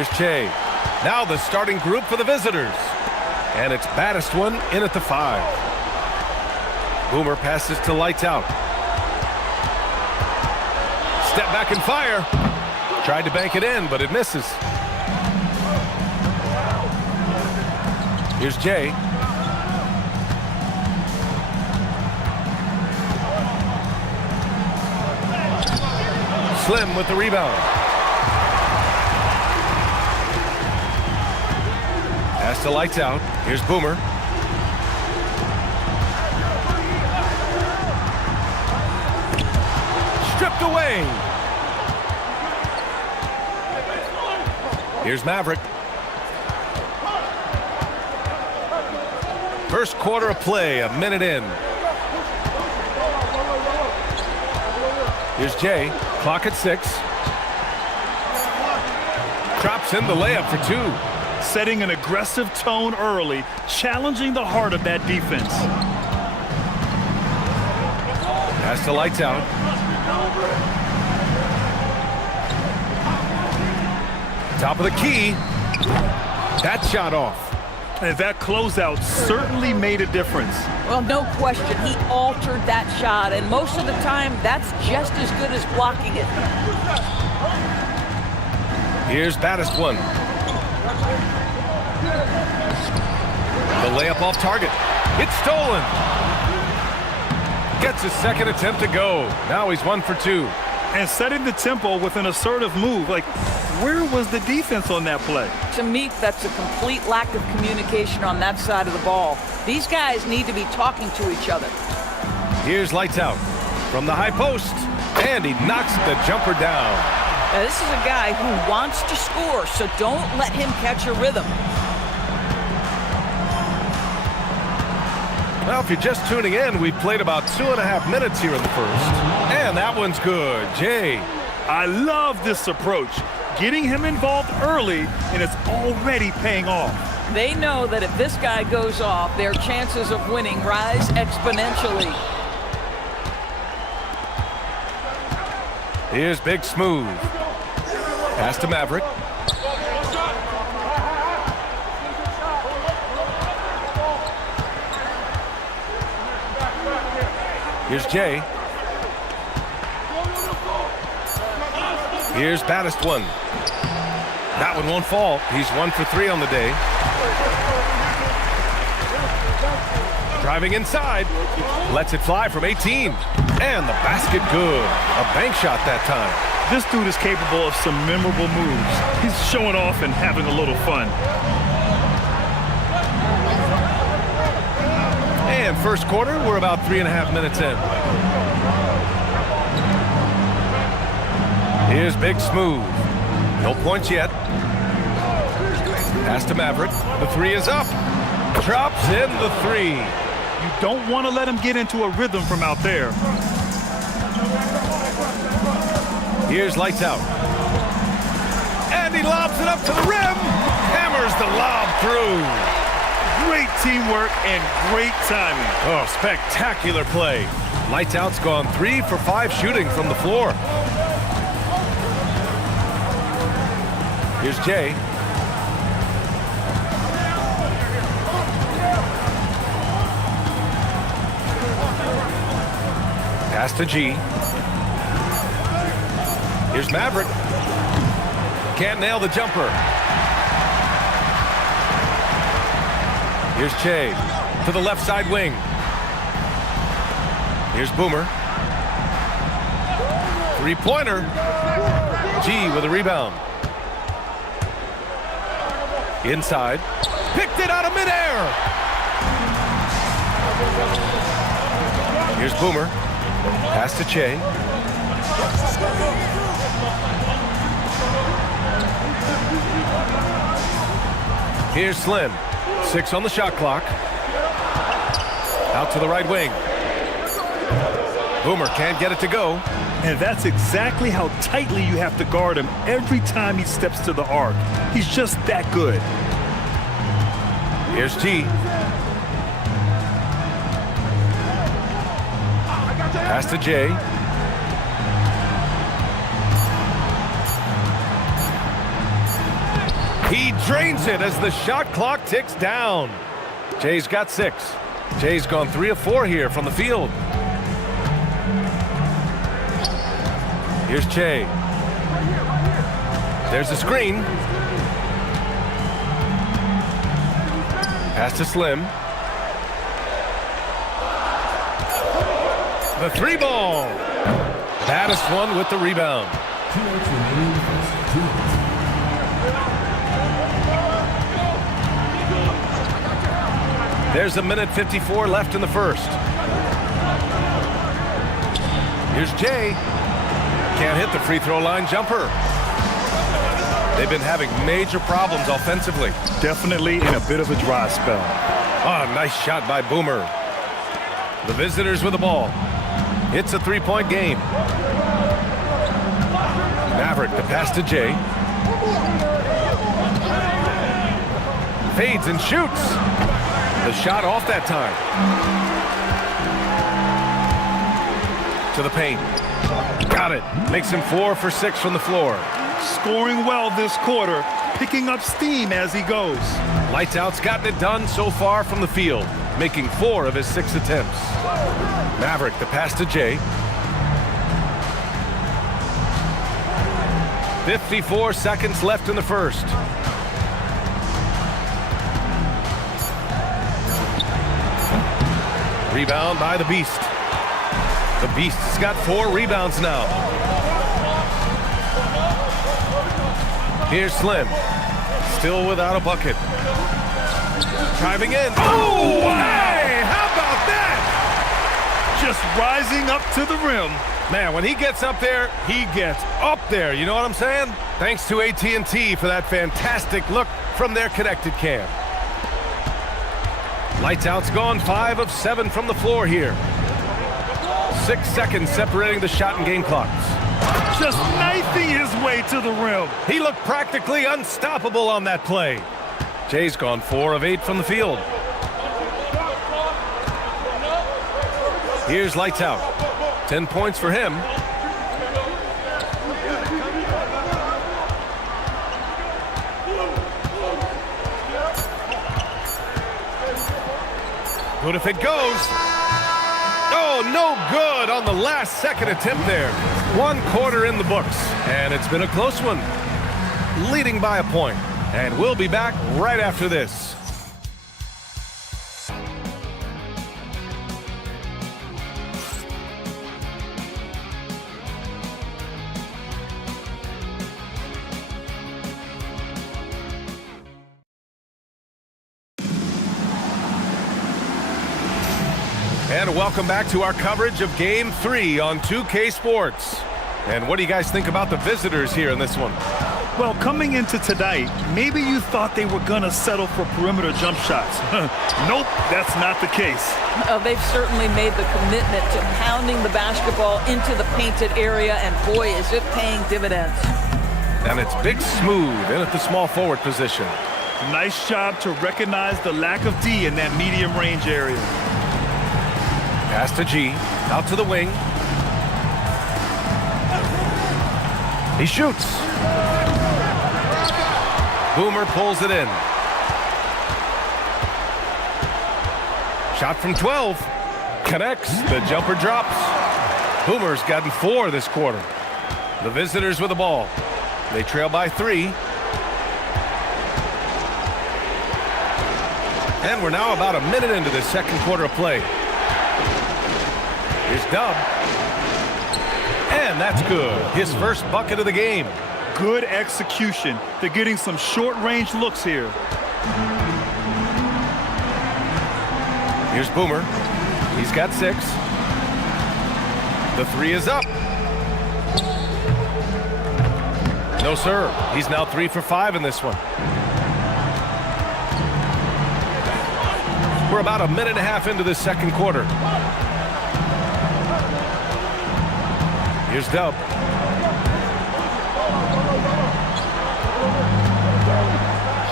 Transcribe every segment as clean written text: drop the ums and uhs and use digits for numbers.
Here's Che. Now the starting group for the visitors. And it's baddest one in at the 5. Boomer passes to Lights Out. Step back and fire. Tried to bank it in, but it misses. Here's Jay. Slim with the rebound. Pass to Lights Out. Here's Boomer. Stripped away. Here's Maverick. First quarter of play, a minute in. Here's Jay. Clock at 6. Drops in the layup for 2. Setting an aggressive tone early, challenging the heart of that defense. Pass to Lights Out. Top of the key. That shot off. And that closeout certainly made a difference. Well, no question. He altered that shot, and most of the time, that's just as good as blocking it. Here's baddest one. The layup off target. It's stolen. Gets his second attempt to go. Now he's 1 for 2. And setting the tempo with an assertive move. Like, where was the defense on that play? To me, that's a complete lack of communication on that side of the ball. These guys need to be talking to each other. Here's Lights Out from the high post, and he knocks the jumper down. Now, this is a guy who wants to score, so don't let him catch a rhythm. Well, if you're just tuning in, we've played about 2.5 minutes here in the first. And that one's good. Jay. I love this approach. Getting him involved early, and it's already paying off. They know that if this guy goes off, their chances of winning rise exponentially. Here's Big Smooth. Pass to Maverick. Here's Jay. Here's baddest one. That one won't fall. He's 1 for 3 on the day. Driving inside. Lets it fly from 18. And the basket good. A bank shot that time. This dude is capable of some memorable moves. He's showing off and having a little fun. And first quarter, we're about 3.5 minutes in. Here's Big Smooth. No points yet. Pass to Maverick. The 3 is up. Drops in the 3. You don't want to let him get into a rhythm from out there. Here's Lights Out. And he lobs it up to the rim. Hammers the lob through. Great teamwork and great timing. Oh, spectacular play. Lights Out's gone 3 for 5 shooting from the floor. Here's Jay. Pass to G. Here's Maverick. Can't nail the jumper. Here's Che to the left side wing. Here's Boomer. 3-pointer. G with a rebound. Inside. Picked it out of midair. Here's Boomer. Pass to Che. Here's Slim. 6 on the shot clock. Out to the right wing. Boomer can't get it to go. And that's exactly how tightly you have to guard him every time he steps to the arc. He's just that good. Here's G. Pass to J. He drains it as the shot clock ticks down. Jay's got 6. Jay's gone 3 of 4 here from the field. Here's Jay. There's a screen. Pass to Slim. The 3 ball. Baddest one with the rebound. There's a minute 54 left in the first. Here's Jay. Can't hit the free throw line jumper. They've been having major problems offensively. Definitely in a bit of a dry spell. Oh, nice shot by Boomer. The visitors with the ball. It's a 3-point game. Maverick, the pass to Jay. Fades and shoots. The shot off that time. To the paint. Got it. Makes him 4 for 6 from the floor. Scoring well this quarter, picking up steam as he goes. Lights Out's gotten it done so far from the field, making 4 of his 6 attempts. Maverick, the pass to Jay. 54 seconds left in the first. Rebound by the Beast. The Beast has got 4 rebounds now. Here's Slim. Still without a bucket. Driving in. Oh, hey! How about that? Just rising up to the rim. Man, when he gets up there, he gets up there. You know what I'm saying? Thanks to AT&T for that fantastic look from their connected cam. Lights Out's gone 5 of 7 from the floor here. 6 seconds separating the shot and game clocks. Just knifing his way to the rim. He looked practically unstoppable on that play. Jay's gone 4 of 8 from the field. Here's Lights Out. 10 points for him. Good if it goes. Oh, no good on the last second attempt there. 1 quarter in the books, and it's been a close one. Leading by a point, and we'll be back right after this. And welcome back to our coverage of Game 3 on 2K Sports. And what do you guys think about the visitors here in this one? Well, coming into tonight, maybe you thought they were going to settle for perimeter jump shots. Nope, that's not the case. They've certainly made the commitment to pounding the basketball into the painted area, and boy, is it paying dividends. And it's Big Smooth in at the small forward position. Nice job to recognize the lack of D in that medium range area. Pass to G, out to the wing. He shoots. Boomer pulls it in. Shot from 12. Connects. The jumper drops. Boomer's gotten 4 this quarter. The visitors with the ball. They trail by 3. And we're now about a minute into the second quarter of play. Here's Dub. And that's good. His first bucket of the game. Good execution. They're getting some short-range looks here. Here's Boomer. He's got 6. The 3 is up. No, sir. He's now 3 for 5 in this one. We're about a minute and a half into the second quarter. Here's Dub.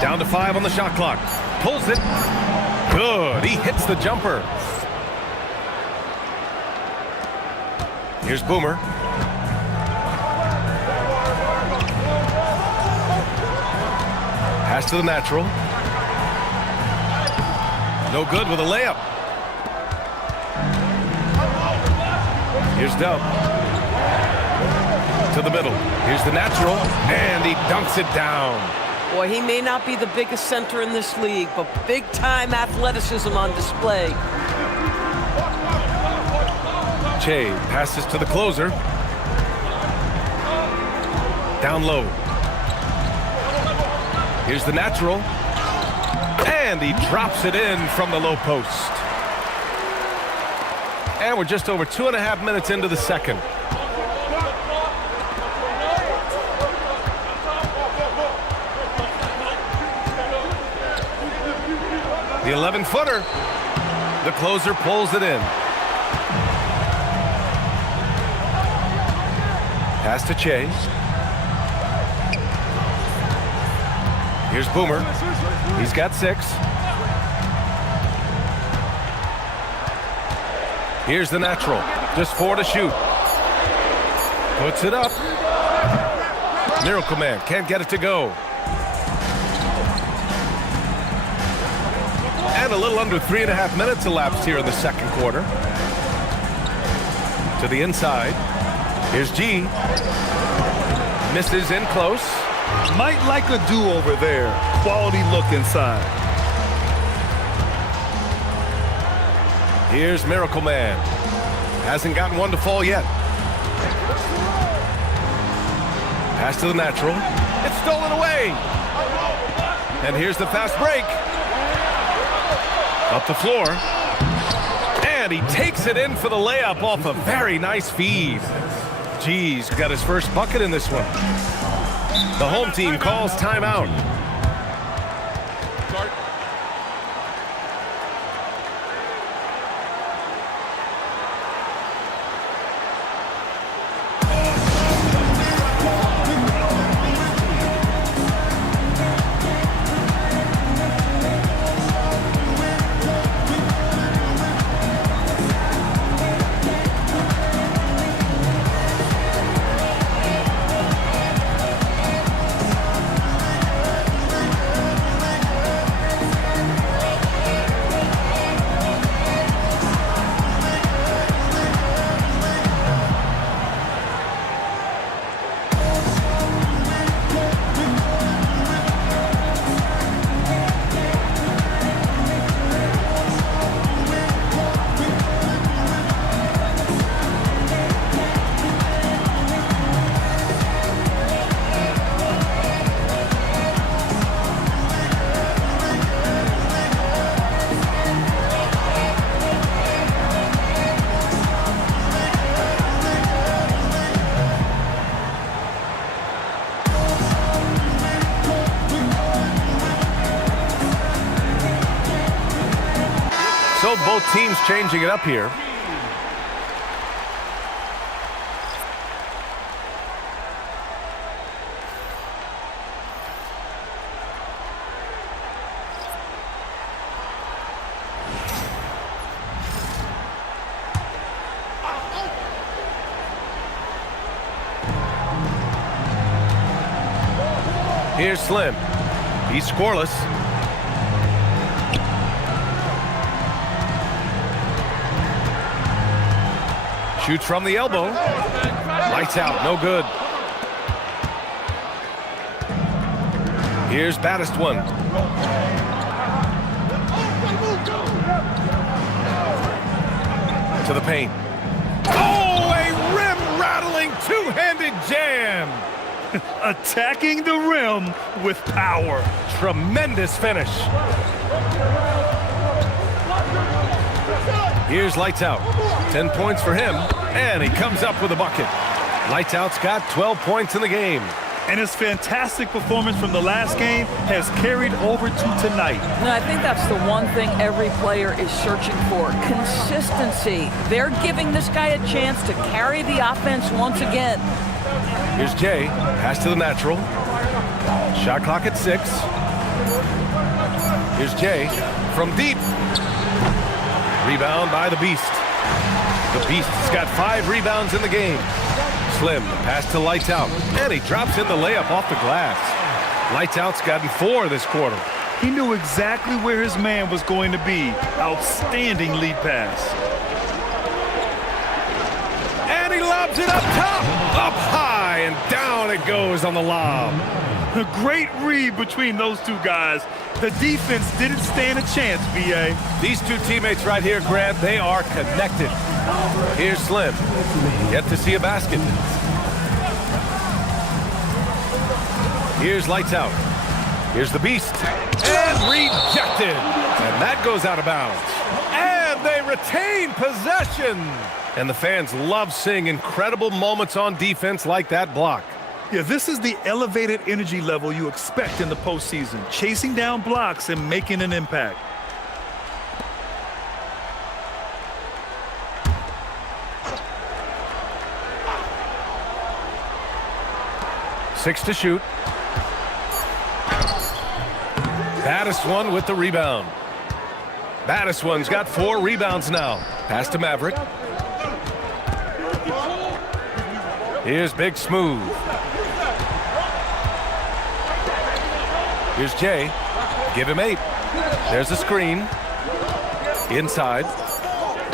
Down to 5 on the shot clock. Pulls it. Good. He hits the jumper. Here's Boomer. Pass to the natural. No good with a layup. Here's Dub. To the middle. Here's the natural. And he dunks it down. Boy, he may not be the biggest center in this league, but big-time athleticism on display. Che passes to the closer. Down low. Here's the natural. And he drops it in from the low post. And we're just over 2.5 minutes into the second. The 11-footer. The closer pulls it in. Pass to Che. Here's Boomer. He's got 6. Here's the natural. Just 4 to shoot. Puts it up. Miracle Man can't get it to go. And a little under 3.5 minutes elapsed here in the second quarter. To the inside. Here's G. Misses in close. Might like a do-over there. Quality look inside. Here's Miracle Man. Hasn't gotten one to fall yet. Pass to the natural. It's stolen away. And here's the fast break. Up the floor. And he takes it in for the layup off a very nice feed. G's got his first bucket in this one. The home team calls timeout. So both teams changing it up here. Here's Slim. He's scoreless. Shoots from the elbow. Lights out, no good. Here's baddest one. To the paint. Oh, a rim-rattling two-handed jam. Attacking the rim with power. Tremendous finish. Here's Lights Out. 10 points for him, and he comes up with a bucket. Lights Out's got 12 points in the game. And his fantastic performance from the last game has carried over to tonight. And I think that's the one thing every player is searching for, consistency. They're giving this guy a chance to carry the offense once again. Here's Jay, pass to the natural. Shot clock at 6. Here's Jay from deep. Rebound by the Beast. The Beast's got 5 rebounds in the game. Slim, pass to Lights Out, and he drops in the layup off the glass. Lights out's gotten 4 this quarter. He knew exactly where his man was going to be. Outstanding lead pass. And he lobs it up top, up high, and down it goes on the lob. A great read between those two guys. The defense didn't stand a chance, VA. These two teammates right here, Grant, they are connected. Here's Slim. Yet to see a basket. Here's lights out. Here's the beast. And rejected. And that goes out of bounds. And they retain possession. And the fans love seeing incredible moments on defense like that block. Yeah, this is the elevated energy level you expect in the postseason. Chasing down blocks and making an impact. Six to shoot. Baddest-one with the rebound. Baddest-one's got 4 rebounds now. Pass to Maverick. Here's Big Smooth. Here's Jay. Give him 8. There's a screen. Inside.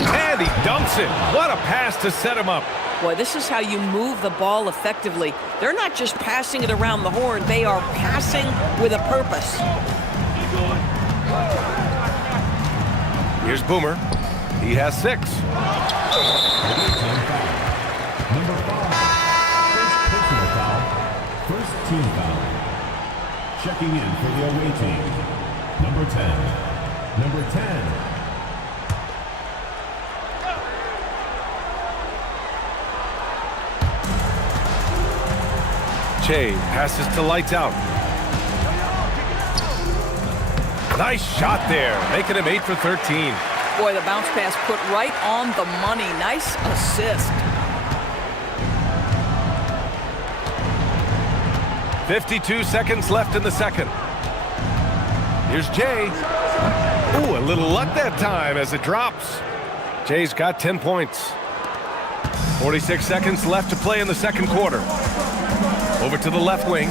And he dumps it. What a pass to set him up. Boy, this is how you move the ball effectively. They're not just passing it around the horn. They are passing with a purpose. Here's Boomer. He has 6. Number 5. Personal foul. First team foul. Checking in for the away team. Number 10. Number 10. Che passes to lights out. Nice shot there, making him 8 for 13. Boy, the bounce pass put right on the money. Nice assist. 52 seconds left in the second. Here's Jay. Ooh, a little luck that time as it drops. Jay's got 10 points. 46 seconds left to play in the second quarter. Over to the left wing.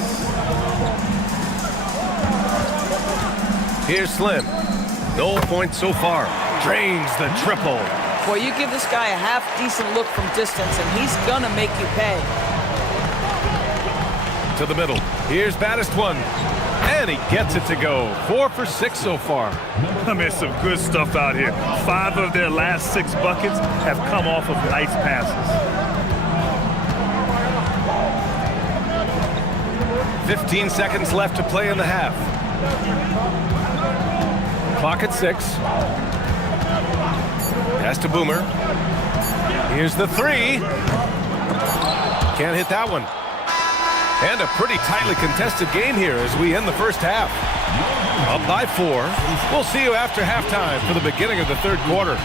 Here's Slim. No points so far. Drains the triple. Boy, you give this guy a half-decent look from distance, and he's gonna make you pay. To the middle. Here's baddest one. And he gets it to go. 4 for 6 so far. I mean, some good stuff out here. 5 of their last 6 buckets have come off of nice passes. 15 seconds left to play in the half. Clock at 6. Pass to Boomer. Here's the 3. Can't hit that one. And a pretty tightly contested game here as we end the first half. Up by 4. We'll see you after halftime for the beginning of the third quarter.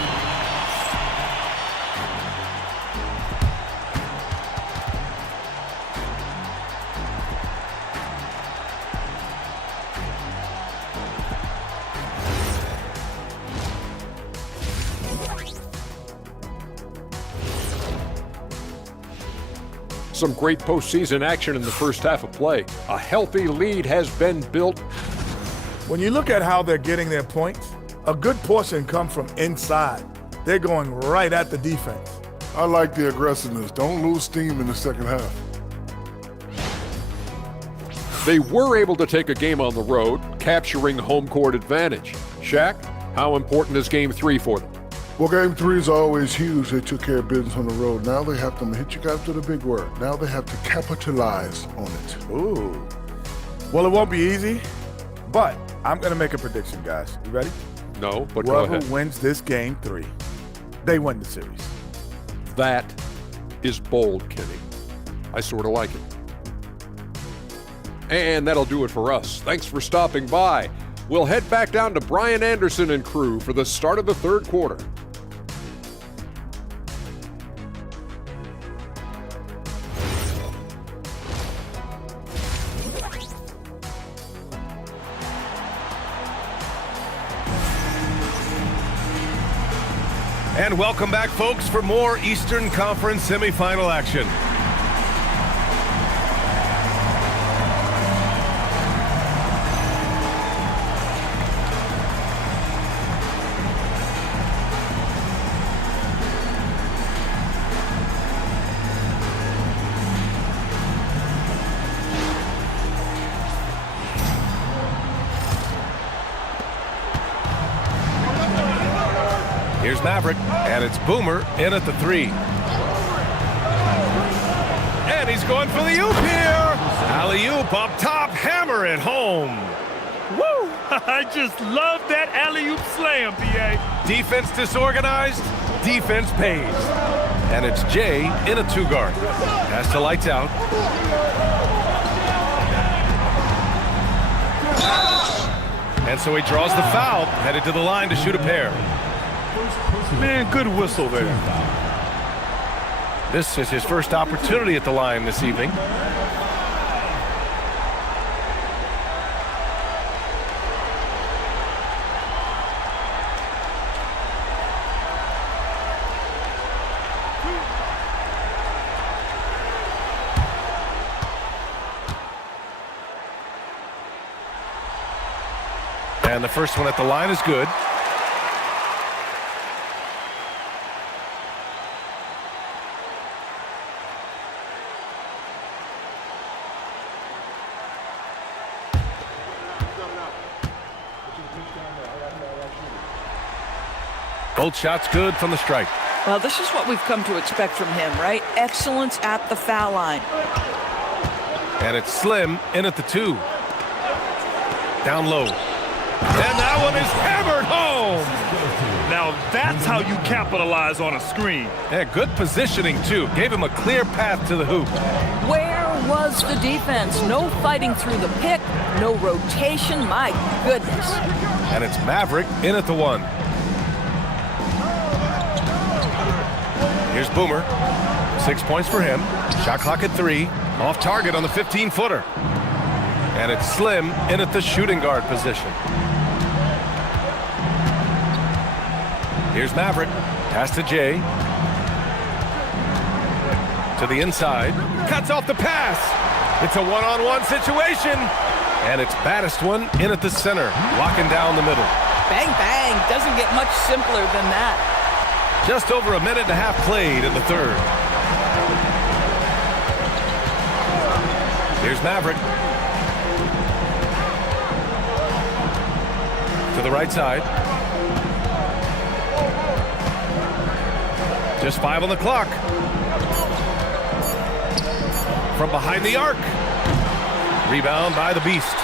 Some great postseason action in the first half of play. A healthy lead has been built. When you look at how they're getting their points, a good portion comes from inside. They're going right at the defense. I like the aggressiveness. Don't lose steam in the second half. They were able to take a game on the road, capturing home court advantage. Shaq, how important is Game 3 for them? Well, Game 3 is always huge. They took care of business on the road. Now they have to hit you guys with a big word. Now they have to capitalize on it. Ooh. Well, it won't be easy, but I'm going to make a prediction, guys. You ready? No, but go Whoever ahead. wins this Game 3, they win the series. That is bold, Kenny. I sort of like it. And that'll do it for us. Thanks for stopping by. We'll head back down to Brian Anderson and crew for the start of the third quarter. And welcome back, folks, for more Eastern Conference semifinal action. Here's Maverick, and it's Boomer in at the 3. And he's going for the oop here. Alley-oop up top, hammer it home. Woo! I just love that alley-oop slam, B.A. Defense disorganized, defense pays. And it's Jay in a 2-guard. Pass to lights out. And so he draws the foul, headed to the line to shoot a pair. Man, good whistle there. This is his first opportunity at the line this evening. And the first one at the line is good. Both shots good from the strike. Well, this is what we've come to expect from him, right? Excellence at the foul line. And it's Slim in at the 2. Down low. And that one is hammered home. Now that's how you capitalize on a screen. Yeah, good positioning, too. Gave him a clear path to the hoop. Where was the defense? No fighting through the pick, no rotation. My goodness. And it's Maverick in at the 1. Here's Boomer. 6 points for him. Shot clock at 3. Off target on the 15-footer. And it's Slim in at the shooting guard position. Here's Maverick. Pass to Jay. To the inside. Cuts off the pass. It's a one-on-one situation. And it's baddest one in at the center. Locking down the middle. Bang, bang. Doesn't get much simpler than that. Just over a minute and a half played in the third. Here's Maverick. To the right side. Just 5 on the clock. From behind the arc. Rebound by the Beast.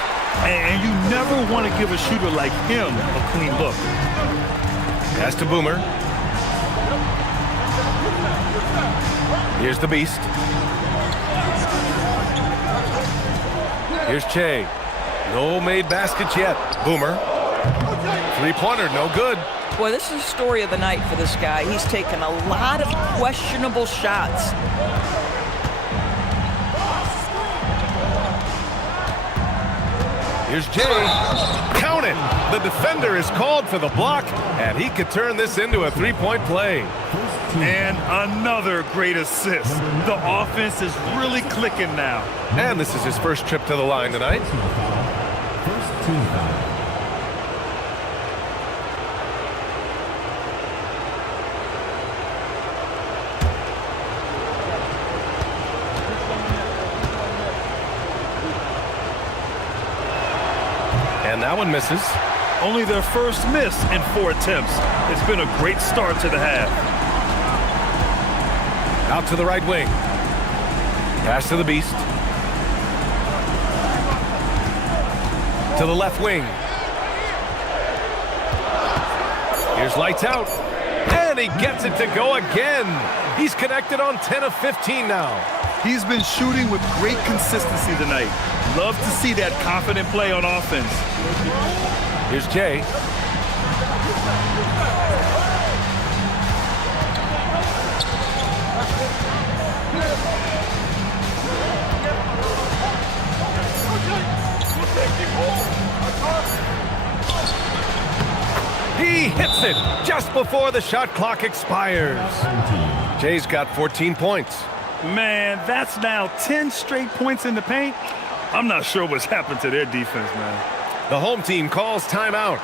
And you never want to give a shooter like him a clean look. Pass to Boomer. Here's the Beast. Here's Che. No made baskets yet. Boomer. 3-pointer, no good. Boy, this is the story of the night for this guy. He's taken a lot of questionable shots. Here's Jay. Count it. The defender is called for the block, and he could turn this into a 3-point play. And another great assist. The offense is really clicking now. And this is his first trip to the line tonight. First team foul. And that one misses. Only their first miss in 4 attempts. It's been a great start to the half. Out to the right wing. Pass to the Beast. To the left wing. Here's lights out. And he gets it to go again. He's connected on 10 of 15 now. He's been shooting with great consistency tonight. Love to see that confident play on offense. Here's Jay. He hits it just before the shot clock expires. Jay's got 14 points. Man, that's now 10 straight points in the paint. I'm not sure what's happened to their defense, man. The home team calls timeout.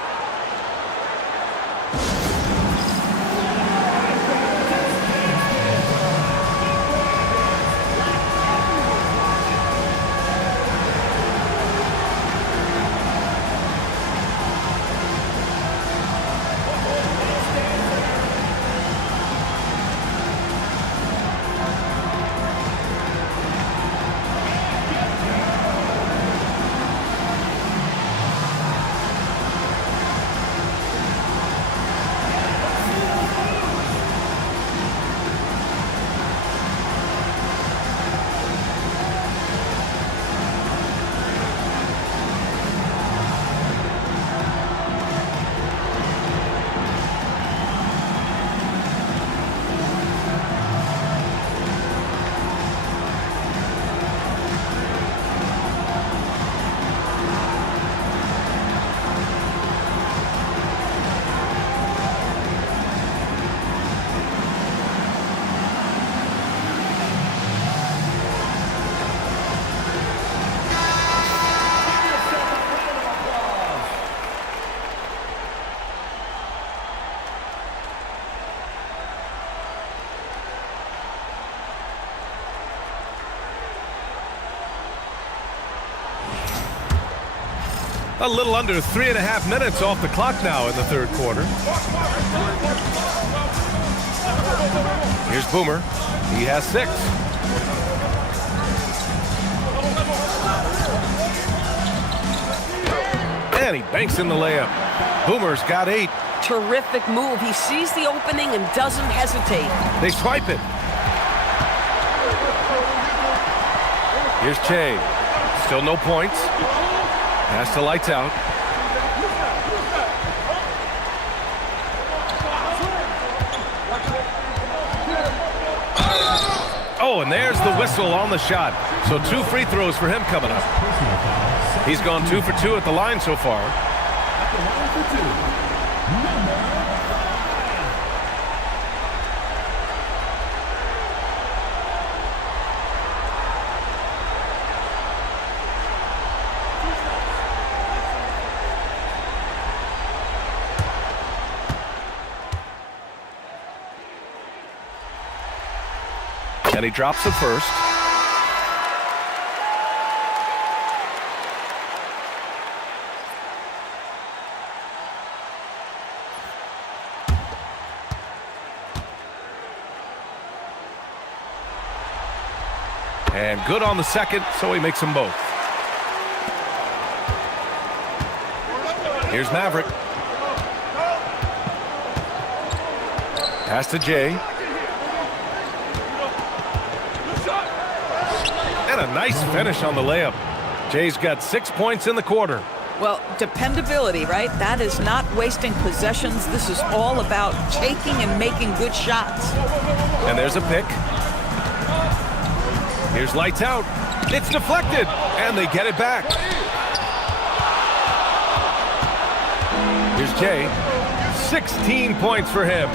A little under 3.5 minutes off the clock now in the third quarter. Here's Boomer. He has 6. And he banks in the layup. Boomer's got 8. Terrific move. He sees the opening and doesn't hesitate. They swipe it. Here's Che. Still no points. Pass to Lights Out. Oh, and there's the whistle on the shot. So 2 free throws for him coming up. He's gone 2 for 2 at the line so far. And he drops the first. And good on the second, so he makes them both. Here's Maverick. Pass to Jay. And a nice finish on the layup. Jay's got 6 points in the quarter. Well, dependability, right? That is not wasting possessions. This is all about taking and making good shots. And there's a pick. Here's Lights Out. It's deflected, and they get it back. Here's Jay. 16 points for him.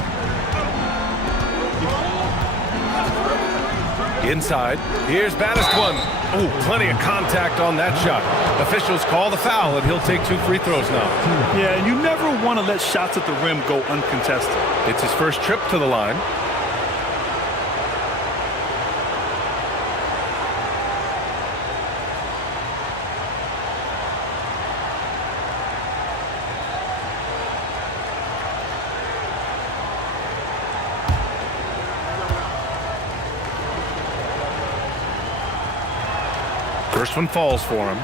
Inside. Here's baddest one. Oh, plenty of contact on that shot. Officials call the foul, and he'll take 2 free throws now. Yeah, you never want to let shots at the rim go uncontested. It's his first trip to the line. First one falls for him.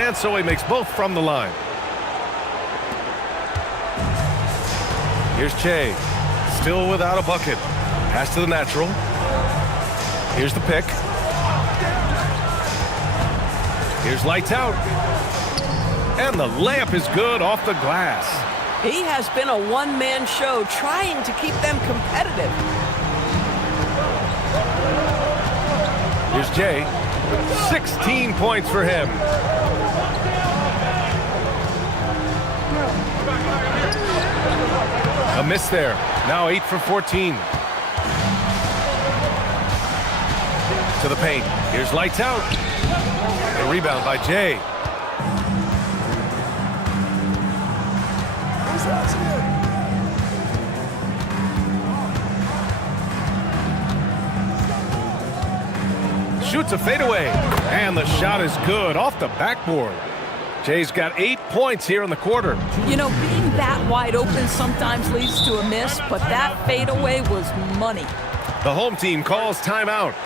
And so he makes both from the line. Here's Che. Still without a bucket. Pass to the natural. Here's the pick. Here's Lights Out. And the layup is good off the glass. He has been a one-man show trying to keep them competitive. Here's Jay. 16 points for him. A miss there. Now 8 for 14. To the paint. Here's Lights Out. A rebound by Jay. Shoots a fadeaway. And the shot is good off the backboard. Jay's got 8 points here in the quarter. You know, being that wide open sometimes leads to a miss, but that fadeaway was money. The home team calls timeout.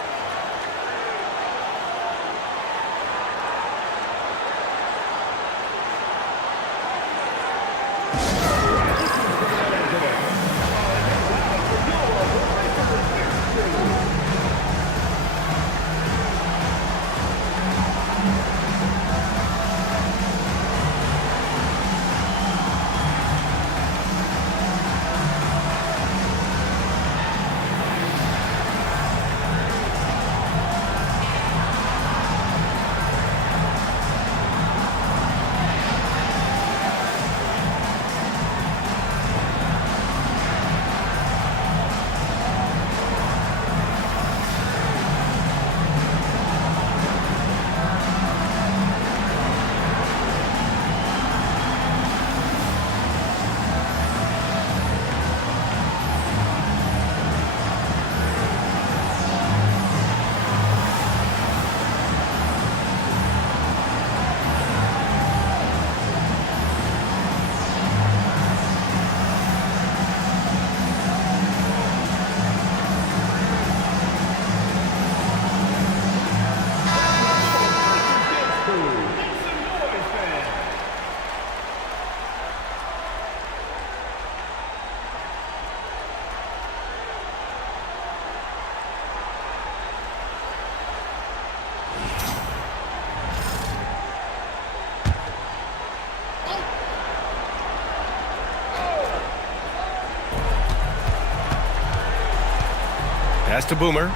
Pass to Boomer.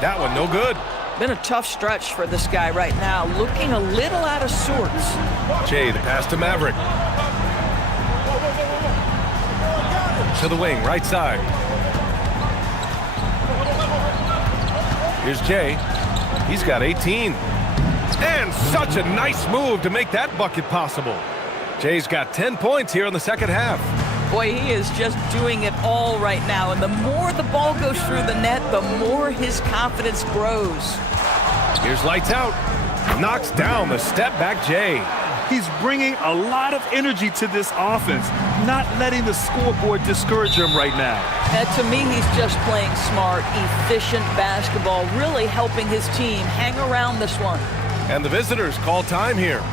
That one no good. Been a tough stretch for this guy right now, looking a little out of sorts. Jay, the pass to Maverick. To the wing, right side. Here's Jay. He's got 18. And such a nice move to make that bucket possible. Jay's got 10 points here in the second half. Boy, he is just doing it all right now. And the more the ball goes through the net, the more his confidence grows. Here's lights out. Knocks down the step back Jay. He's bringing a lot of energy to this offense, not letting the scoreboard discourage him right now. And to me, he's just playing smart, efficient basketball, really helping his team hang around this one. And the visitors call time here.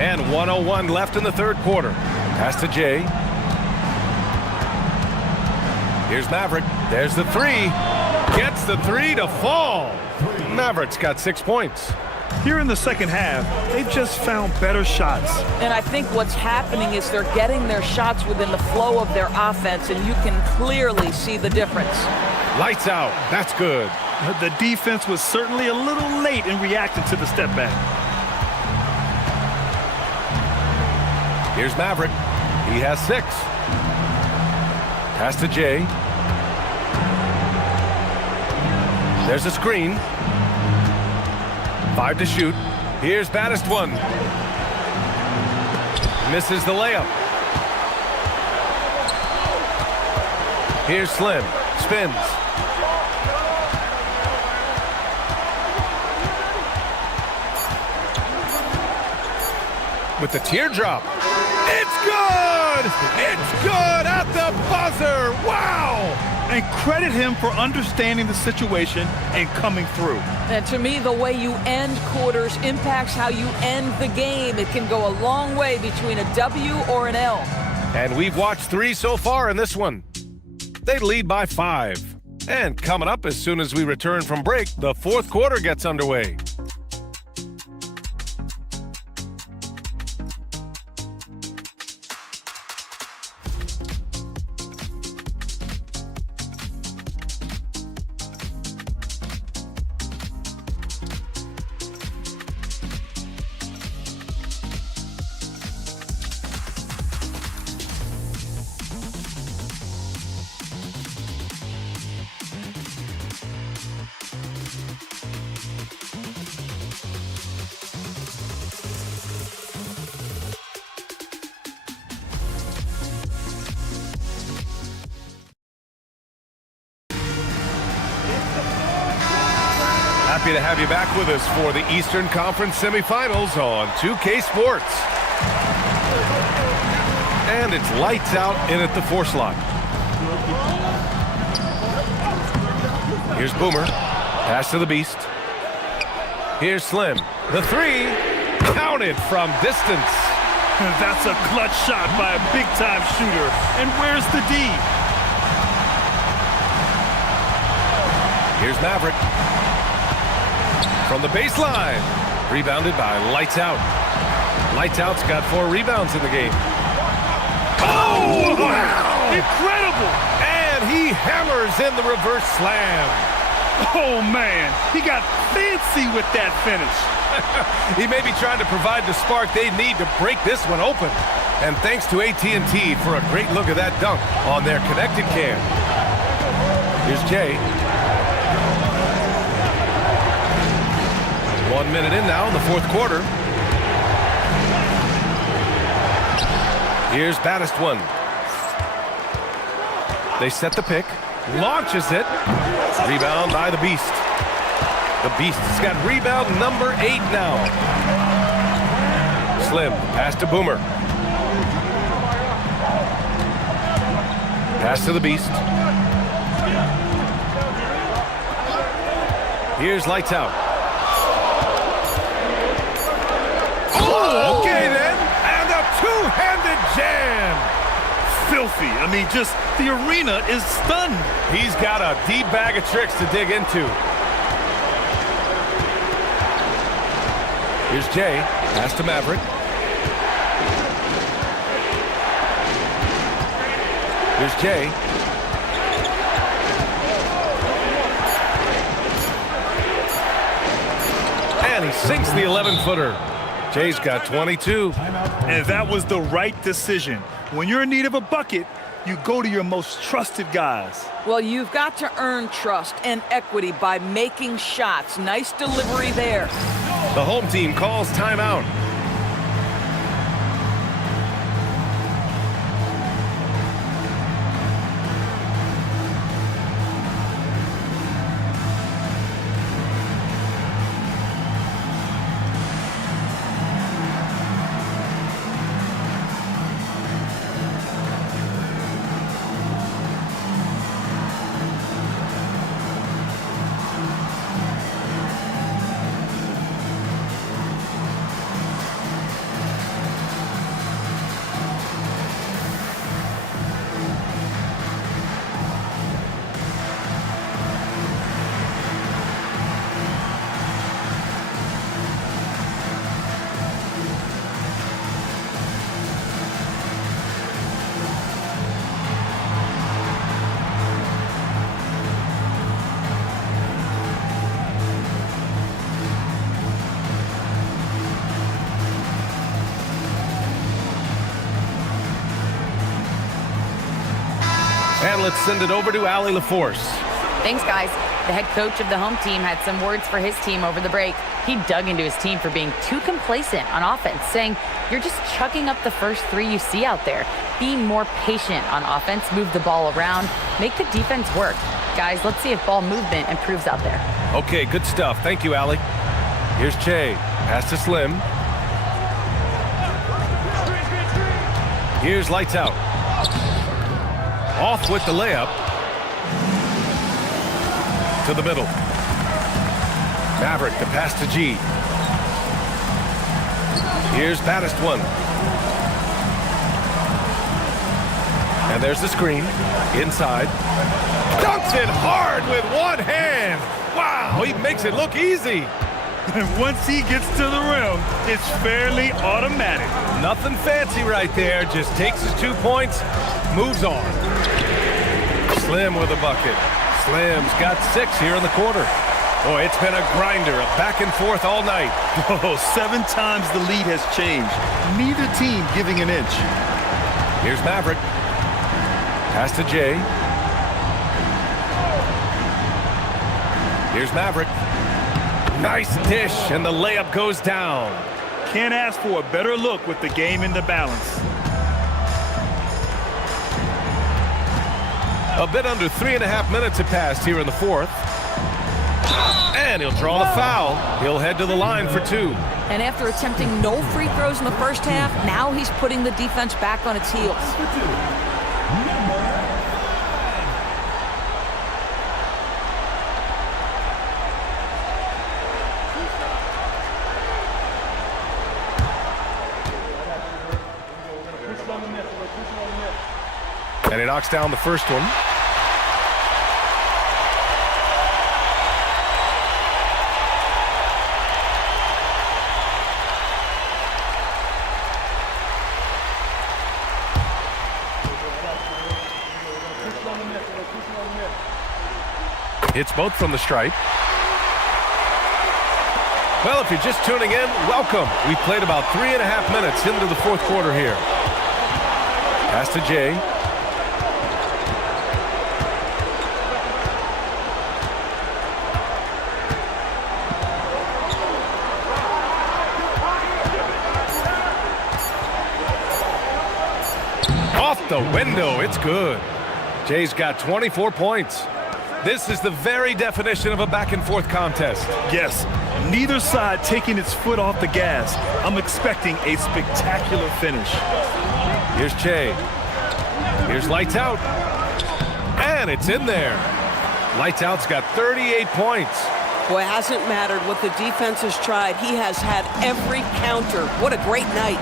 And 1:01 left in the third quarter. Pass to Jay. Here's Maverick. There's the three. Gets the three to fall. Maverick's got 6 points. Here in the second half, they've just found better shots. And I think what's happening is they're getting their shots within the flow of their offense, and you can clearly see the difference. Lights out. That's good. The defense was certainly a little late in reacting to the step back. Here's Maverick. He has 6. Pass to Jay. There's a screen. 5 to shoot. Here's baddest one. Misses the layup. Here's Slim. Spins. With the teardrop. It's good! It's good at the buzzer! Wow! And credit him for understanding the situation and coming through. And to me, the way you end quarters impacts how you end the game. It can go a long way between a W or an L. And we've watched 3 so far in this one. They lead by 5. And coming up as soon as we return from break, the fourth quarter gets underway. Happy to have you back with us for the Eastern Conference semifinals on 2K Sports. And it's lights out in at the 4 slot. Here's Boomer. Pass to the Beast. Here's Slim. The three, counted from distance. That's a clutch shot by a big-time shooter. And where's the D? Here's Maverick. From the baseline. Rebounded by Lights Out. Lights Out's got 4 rebounds in the game. Oh, wow! Incredible! And he hammers in the reverse slam. Oh, man. He got fancy with that finish. He may be trying to provide the spark they need to break this one open. And thanks to AT&T for a great look at that dunk on their connected cam. Here's Jay. 1 minute in now in the fourth quarter. Here's Baddest one. They set the pick. Launches it. Rebound by the Beast. The Beast has got rebound number 8 now. Slim, pass to Boomer. Pass to the Beast. Here's Lights Out. Oh, okay then. And a two-handed jam. Filthy. I mean, just the arena is stunned. He's got a deep bag of tricks to dig into. Here's Jay. Pass to Maverick. Here's Jay. And he sinks the 11-footer. Jay's got 22. And that was the right decision. When you're in need of a bucket, you go to your most trusted guys. Well, you've got to earn trust and equity by making shots. Nice delivery there. The home team calls timeout. And let's send it over to Allie LaForce. Thanks, guys. The head coach of the home team had some words for his team over the break. He dug into his team for being too complacent on offense, saying, "You're just chucking up the first 3 you see out there. Be more patient on offense, move the ball around, make the defense work." Guys, let's see if ball movement improves out there. Okay, good stuff. Thank you, Allie. Here's Che. Pass to Slim. Here's Lights Out. Off with the layup. To the middle. Maverick, the pass to G. Here's Baddest one. And there's the screen. Inside. Dunks it hard with one hand. Wow, he makes it look easy. And once he gets to the rim, it's fairly automatic. Nothing fancy right there. Just takes his 2 points, moves on. Slim with a bucket. Slim's got 6 here in the quarter. Boy, it's been a grinder, a back and forth all night. Oh, 7 times the lead has changed. Neither team giving an inch. Here's Maverick. Pass to Jay. Here's Maverick. Nice dish, and the layup goes down. Can't ask for a better look with the game in the balance. A bit under 3.5 minutes have passed here in the fourth. And he'll draw the foul. He'll head to the line for 2. And after attempting no free throws in the first half, now he's putting the defense back on its heels. And he knocks down the first one. Hits both from the stripe. Well, if you're just tuning in, welcome. We played about 3.5 minutes into the fourth quarter here. Pass to Jay. Off the window, it's good. Jay's got 24 points. This is the very definition of a back-and-forth contest. Yes, neither side taking its foot off the gas. I'm expecting a spectacular finish. Here's Che. Here's Lights Out. And it's in there. Lights Out's got 38 points. Boy, it hasn't mattered what the defense has tried. He has had every counter. What a great night.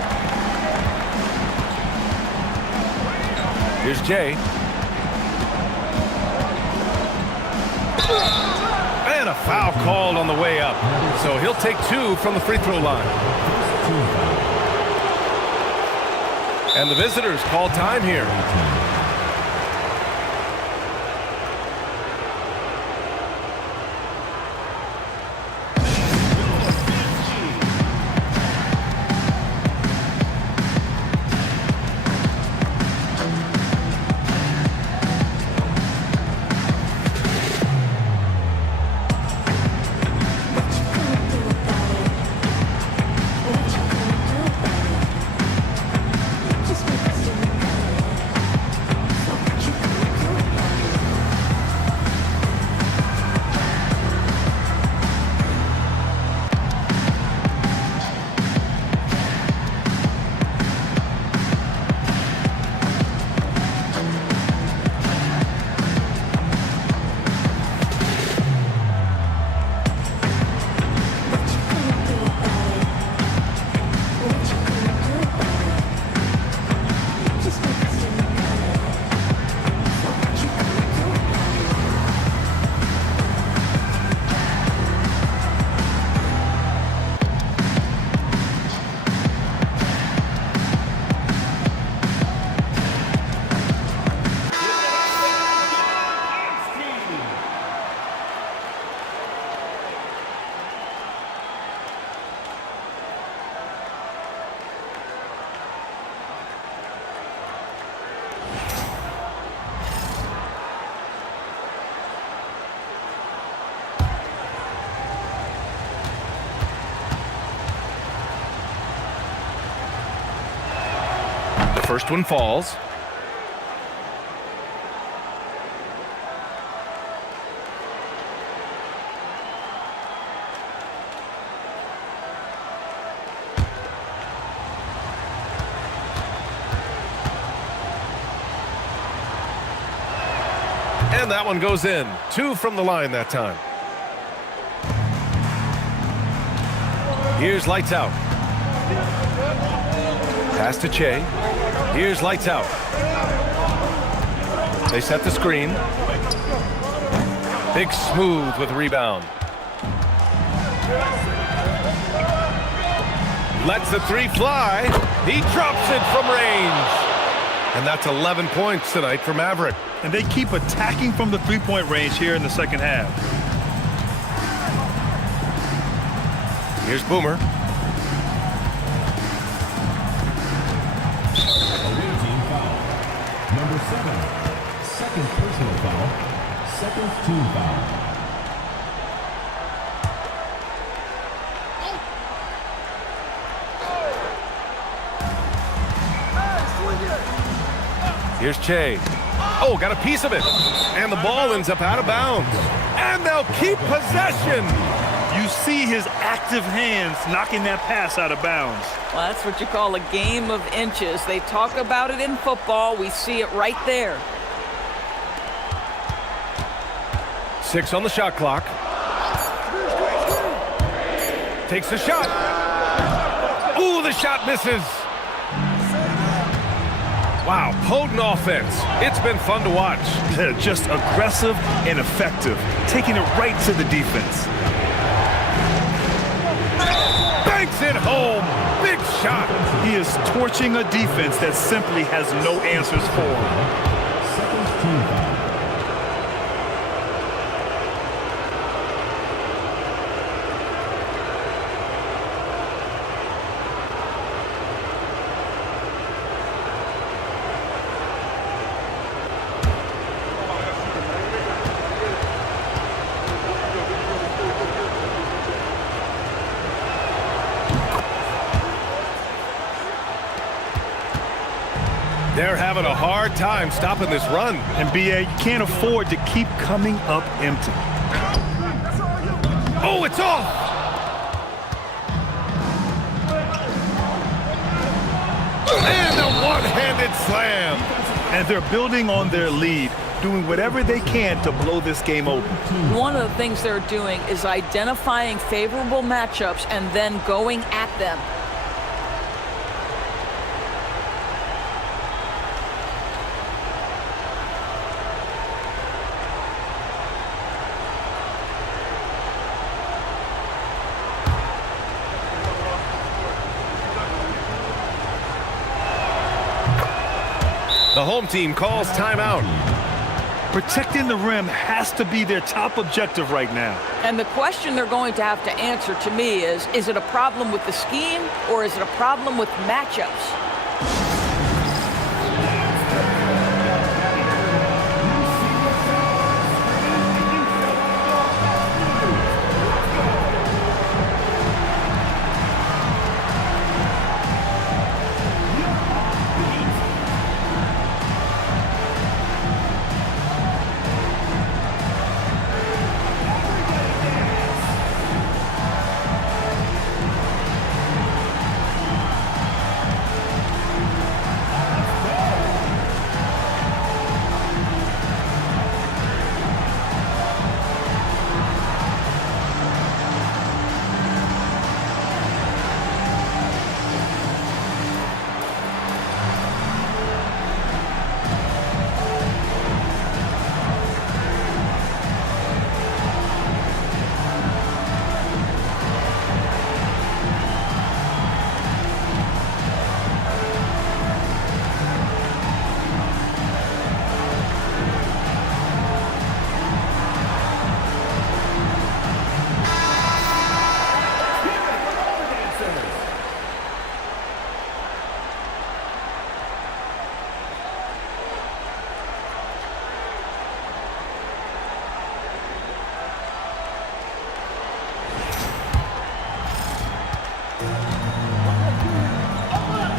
Here's Jay. And a foul called on the way up. So he'll take 2 from the free throw line. And the visitors call time here. First one falls. And that one goes in. 2 from the line that time. Here's Lights Out. Pass to Che. Here's Lights Out. They set the screen. Big Smooth with the rebound. Lets the 3 fly. He drops it from range. And that's 11 points tonight for Maverick. And they keep attacking from the three-point range here in the second half. Here's Boomer. Number 7, second personal foul, second team foul. Here's Che. Oh, got a piece of it. And the ball ends up out of bounds. And they'll keep possession. You see his active hands knocking that pass out of bounds. Well, that's what you call a game of inches. They talk about it in football. We see it right there. 6 on the shot clock. Takes the shot. Ooh, the shot misses. Wow, potent offense. It's been fun to watch. Just aggressive and effective, taking it right to the defense. Banks it home. Big shot. He is torching a defense that simply has no answers for him. Second team foul. They're having a hard time stopping this run. And BA, you can't afford to keep coming up empty. Oh, it's off! And a one-handed slam. And they're building on their lead, doing whatever they can to blow this game open. One of the things they're doing is identifying favorable matchups and then going at them. The home team calls timeout. Protecting the rim has to be their top objective right now. And the question they're going to have to answer to me is it a problem with the scheme or is it a problem with matchups?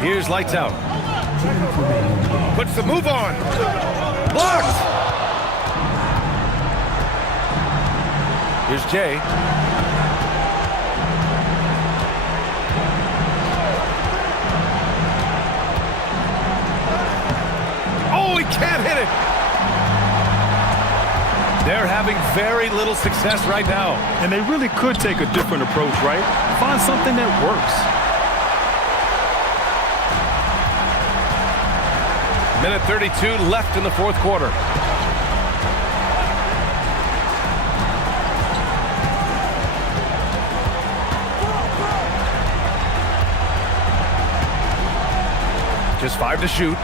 Here's lights out. Puts the move on. Blocked. Here's Jay. Oh, he can't hit it. They're having very little success right now. And they really could take a different approach, right? Find something that works. Minute 32 left in the fourth quarter. Just 5 to shoot.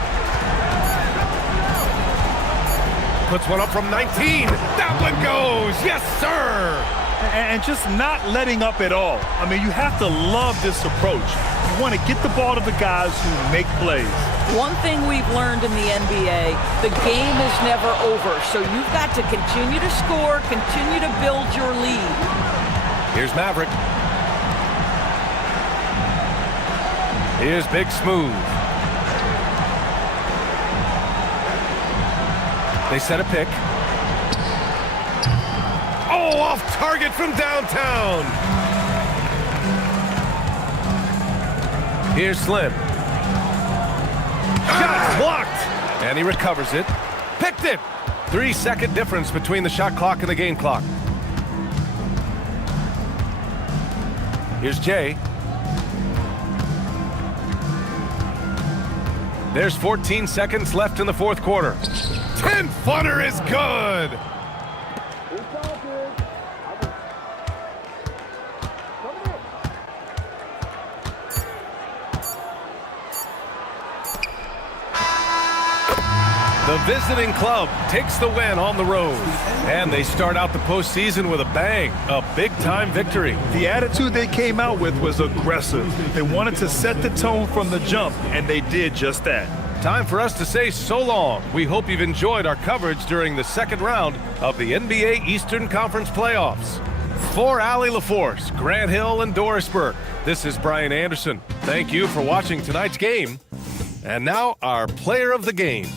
Puts one up from 19. That one goes. Yes, sir. And just not letting up at all. I mean, you have to love this approach. You want to get the ball to the guys who make plays. One thing we've learned in the NBA, the game is never over. So you've got to continue to score, continue to build your lead. Here's Maverick. Here's Big Smooth. They set a pick. Oh, off target from downtown. Here's Slim. Shot blocked. And he recovers it. Picked it. 3-second difference between the shot clock and the game clock. Here's Jay. There's 14 seconds left in the fourth quarter. 10-footer is good. The visiting club takes the win on the road, and they start out the postseason with a bang, a big-time victory. The attitude they came out with was aggressive. They wanted to set the tone from the jump, and they did just that. Time for us to say so long. We hope you've enjoyed our coverage during the second round of the NBA Eastern Conference Playoffs. For Allie LaForce, Grant Hill, and Doris Burke, this is Brian Anderson. Thank you for watching tonight's game. And now our player of the game.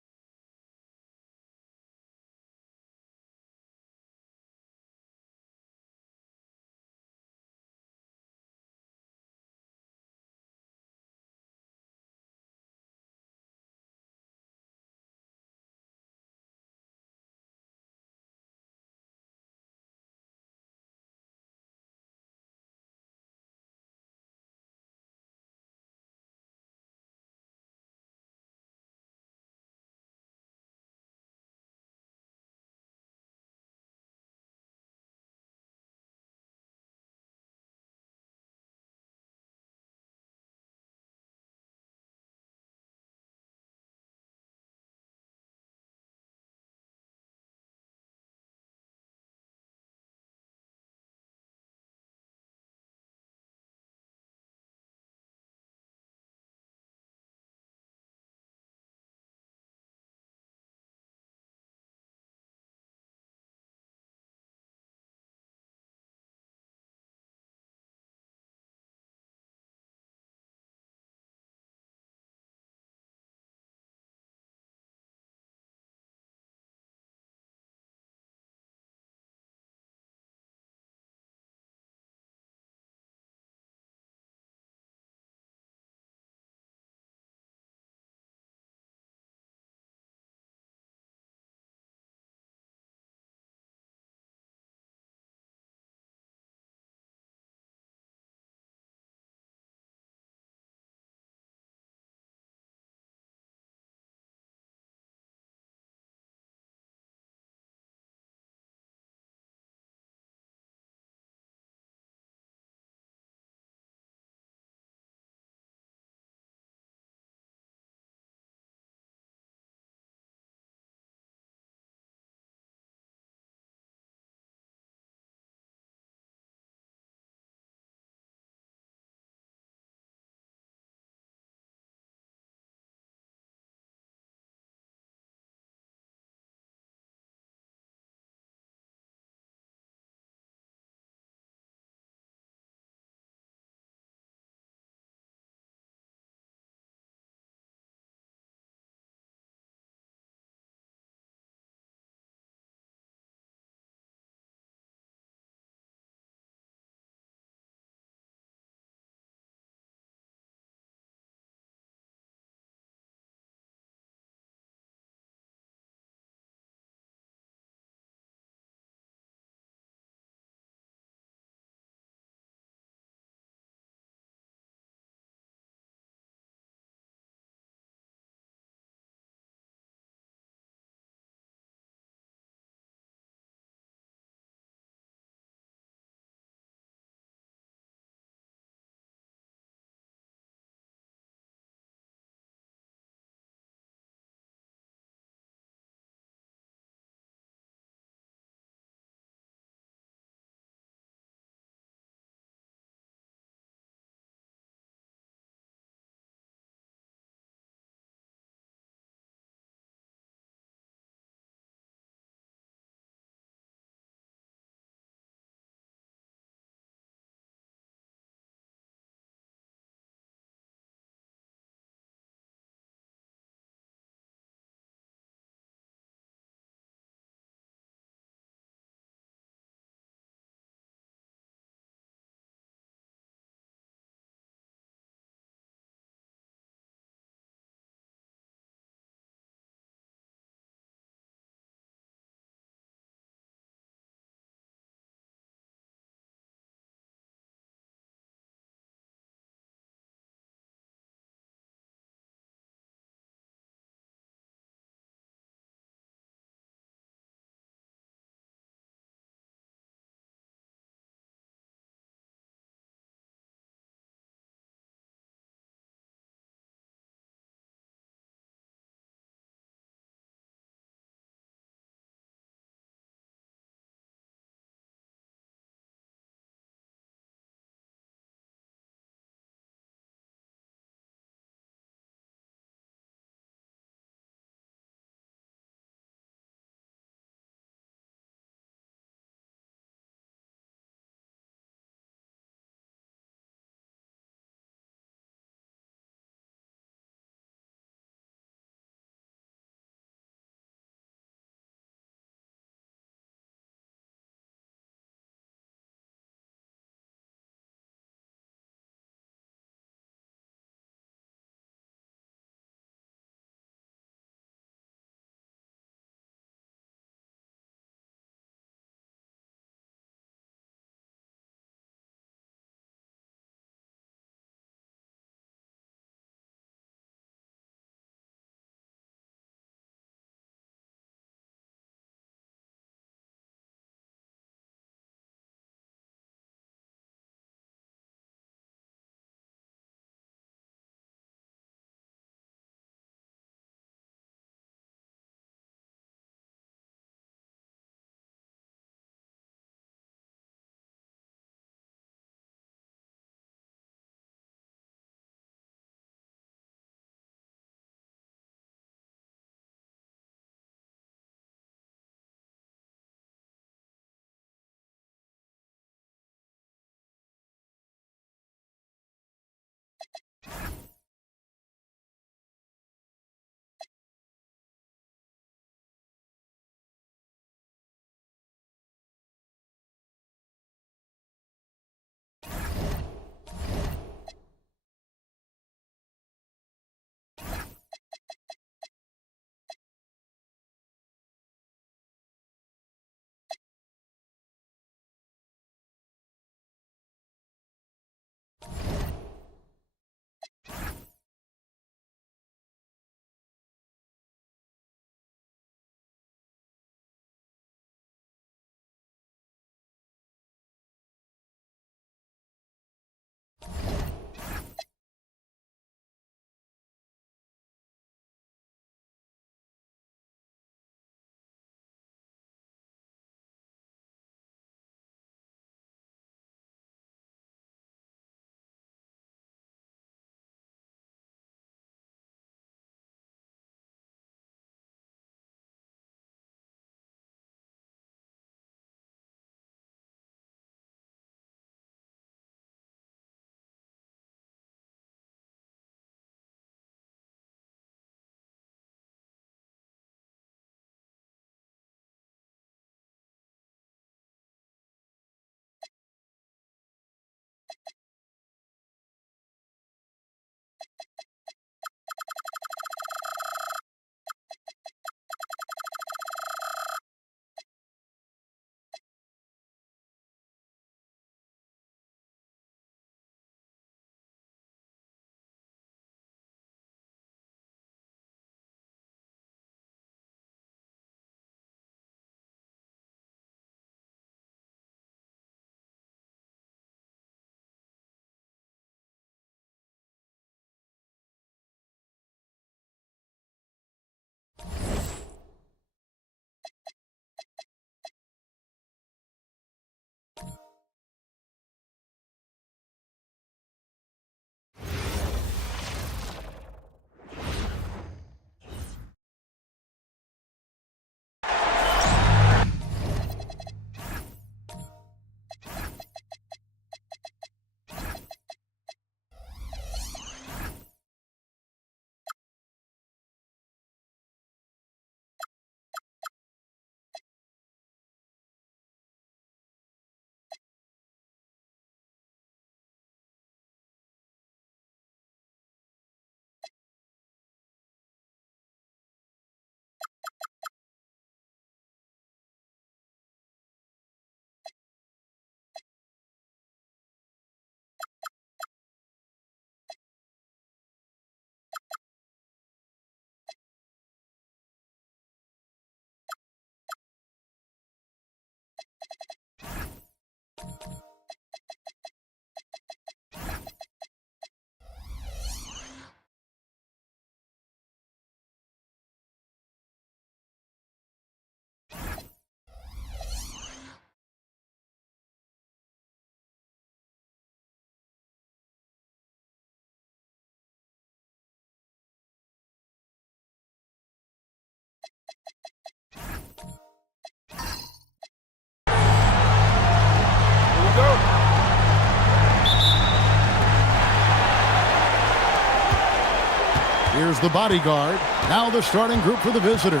Here's the bodyguard. Now the starting group for the visitors.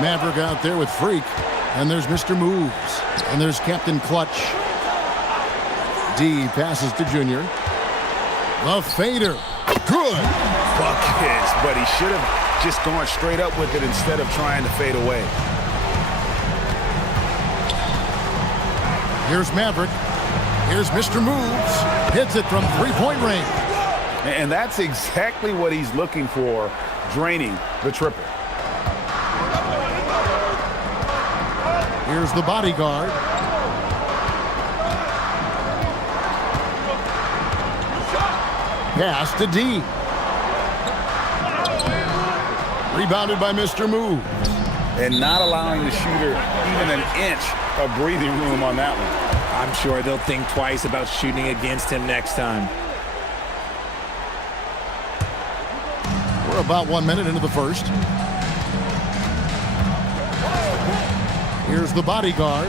Maverick out there with Freak. And there's Mr. Moves. And there's Captain Clutch. D passes to Junior. The fader. Good. Buckets, but he should have just gone straight up with it instead of trying to fade away. Here's Maverick. Here's Mr. Moves. Hits it from three-point range. And that's exactly what he's looking for, draining the triple. Here's the bodyguard. Pass to D. Rebounded by Mr. Moves. And not allowing the shooter even an inch of breathing room on that one. I'm sure they'll think twice about shooting against him next time. We're about 1 minute into the first. Here's the bodyguard.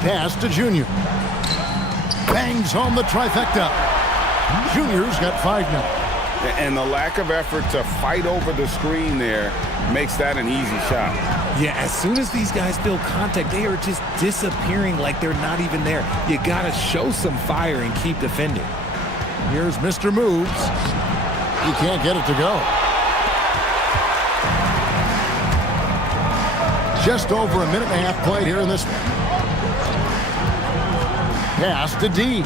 Pass to Junior. Bangs home the trifecta. Junior's got 5 now. And the lack of effort to fight over the screen there makes that an easy shot. Yeah, as soon as these guys feel contact, they are just disappearing like they're not even there. You got to show some fire and keep defending. Here's Mr. Moves. He can't get it to go. Just over a minute and a half played here in this one. Pass to D.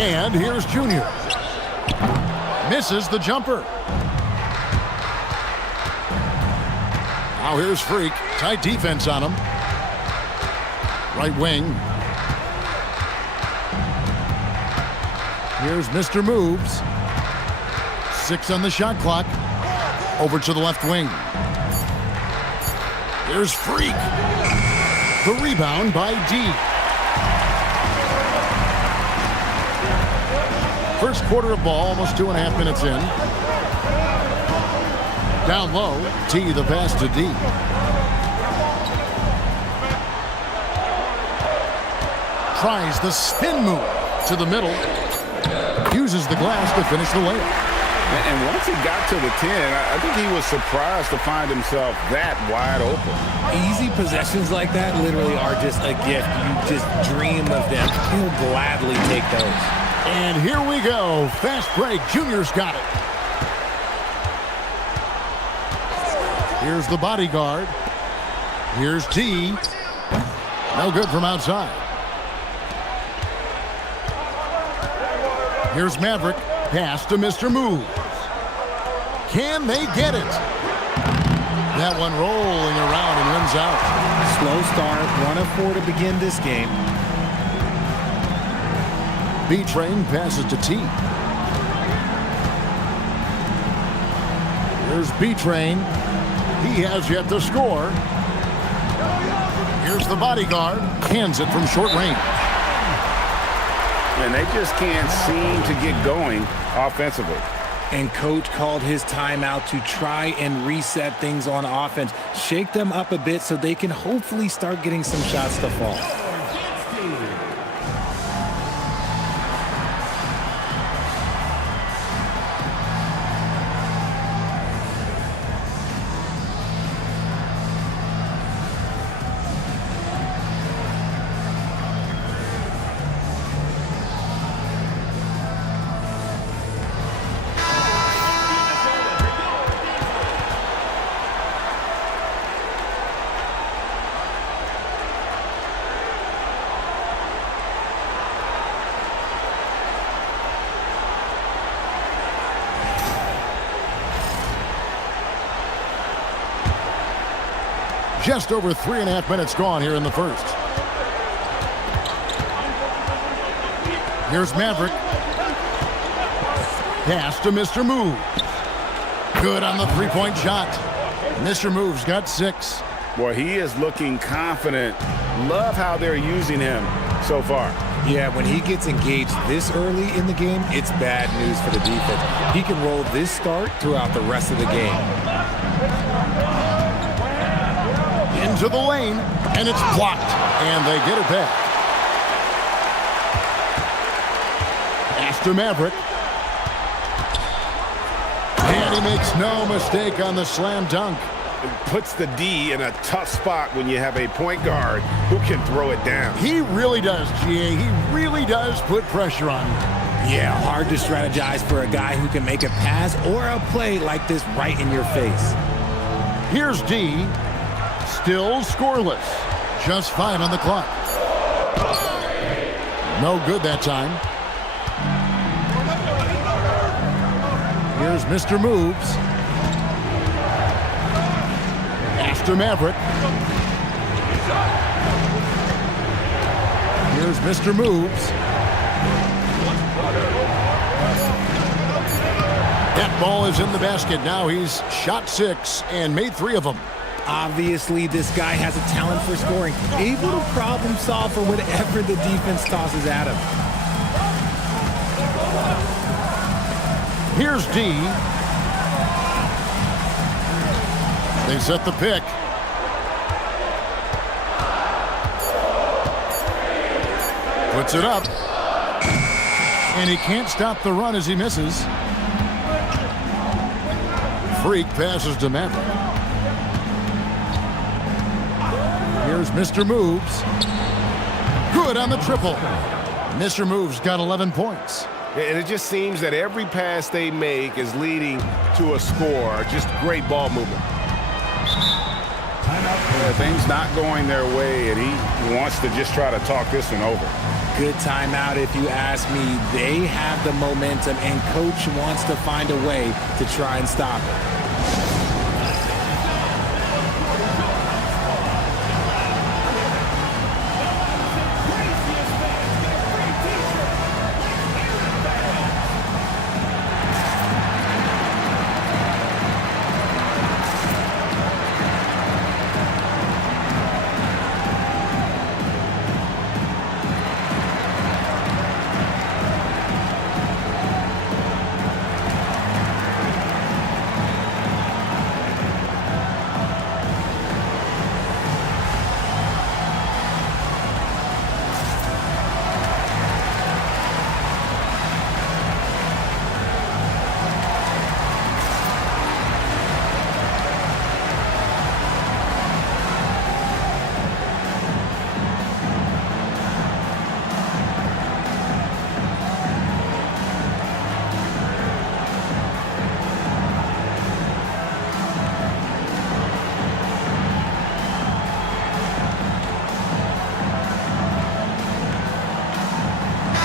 And here's Junior. Misses the jumper. Now here's Freak. Tight defense on him. Right wing. Here's Mr. Moves. 6 on the shot clock. Over to the left wing. Here's Freak. The rebound by D. First quarter of ball, almost 2.5 minutes in. Down low, T the pass to D. Tries the spin move to the middle. Uses the glass to finish the layup. And once he got to the 10, I think he was surprised to find himself that wide open. Easy possessions like that literally are just a gift. You just dream of them. He'll gladly take those. And here we go. Fast break. Junior's got it. Here's the bodyguard. Here's T. No good from outside. Here's Maverick. Pass to Mr. Moves. Can they get it? That one rolling around and wins out. Slow start. 1 of 4 to begin this game. B-Train passes to T. Here's B-Train. He has yet to score. Here's the bodyguard. Hands it from short range. And they just can't seem to get going offensively. And coach called his timeout to try and reset things on offense. Shake them up a bit so they can hopefully start getting some shots to fall. Just over 3.5 minutes gone here in the first. Here's Maverick. Pass to Mr. Moves. Good on the three-point shot. Mr. Moves got 6. Boy, he is looking confident. Love how they're using him so far. Yeah, when he gets engaged this early in the game, it's bad news for the defense. He can roll this start throughout the rest of the game. Into the lane, and it's blocked, and they get it back. Pass to Maverick. he makes no mistake on the slam dunk. It puts the D in a tough spot when you have a point guard who can throw it down. He really does, GA. He really does put pressure on you. Yeah, hard to strategize for a guy who can make a pass or a play like this right in your face. Here's D. Still scoreless. Just 5 on the clock. No good that time. Here's Mr. Moves. Pass to Maverick. Here's Mr. Moves. That ball is in the basket. Now he's shot 6 and made 3 of them. Obviously, this guy has a talent for scoring, able to problem solve for whatever the defense tosses at him. Here's D. They set the pick. Puts it up. And he can't stop the run as he misses. Freak passes to Maverick. Here's Mr. Moves. Good on the triple. Mr. Moves got 11 points. And it just seems that every pass they make is leading to a score. Just great ball movement. Things not going their way, and he wants to just try to talk this one over. Good timeout if you ask me. They have the momentum, and coach wants to find a way to try and stop it.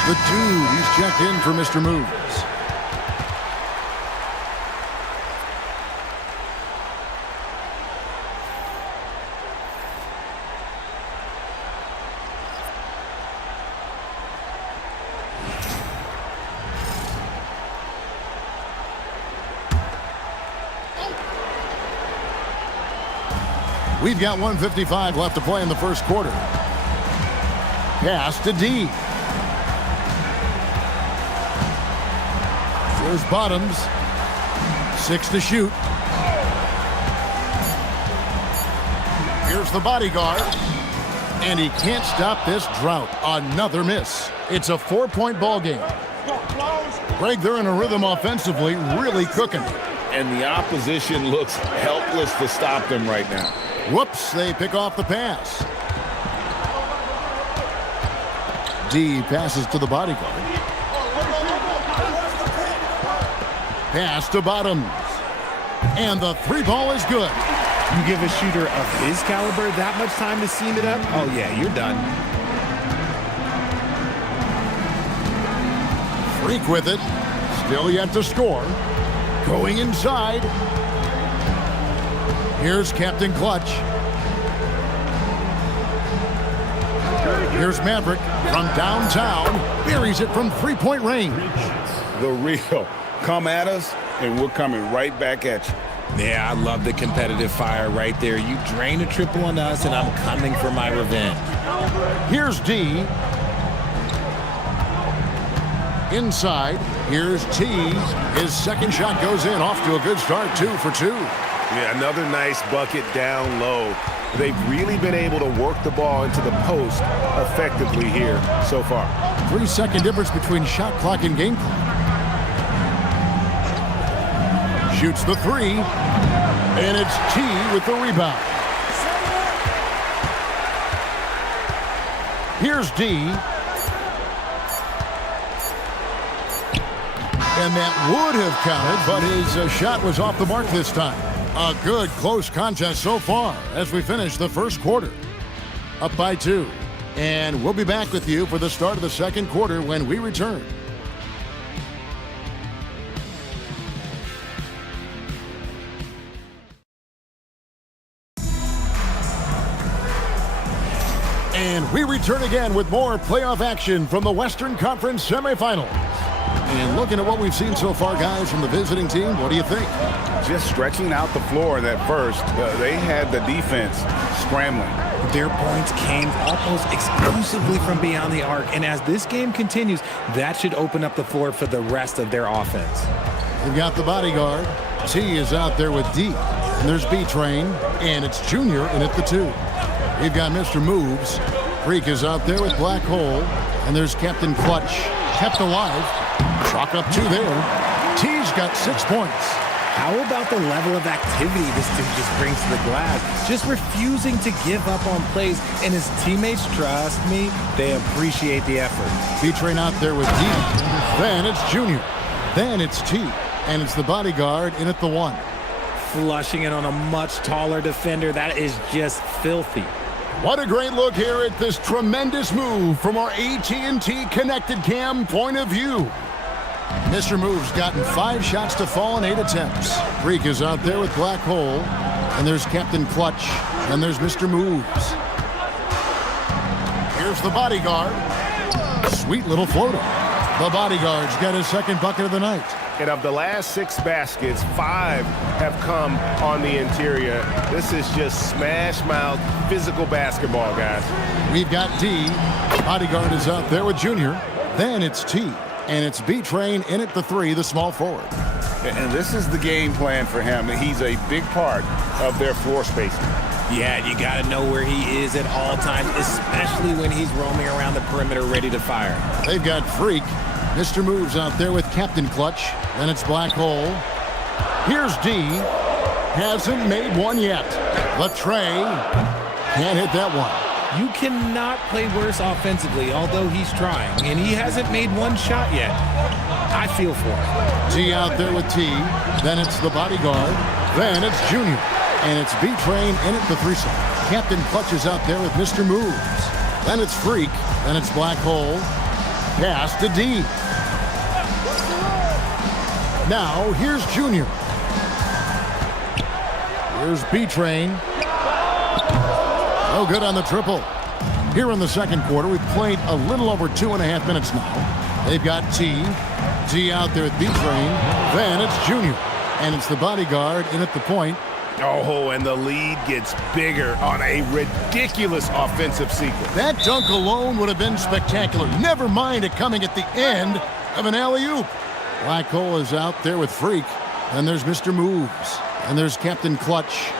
The dude, he's checked in for Mr. Moves. We've got 1:55 left to play in the first quarter. Pass to D. There's Bottoms. 6 to shoot. Here's the bodyguard. And he can't stop this drought. Another miss. It's a 4-point ball game. Greg, they're in a rhythm offensively, really cooking. And the opposition looks helpless to stop them right now. Whoops, they pick off the pass. D passes to the bodyguard. Pass to Bottoms. And the 3 ball is good. You give a shooter of his caliber that much time to seam it up? Oh, yeah, you're done. Freak with it. Still yet to score. Going inside. Here's Captain Clutch. Here's Maverick from downtown. Buries it from 3-point range. The real. Come at us, and we're coming right back at you. Yeah, I love the competitive fire right there. You drain a triple on us, and I'm coming for my revenge. Here's D. Inside. Here's T. His second shot goes in. Off to a good start. 2 for 2. Yeah, another nice bucket down low. They've really been able to work the ball into the post effectively here so far. 3-second difference between shot clock and game clock. shoots the three, and it's T with the rebound. Here's D. And that would have counted, but his shot was off the mark this time. A good, close contest so far as we finish the first quarter. Up by 2. And we'll be back with you for the start of the second quarter when we return. And we return again with more playoff action from the Western Conference semifinals. And looking at what we've seen so far, guys, from the visiting team, what do you think? Just stretching out the floor at first. They had the defense scrambling. Their points came almost exclusively from beyond the arc. And as this game continues, that should open up the floor for the rest of their offense. We've got the bodyguard. T is out there with D. And there's B-Train. And it's Junior in at the 2. We've got Mr. Moves. Freak is out there with Black Hole. And there's Captain Clutch. Kept alive. Chalk up 2 there. T's got 6 points. How about the level of activity this team just brings to the glass? Just refusing to give up on plays, and his teammates, trust me, they appreciate the effort. B-Train out there with D. Then it's Junior. Then it's T. And it's the bodyguard in at the 1. Flushing it on a much taller defender. That is just filthy. What a great look here at this tremendous move from our AT&T Connected Cam point of view. Mr. Move's gotten 5 shots to fall in 8 attempts. Freak is out there with Black Hole. And there's Captain Clutch. And there's Mr. Moves. Here's the bodyguard. Sweet little floater. The bodyguard's got his second bucket of the night. And of the last 6 baskets, 5 have come on the interior. This is just smash mouth physical basketball, guys. We've got D. Bodyguard is out there with Junior. Then it's T. And it's B-Train in at the 3, the small forward. And this is the game plan for him. He's a big part of their floor spacing. Yeah, you got to know where he is at all times, especially when he's roaming around the perimeter ready to fire. They've got Freak. Mr. Moves out there with Captain Clutch. Then it's Black Hole. Here's D. Hasn't made one yet. Latray can't hit that one. You cannot play worse offensively, although he's trying, and he hasn't made one shot yet. I feel for him. T out there with T. Then it's the bodyguard. Then it's Junior. And it's B-Train in at the 3-side. Captain Clutch is out there with Mr. Moves. Then it's Freak. Then it's Black Hole. Pass to D. Now, here's Junior. Here's B-Train. No good on the triple. Here in the second quarter, we've played a little over 2.5 minutes now. They've got T. T out there with B-Train. Then it's Junior. And it's the bodyguard in at the point. Oh, and the lead gets bigger on a ridiculous offensive sequence. That dunk alone would have been spectacular. Never mind it coming at the end of an alley-oop. Black Hole is out there with Freak. And there's Mr. Moves. And there's Captain Clutch.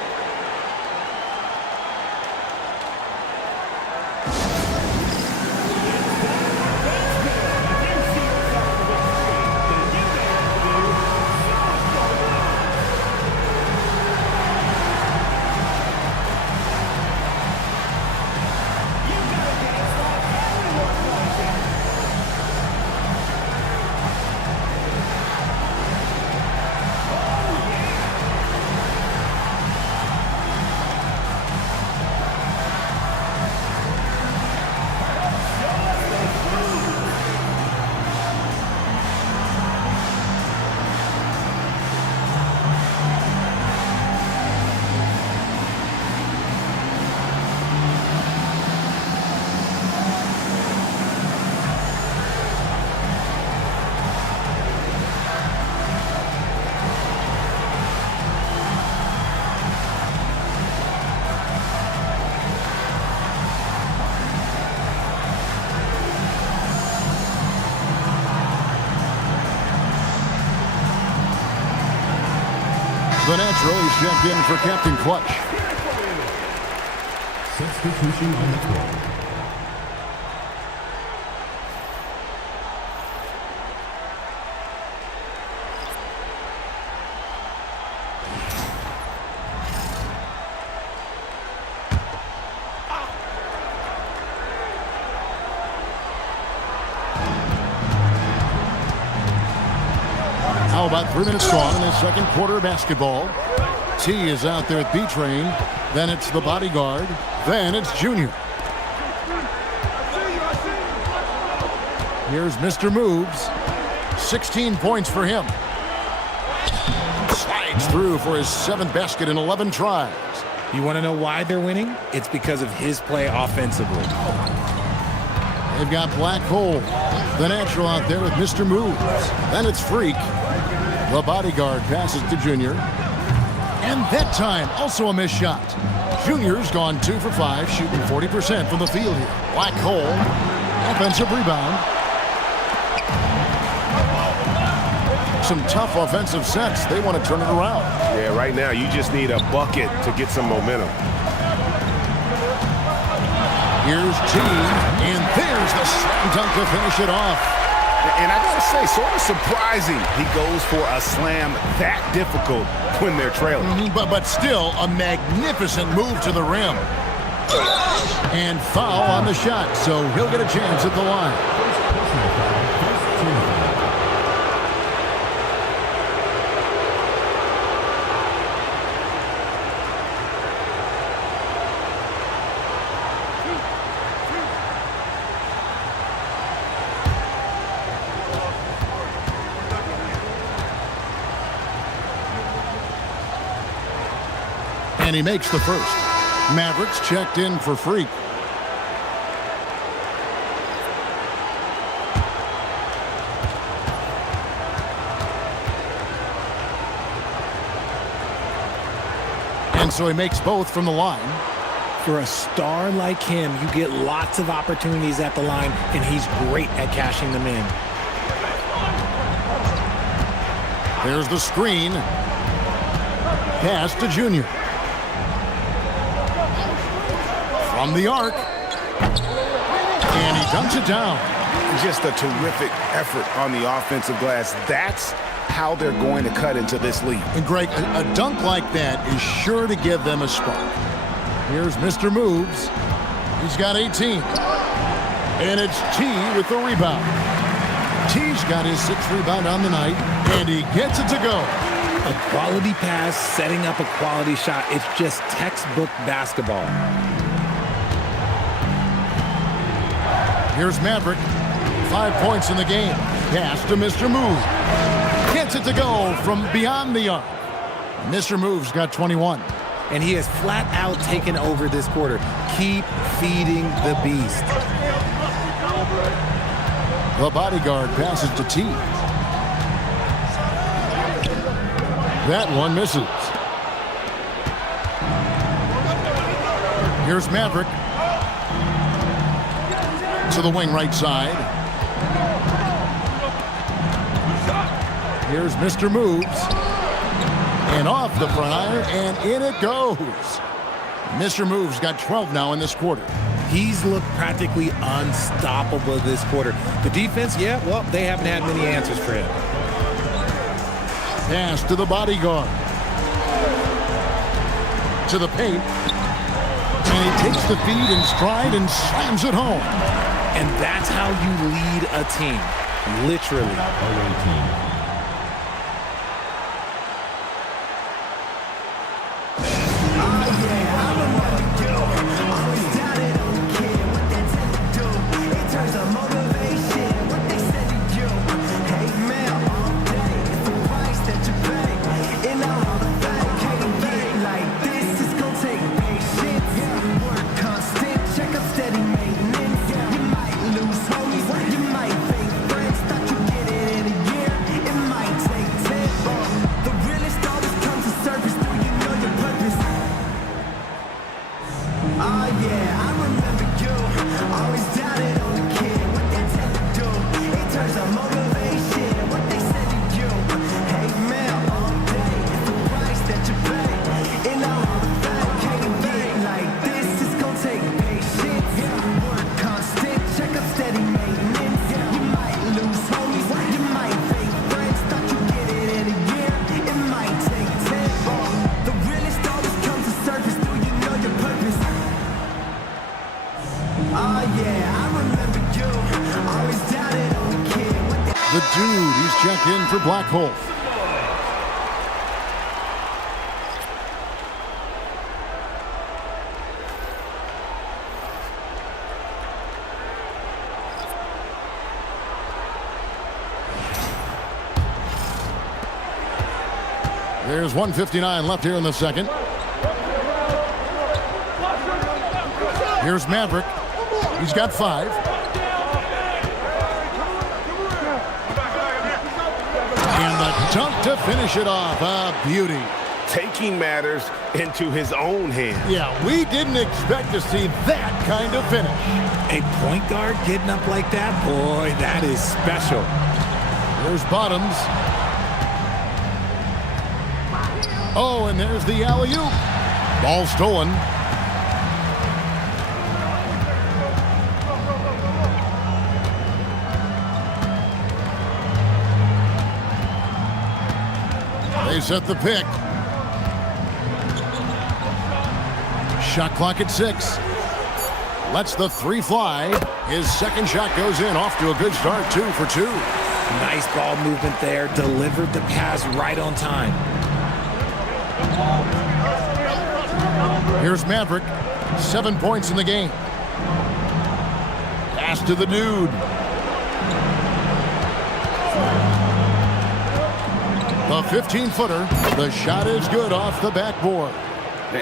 The natural is checked in for Captain Clutch. Substitution on the court. How about 3 minutes gone in the second quarter of basketball? T is out there at B-Train. Then it's the bodyguard. Then it's Junior. Here's Mr. Moves. 16 points for him. Slides through for his 7th basket in 11 tries. You want to know why they're winning? It's because of his play offensively. They've got Black Hole, the natural out there with Mr. Moves. Then it's Freak. The bodyguard passes to Junior. And that time, also a missed shot. Junior's gone 2 for 5, shooting 40% from the field here. Black Hole, offensive rebound. Some tough offensive sets. They want to turn it around. Yeah, right now you just need a bucket to get some momentum. Here's T, and there's the slam dunk to finish it off. And I gotta say, sort of surprising he goes for a slam that difficult when they're trailing. But still a magnificent move to the rim. And foul on the shot, so he'll get a chance at the line. And he makes the first. Mavericks checked in for Freak. And so he makes both from the line. For a star like him, you get lots of opportunities at the line, and he's great at cashing them in. There's the screen. Pass to Junior. From the arc. And he dunks it down. Just a terrific effort on the offensive glass. That's how they're going to cut into this lead. And Greg, a dunk like that is sure to give them a spark. Here's Mr. Moves. He's got 18. And it's T with the rebound. T's got his 6th rebound on the night, and he gets it to go. A quality pass, setting up a quality shot. It's just textbook basketball. Here's Maverick. 5 points in the game. Pass to Mr. Move. Gets it to go from beyond the arc. Mr. Move's got 21. And he has flat out taken over this quarter. Keep feeding the beast. The bodyguard passes to T. That one misses. Here's Maverick. To the wing right side. Here's Mr. Moves. And off the flyer, and in it goes. Mr. Moves got 12 now in this quarter. He's looked practically unstoppable this quarter. The defense, yeah, well, they haven't had many answers for him. Pass to the bodyguard. To the paint. And he takes the feed in stride and slams it home. And that's how you lead a team. Literally. for Black Hole. There's 1:59 left here in the second. Here's Maverick. He's got 5. And the dunk to finish it off. A beauty. Taking matters into his own hands. Yeah, we didn't expect to see that kind of finish. A point guard getting up like that? Boy, that is special. There's Bottoms. Oh, and there's the alley-oop. Ball stolen. They set the pick. Shot clock at 6. Lets the 3 fly. His second shot goes in. Off to a good start. 2 for 2. Nice ball movement there. Delivered the pass right on time. Here's Maverick. 7 points in the game. Pass to the dude. The 15-footer. The shot is good off the backboard.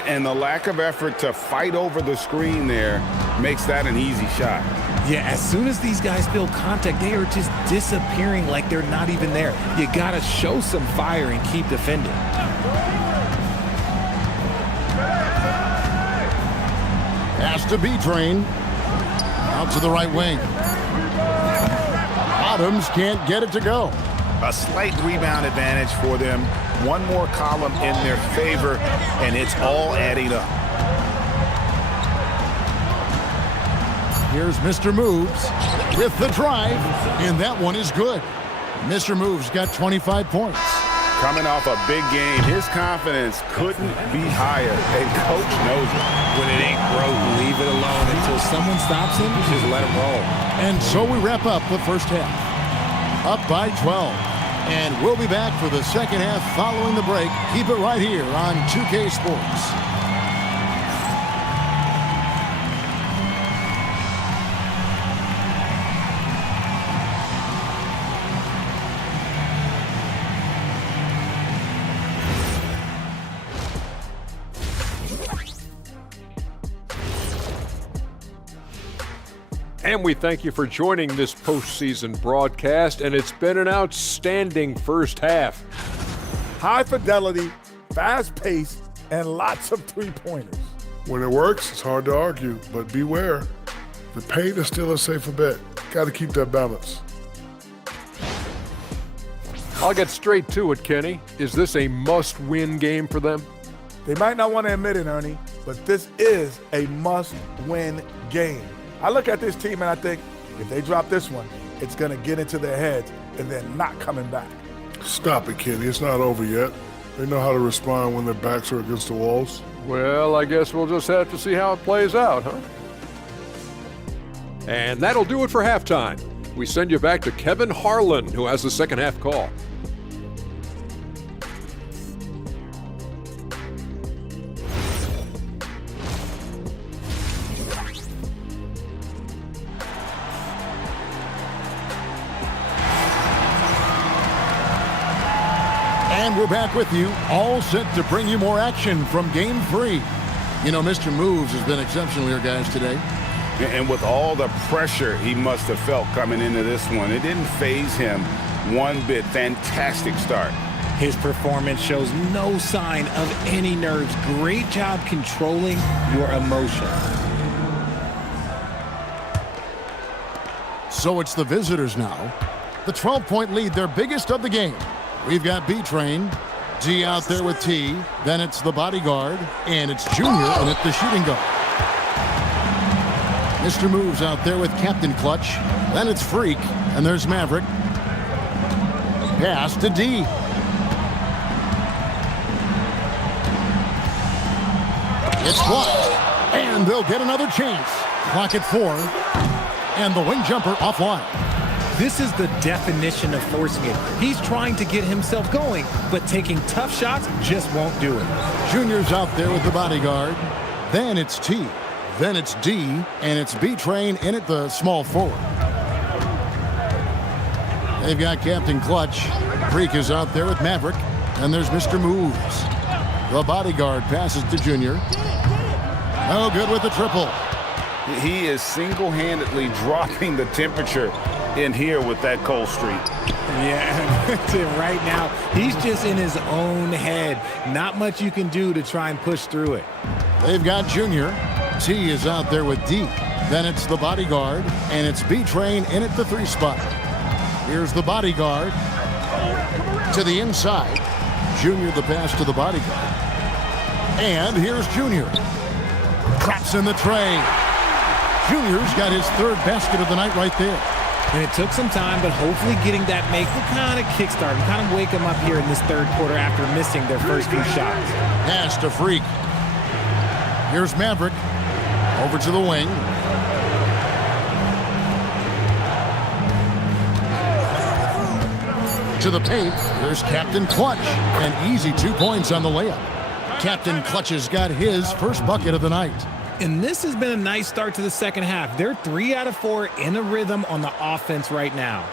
And the lack of effort to fight over the screen there makes that an easy shot. Yeah, as soon as these guys feel contact, they are just disappearing like they're not even there. You got to show some fire and keep defending. Pass to B-Train. Out to the right wing. Bottoms can't get it to go. A slight rebound advantage for them. One more column in their favor, and it's all adding up. Here's Mr. Moves with the drive, and that one is good. Mr. Moves got 25 points. Coming off a big game, his confidence couldn't be higher, and Coach knows it. When it ain't broke, leave it alone until someone stops him. Just let him roll. And so we wrap up the first half. Up by 12. And we'll be back for the second half following the break. Keep it right here on 2K Sports. And we thank you for joining this postseason broadcast, and it's been an outstanding first half. High fidelity, fast pace, and lots of three-pointers. When it works, it's hard to argue, but beware. The paint is still a safer bet. Got to keep that balance. I'll get straight to it, Kenny. Is this a must-win game for them? They might not want to admit it, Ernie, but this is a must-win game. I look at this team and I think, if they drop this one, it's going to get into their heads and they're not coming back. Stop it, Kenny. It's not over yet. They know how to respond when their backs are against the walls. Well, I guess we'll just have to see how it plays out, huh? And that'll do it for halftime. We send you back to Kevin Harlan, who has the second half call. And we're back with you, all set to bring you more action from Game 3. You know, Mr. Moves has been exceptional here, guys, today. And with all the pressure he must have felt coming into this one, it didn't faze him one bit. Fantastic start. His performance shows no sign of any nerves. Great job controlling your emotions. So it's the visitors now. The 12-point lead, their biggest of the game. We've got B-Train, G out there with T, then it's the bodyguard, and it's Junior and at the shooting guard. Mr. Moves out there with Captain Clutch, then it's Freak, and there's Maverick. Pass to D. It's blocked, and they'll get another chance. Clock at 4, and the wing jumper offline. This is the definition of forcing it. He's trying to get himself going, but taking tough shots just won't do it. Junior's out there with the bodyguard. Then it's T. Then it's D. And it's B-Train in at the small forward. They've got Captain Clutch. Freak is out there with Maverick. And there's Mr. Moves. The bodyguard passes to Junior. No good with the triple. He is single-handedly dropping the temperature in here with that cold streak. Yeah, right now, he's just in his own head. Not much you can do to try and push through it. They've got Junior. T is out there with D. Then it's the bodyguard, and it's B-Train in at the 3 spot. Here's the bodyguard to the inside. Junior the pass to the bodyguard. And here's Junior. Drops in the tray. Junior's got his 3rd basket of the night right there. And it took some time, but hopefully getting that make will kind of kickstart and kind of wake them up here in this 3rd quarter after missing their first few shots. Pass to Freak. Here's Maverick. Over to the wing. To the paint. There's Captain Clutch. An easy 2 points on the layup. Captain Clutch has got his first bucket of the night. And this has been a nice start to the second half. They're 3 out of 4 in a rhythm on the offense right now.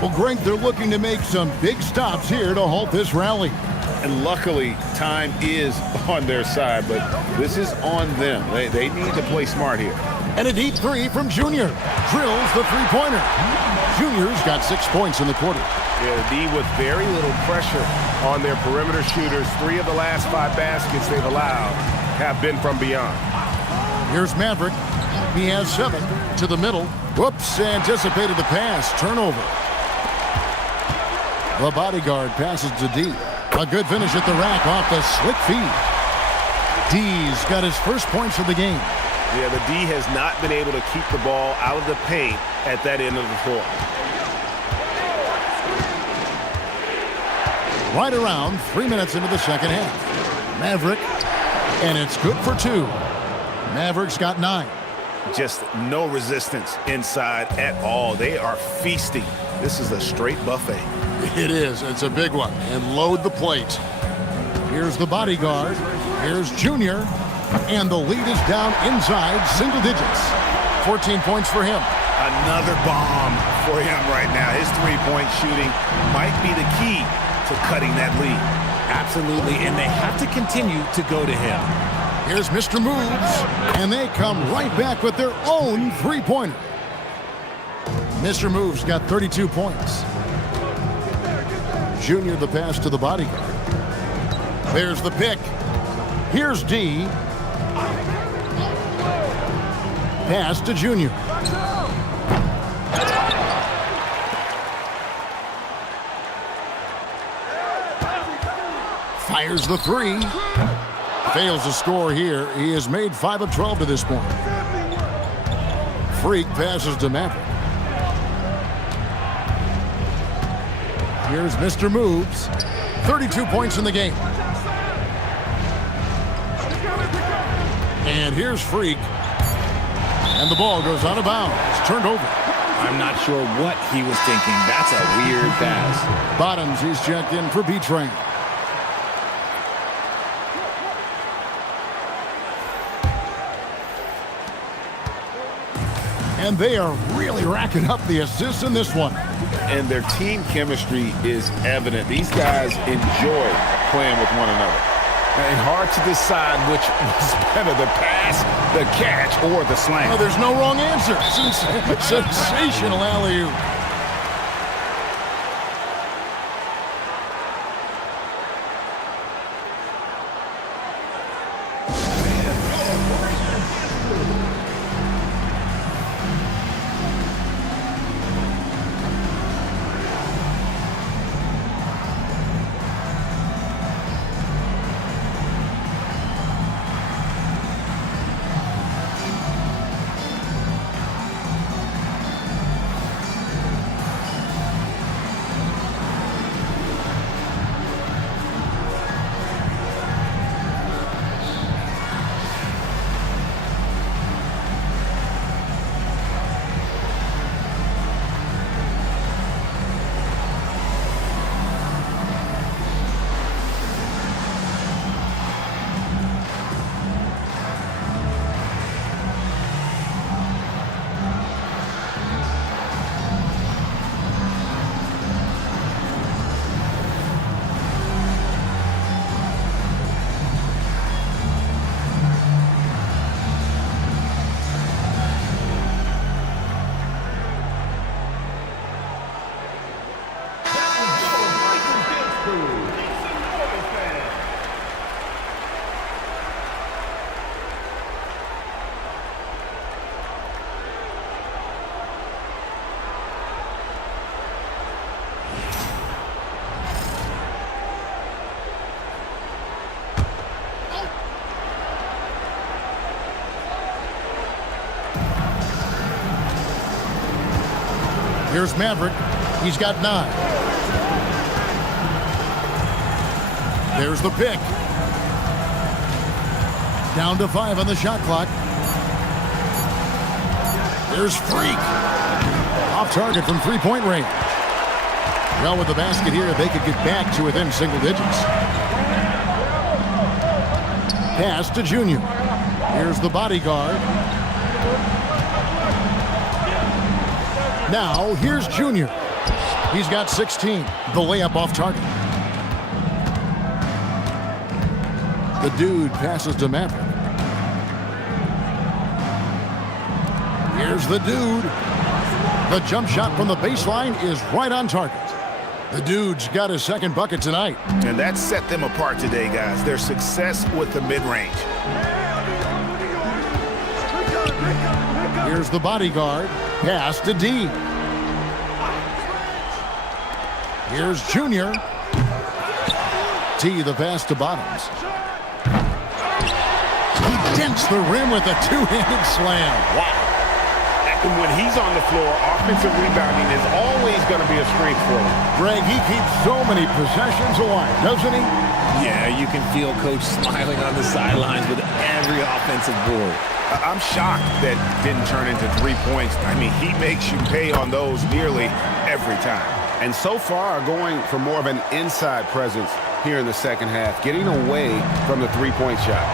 Well, Greg, they're looking to make some big stops here to halt this rally. And luckily, time is on their side, but this is on them. They need to play smart here. And a deep 3 from Junior. Drills the 3-pointer. Junior's got 6 points in the quarter. Yeah, the D with very little pressure on their perimeter shooters. 3 of the last 5 baskets they've allowed have been from beyond. Here's Maverick. He has 7 to the middle. Whoops, anticipated the pass. Turnover. The bodyguard passes to D. A good finish at the rack off the slick feed. D's got his first points of the game. Yeah, the D has not been able to keep the ball out of the paint at that end of the floor. Right around 3 minutes into the second half. Maverick, and it's good for 2. Maverick's got 9. Just no resistance inside at all. They are feasting. This is a straight buffet. It is. It's a big one. And load the plate. Here's the bodyguard. Here's Junior. And the lead is down inside single digits. 14 points for him. Another bomb for him right now. His 3-point shooting might be the key to cutting that lead. Absolutely, and they have to continue to go to him. Here's Mr. Moves. And they come right back with their own 3-pointer. Mr. Moves got 32 points. Junior the pass to the bodyguard. There's the pick. Here's D. Pass to Junior. Fires the 3. Fails to score here. He has made 5 of 12 to this point. Freak passes to Maverick. Here's Mr. Moves. 32 points in the game. And here's Freak. And the ball goes out of bounds. It's turned over. I'm not sure what he was thinking. That's a weird pass. Bottoms, he's checked in for B-Train. And they are really racking up the assists in this one. And their team chemistry is evident. These guys enjoy playing with one another. And hard to decide which was better, the pass, the catch, or the slam. Oh, there's no wrong answer. Sensational alley-oop. Here's Maverick. He's got 9. There's the pick. Down to 5 on the shot clock. There's Freak. Off target from three-point range. Well, with the basket here, they could get back to within single digits. Pass to Junior. Here's the bodyguard. Now, here's Junior. He's got 16. The layup off target. The dude passes to Maverick. Here's the dude. The jump shot from the baseline is right on target. The dude's got his second bucket tonight. And that set them apart today, guys. Their success with the mid-range. Here's the bodyguard. Pass to D. Here's Junior. T, the pass to Bottoms. He dents the rim with a two-handed slam. Wow. And when he's on the floor, offensive rebounding is always going to be a strength for him. Greg, he keeps so many possessions alive, doesn't he? Yeah, you can feel Coach smiling on the sidelines with every offensive board. I'm shocked that didn't turn into 3 points. I mean, he makes you pay on those nearly every time. And so far, going for more of an inside presence here in the second half, getting away from the three-point shot.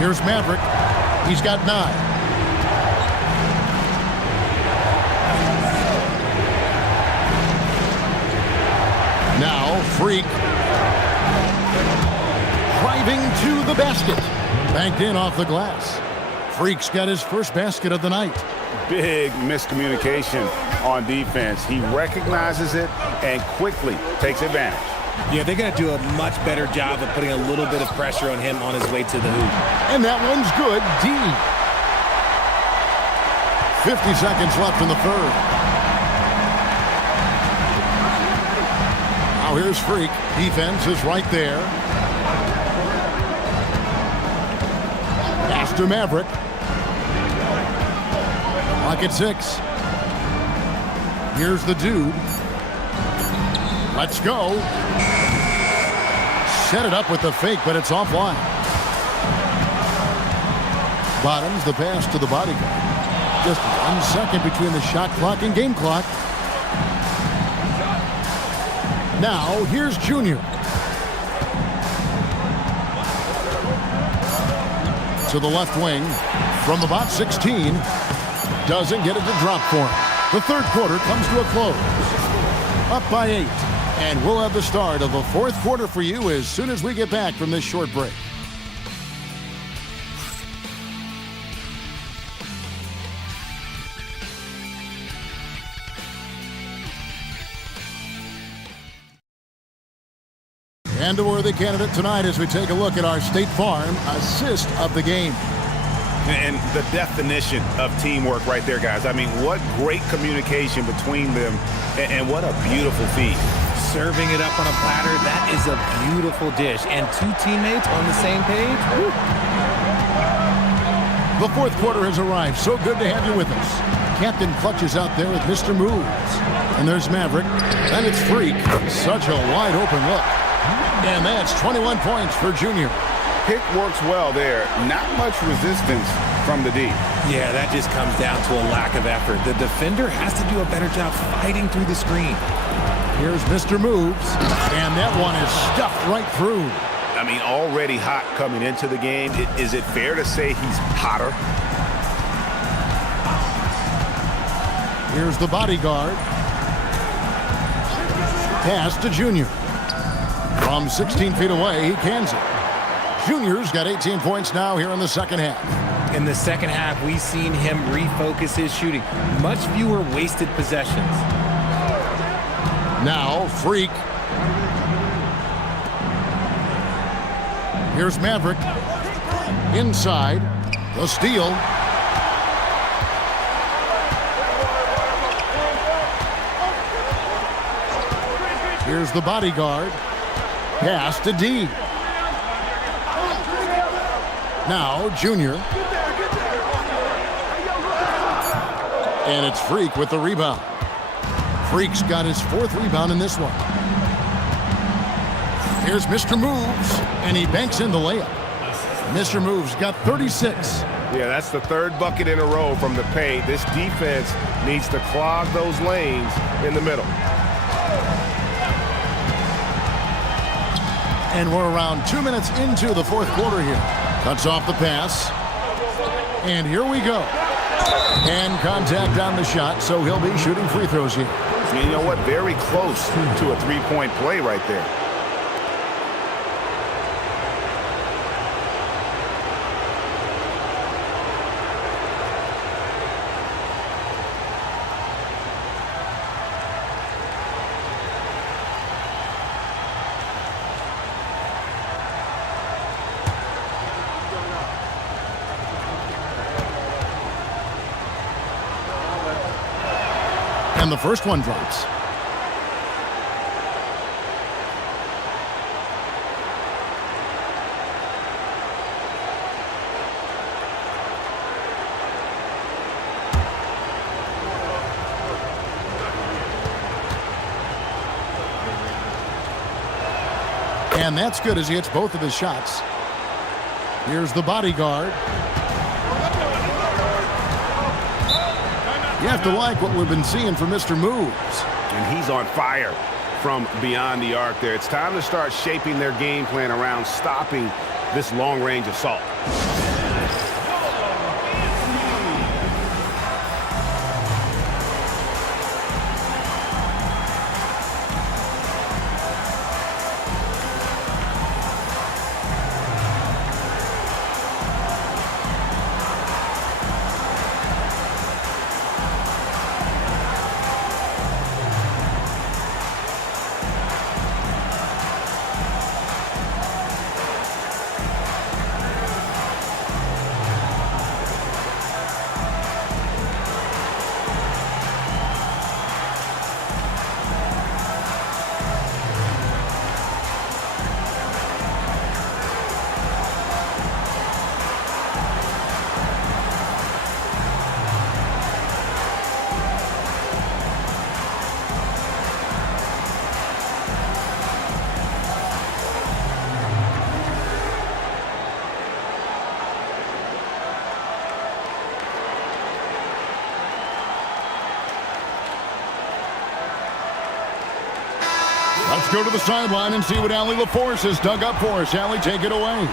Here's Maverick. He's got 9. Now, Freak. Driving to the basket. Banked in off the glass. Freak's got his first basket of the night. Big miscommunication on defense. He recognizes it and quickly takes advantage. Yeah, they're going to do a much better job of putting a little bit of pressure on him on his way to the hoop. And that one's good. D. 50 seconds left in the third. Now here's Freak. Defense is right there. Pass to Maverick. Clock at 6. Here's the dude. Let's go. Set it up with the fake, but it's offline. Bottoms the pass to the bodyguard. Just 1 second between the shot clock and game clock. Now, here's Junior. To the left wing. From about 16. Doesn't get it to drop for him. The third quarter comes to a close. Up by 8. And we'll have the start of the fourth quarter for you as soon as we get back from this short break. And a worthy candidate tonight as we take a look at our State Farm assist of the game. And the definition of teamwork right there, guys. I mean, what great communication between them, and what a beautiful feed. Serving it up on a platter, that is a beautiful dish. And two teammates on the same page. Woo. The fourth quarter has arrived. So good to have you with us. Captain clutches out there with Mr. Moves. And there's Maverick. And it's Freak. Such a wide open look. And that's 21 points for Junior. Pick works well there. Not much resistance from the D. Yeah, that just comes down to a lack of effort. The defender has to do a better job fighting through the screen. Here's Mr. Moves, and that one is stuffed right through. I mean, already hot coming into the game. Is it fair to say he's hotter? Here's the bodyguard. Pass to Junior. From 16 feet away, he cans it. Junior's got 18 points now here in the second half. In the second half, we've seen him refocus his shooting. Much fewer wasted possessions. Now, Freak. Here's Maverick. Inside. The steal. Here's the bodyguard. Pass to D. Now, Junior. And it's Freak with the rebound. Freak's got his fourth rebound in this one. Here's Mr. Moves, and he banks in the layup. Mr. Moves got 36. Yeah, that's the third bucket in a row from the paint. This defense needs to clog those lanes in the middle. And we're around 2 minutes into the fourth quarter here. Cuts off the pass. And here we go. And contact on the shot, so he'll be shooting free throws here. You know what? Very close to a three-point play right there. And the first one drops. And that's good as he hits both of his shots. Here's the bodyguard. You have to like what we've been seeing from Mr. Moves. And he's on fire from beyond the arc there. It's time to start shaping their game plan around stopping this long-range assault. Let's go to the sideline and see what Allie LaForce has dug up for us. Allie, take it away.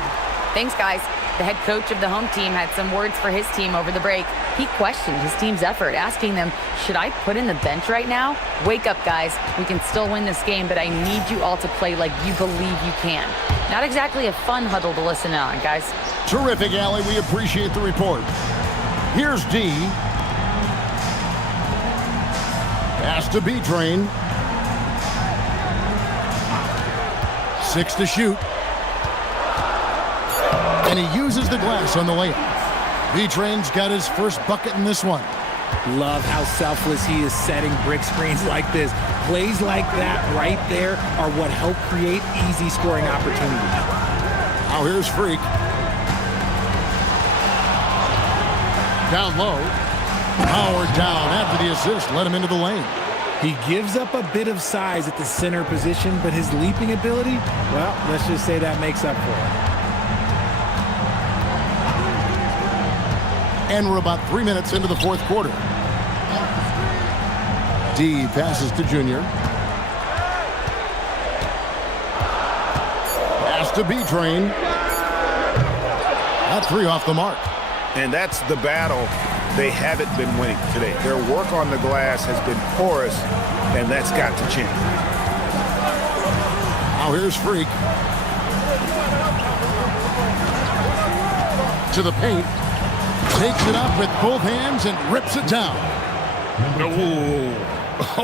Thanks, guys. The head coach of the home team had some words for his team over the break. He questioned his team's effort, asking them, should I put in the bench right now? Wake up, guys. We can still win this game, but I need you all to play like you believe you can. Not exactly a fun huddle to listen on, guys. Terrific, Allie. We appreciate the report. Here's D. Pass to B-Train. 6 to shoot. And he uses the glass on the layup. B-Train's got his first bucket in this one. Love how selfless he is setting brick screens like this. Plays like that right there are what help create easy scoring opportunities. Now here's Freak. Down low. Power down after the assist. Let him into the lane. He gives up a bit of size at the center position, but his leaping ability, well, let's just say that makes up for it. And we're about 3 minutes into the fourth quarter. D passes to Junior. Pass to B-Train. That 3 off the mark. And that's the battle they haven't been winning today. Their work on the glass has been porous, and that's got to change. Now here's Freak. To the paint. Takes it up with both hands and rips it down.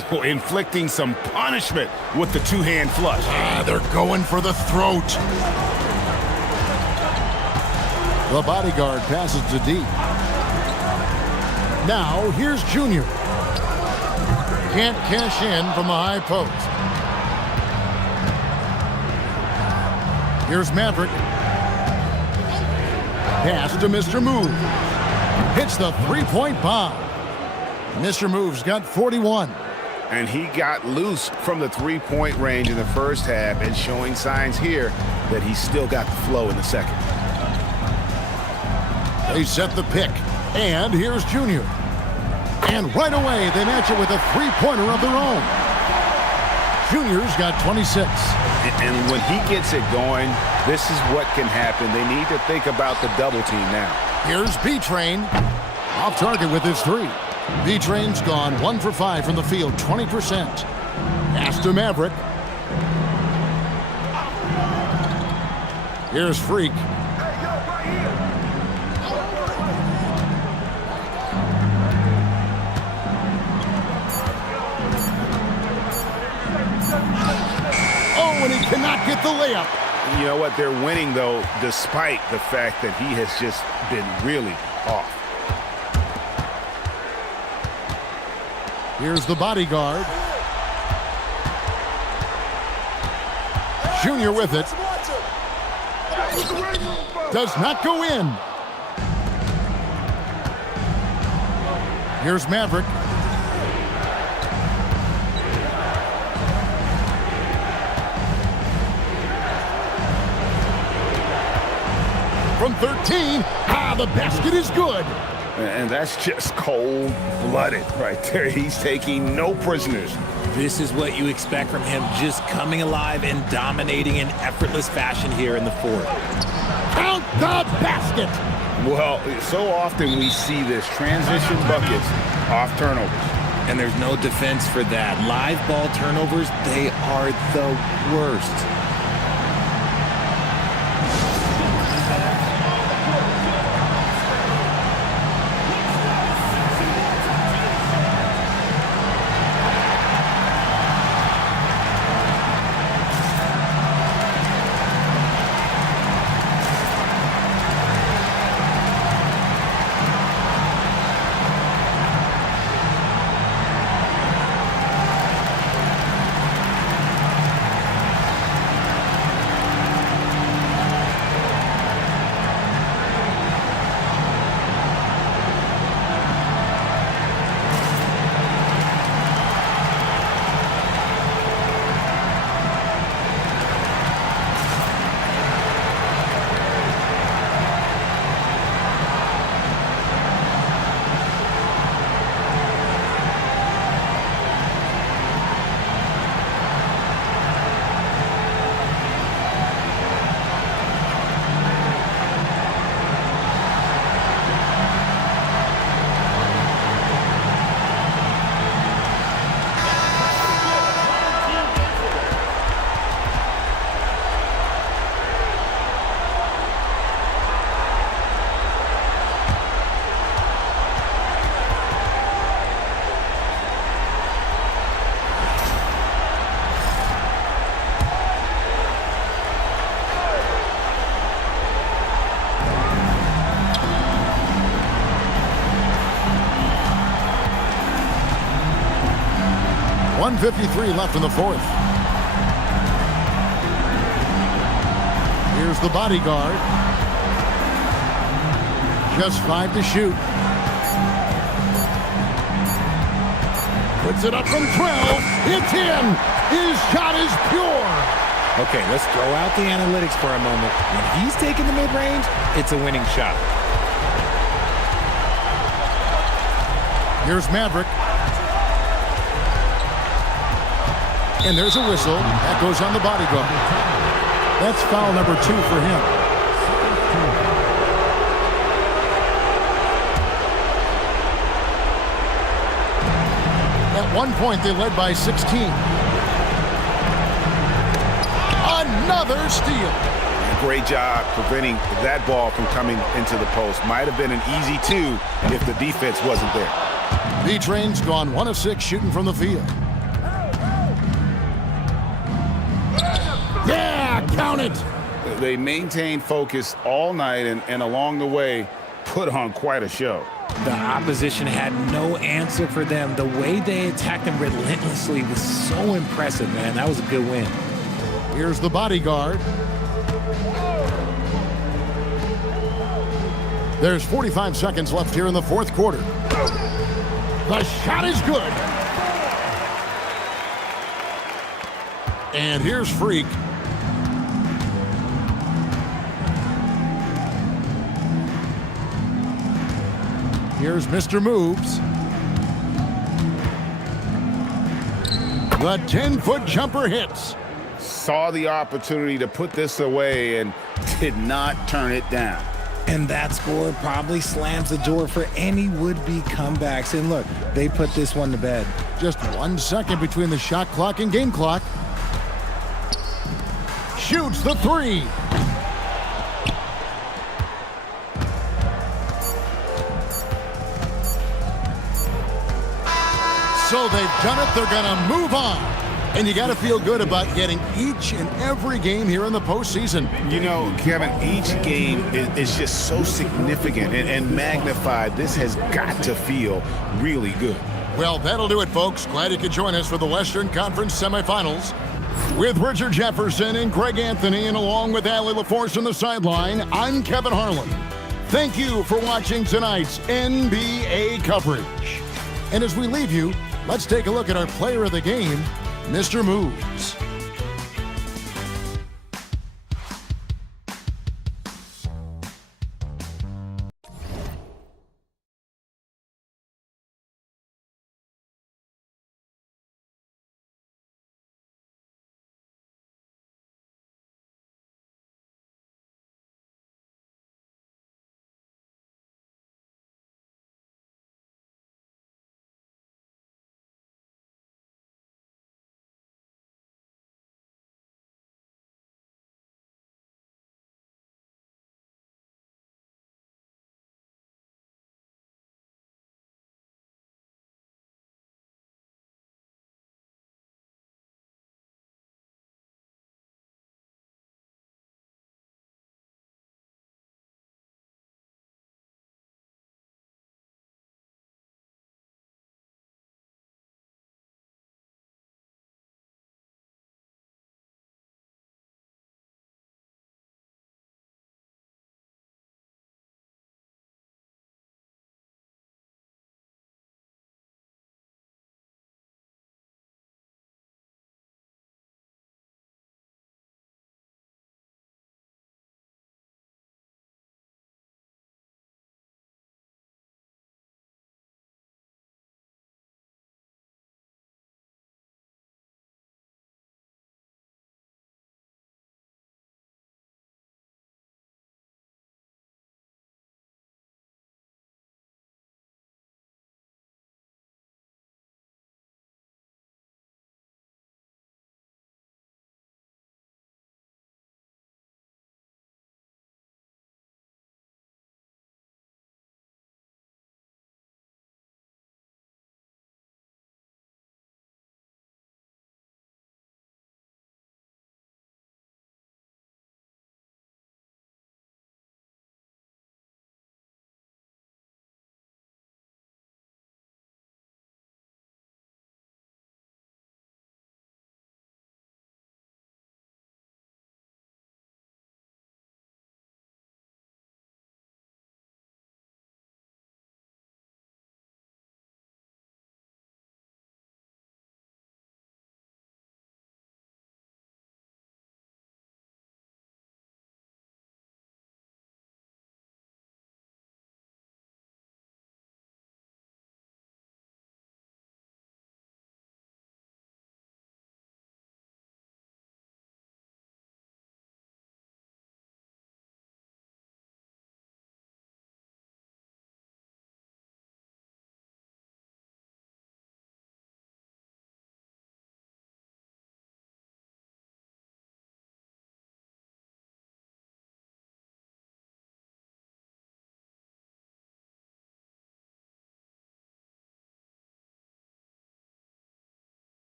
Oh, inflicting some punishment with the two-hand flush. They're going for the throat. The bodyguard passes to D. Now, here's Junior. Can't cash in from the high post. Here's Maverick. Pass to Mr. Move. Hits the three-point bomb. Mr. Move's got 41. And he got loose from the three-point range in the first half and showing signs here that he's still got the flow in the second. They set the pick. And here's Junior. And right away, they match it with a three-pointer of their own. Junior's got 26. And when he gets it going, this is what can happen. They need to think about the double team now. Here's B-Train. Off target with his 3. B-Train's gone 1 for 5 from the field, 20%. Pass to Maverick. Here's Freak. Oh, and he cannot get the layup. You know what? They're winning, though, despite the fact that he has just been really off. Here's the bodyguard. Junior with it. Does not go in. Here's Maverick. From 13, the basket is good. And that's just cold-blooded right there. He's taking no prisoners. This is what you expect from him, just coming alive and dominating in effortless fashion here in the fourth. Count the basket. Well, so often we see this transition buckets off turnovers. And there's no defense for that. Live ball turnovers, they are the worst. 1:53 left in the fourth. Here's the bodyguard. Just 5 to shoot. Puts it up from 12. It's in. His shot is pure. Okay, let's throw out the analytics for a moment. When he's taking the mid-range, it's a winning shot. Here's Maverick. And there's a whistle. That goes on the bodyguard. That's foul number 2 for him. At one point, they led by 16. Another steal. Great job preventing that ball from coming into the post. Might have been an easy 2 if the defense wasn't there. B-Train's gone 1 of 6 shooting from the field. Yeah, count it. They maintained focus all night and along the way put on quite a show. The opposition had no answer for them. The way they attacked them relentlessly was so impressive, man. That was a good win. Here's the bodyguard. There's 45 seconds left here in the fourth quarter. The shot is good. And here's Freak. Here's Mr. Moves. The 10-foot jumper hits. Saw the opportunity to put this away and did not turn it down. And that score probably slams the door for any would-be comebacks. And look, they put this one to bed. Just 1 second between the shot clock and game clock. Shoots the 3. So they've done it. They're going to move on. And you got to feel good about getting each and every game here in the postseason. You know, Kevin, each game is just so significant and magnified. This has got to feel really good. Well, that'll do it, folks. Glad you could join us for the Western Conference semifinals. With Richard Jefferson and Greg Anthony, and along with Allie LaForce on the sideline, I'm Kevin Harlan. Thank you for watching tonight's NBA coverage. And as we leave you, let's take a look at our player of the game, Mr. Moves.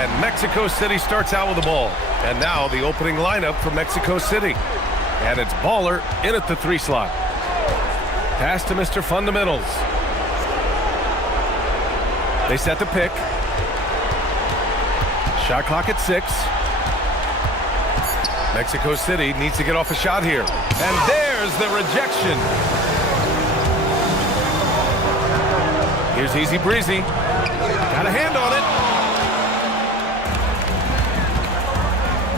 And Mexico City starts out with the ball. And now the opening lineup for Mexico City. And it's Baller in at the 3 slot. Pass to Mr. Fundamentals. They set the pick. Shot clock at 6. Mexico City needs to get off a shot here. And there's the rejection. Here's Easy Breezy. Got a hand on it.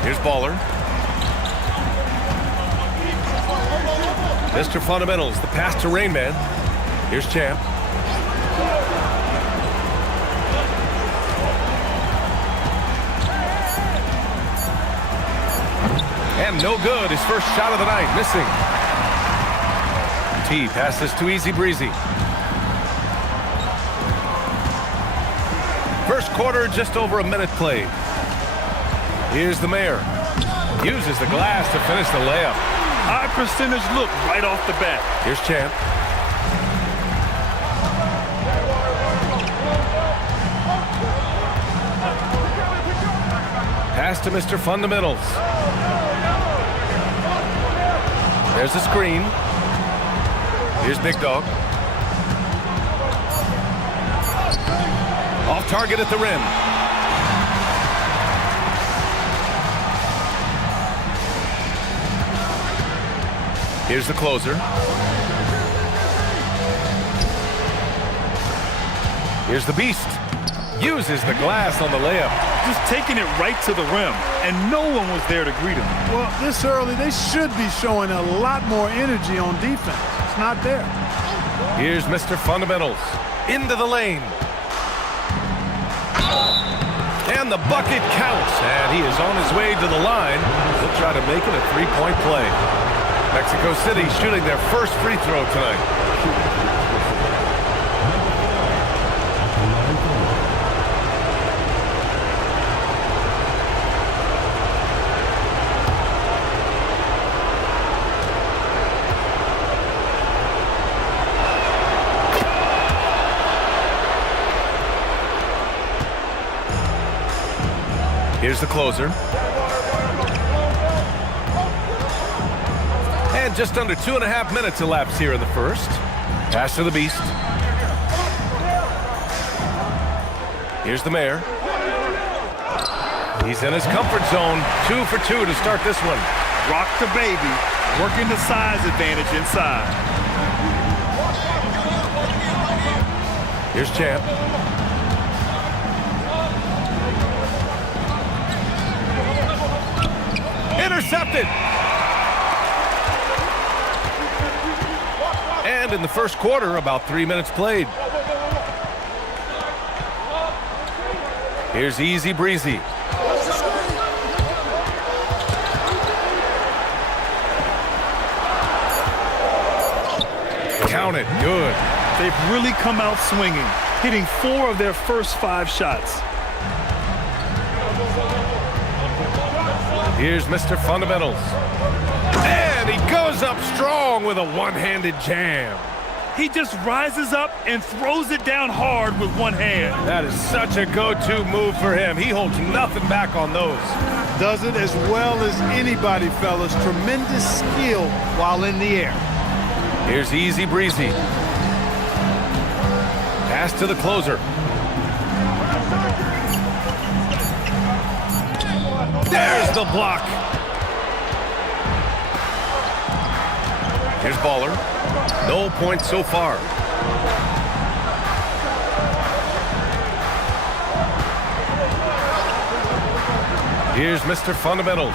Here's Baller. Mr. Fundamentals, the pass to Rain Man. Here's Champ. And no good. His first shot of the night, missing. T passes to Easy Breezy. First quarter, just over a minute played. Here's the mayor. Uses the glass to finish the layup. High percentage look right off the bat. Here's Champ. Pass to Mr. Fundamentals. There's a screen. Here's Big Dog. Off target at the rim. Here's the closer. Here's the beast. Uses the glass on the layup. Just taking it right to the rim, and no one was there to greet him. Well, this early, they should be showing a lot more energy on defense. It's not there. Here's Mr. Fundamentals. Into the lane. And the bucket counts. And he is on his way to the line. He'll try to make it a three-point play. Mexico City shooting their first free throw tonight. Here's the closer. And just under 2.5 minutes elapsed here in the first. Pass to the beast. Here's the mayor. He's in his comfort zone. 2 for 2 to start this one. Rock the baby, working the size advantage inside. Here's Champ. Intercepted. And in the first quarter, about 3 minutes played. Here's Easy Breezy. Count it. Good. They've really come out swinging, hitting 4 of their first 5 shots. Here's Mr. Fundamentals. And he goes up strong with a one-handed jam. He just rises up and throws it down hard with one hand. That is such a go-to move for him. He holds nothing back on those. Does it as well as anybody, fellas. Tremendous skill while in the air. Here's Easy Breezy. Pass to the closer. There's the block. Here's Baller. No points so far. Here's Mr. Fundamentals.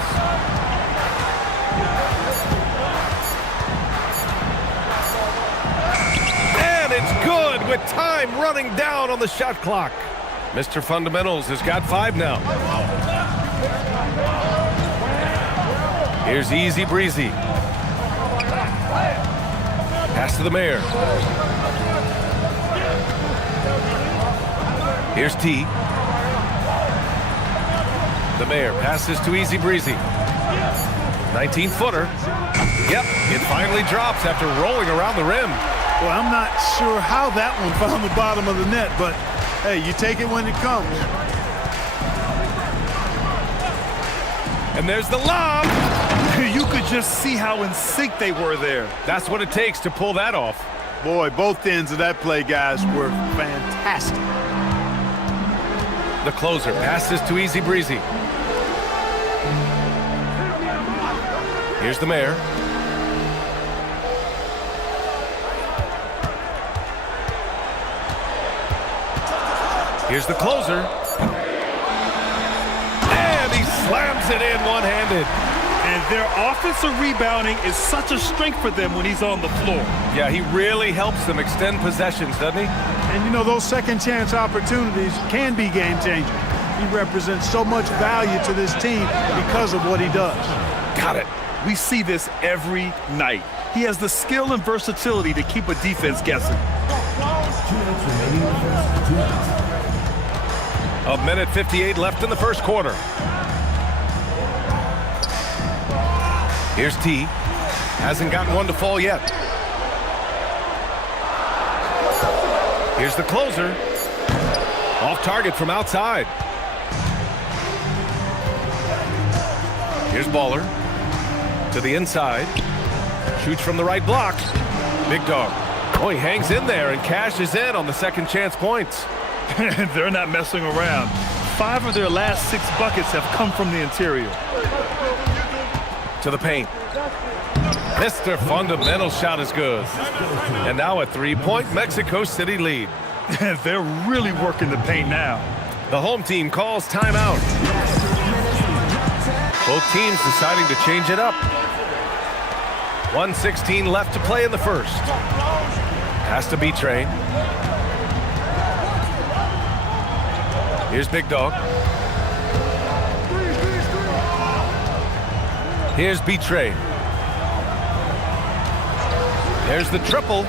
And it's good with time running down on the shot clock. Mr. Fundamentals has got 5 now. Here's Easy Breezy. Pass to the mayor. Here's T. The mayor passes to Easy Breezy. 19-footer. Yep, it finally drops after rolling around the rim. Well, I'm not sure how that one found the bottom of the net, but hey, you take it when it comes. And there's the lob. You could just see how in sync they were there. That's what it takes to pull that off. Boy, both ends of that play, guys, were fantastic. The closer passes to Easy Breezy. Here's the mayor. Here's the closer. And he slams it in one-handed. And their offensive rebounding is such a strength for them when he's on the floor. Yeah, he really helps them extend possessions, doesn't he? And you know, those second chance opportunities can be game changing. He represents so much value to this team because of what he does. Got it. We see this every night. He has the skill and versatility to keep a defense guessing. 2 minutes remaining in the first. 2 minutes. A minute 58 left in the first quarter. Here's T. Hasn't gotten one to fall yet. Here's the closer. Off target from outside. Here's Baller. To the inside. Shoots from the right block. Big Dog. Oh, he hangs in there and cashes in on the second chance points. They're not messing around. 5 of their last 6 buckets have come from the interior. To the paint. Mr. Fundamental shot is good. And now a 3-point Mexico City lead. They're really working the paint now. The home team calls timeout. Both teams deciding to change it up. 1:16 left to play in the first. Has to be Train. Here's Big Dog. Here's B-Train. There's the triple.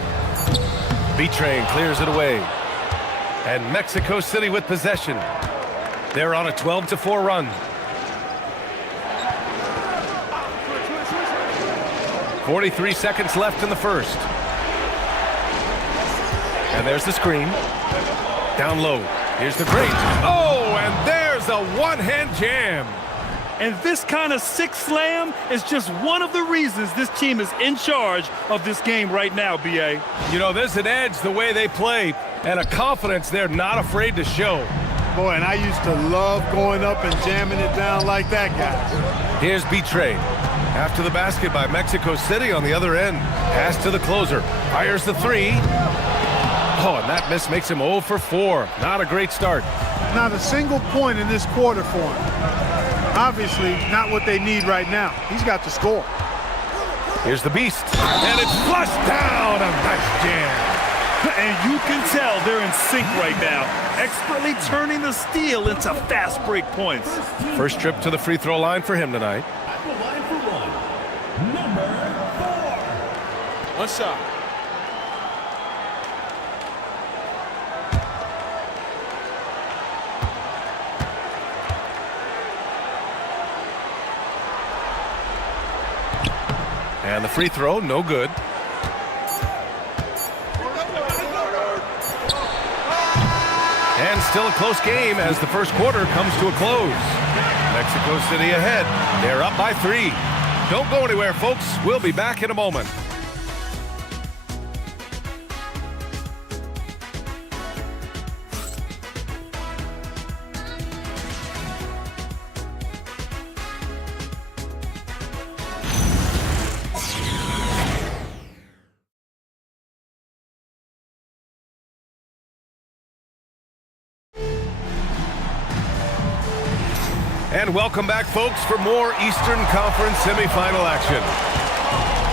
B-Train clears it away. And Mexico City with possession. They're on a 12-4 run. .43 seconds left in the first. And there's the screen. Down low. Here's the break. Oh, and there's a one-hand jam. And this kind of sick slam is just one of the reasons this team is in charge of this game right now, B.A. You know, there's an edge the way they play and a confidence they're not afraid to show. Boy, and I used to love going up and jamming it down like that, guys. Here's B-Train. After the basket by Mexico City on the other end. Pass to the closer. Fires the 3. Oh, and that miss makes him 0 for 4. Not a great start. Not a single point in this quarter for him. Obviously, not what they need right now. He's got to score. Here's the Beast. And it's flushed down. A nice jam. And you can tell they're in sync right now, expertly turning the steal into fast break points. First trip to the free throw line for him tonight. At the line for one, number 4. One shot. And the free throw, no good. And still a close game as the first quarter comes to a close. Mexico City ahead. They're up by 3. Don't go anywhere, folks. We'll be back in a moment. And welcome back, folks, for more Eastern Conference semifinal action.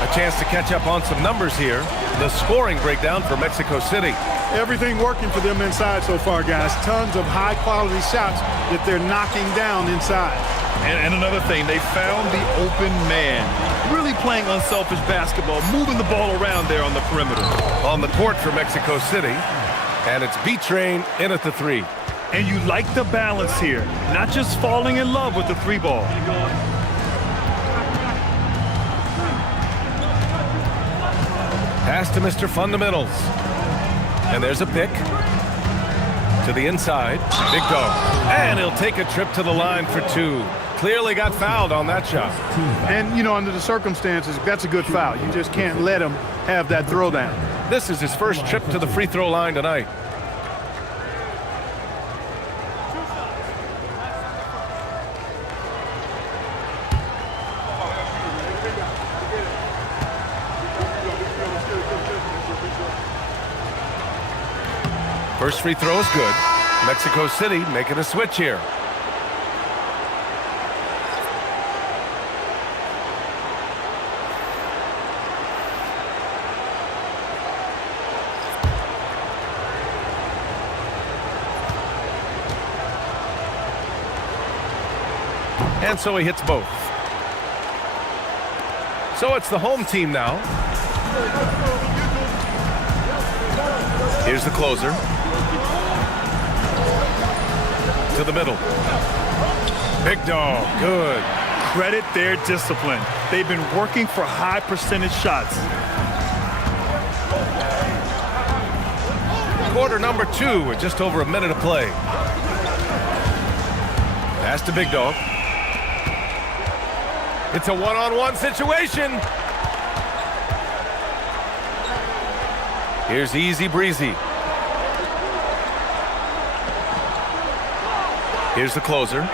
A chance to catch up on some numbers here. The scoring breakdown for Mexico City. Everything working for them inside so far, guys. Tons of high-quality shots that they're knocking down inside. And another thing, they found the open man. Really playing unselfish basketball, moving the ball around there on the perimeter. On the court for Mexico City. And it's B-Train in at the 3. And you like the balance here, not just falling in love with the 3 ball. Pass to Mr. Fundamentals. And there's a pick. To the inside. Big Dog. And he'll take a trip to the line for 2. Clearly got fouled on that shot. And, you know, under the circumstances, that's a good foul. You just can't let him have that throwdown. This is his first trip to the free throw line tonight. First free throw is good. Mexico City making a switch here. And so he hits both. So it's the home team now. Here's the closer. to the middle. Big dog, good. Credit their discipline. They've been working for high percentage shots. Quarter number 2 with just over a minute of play. Pass to Big Dog. It's a one-on-one situation. Here's Easy Breezy. Here's the closer.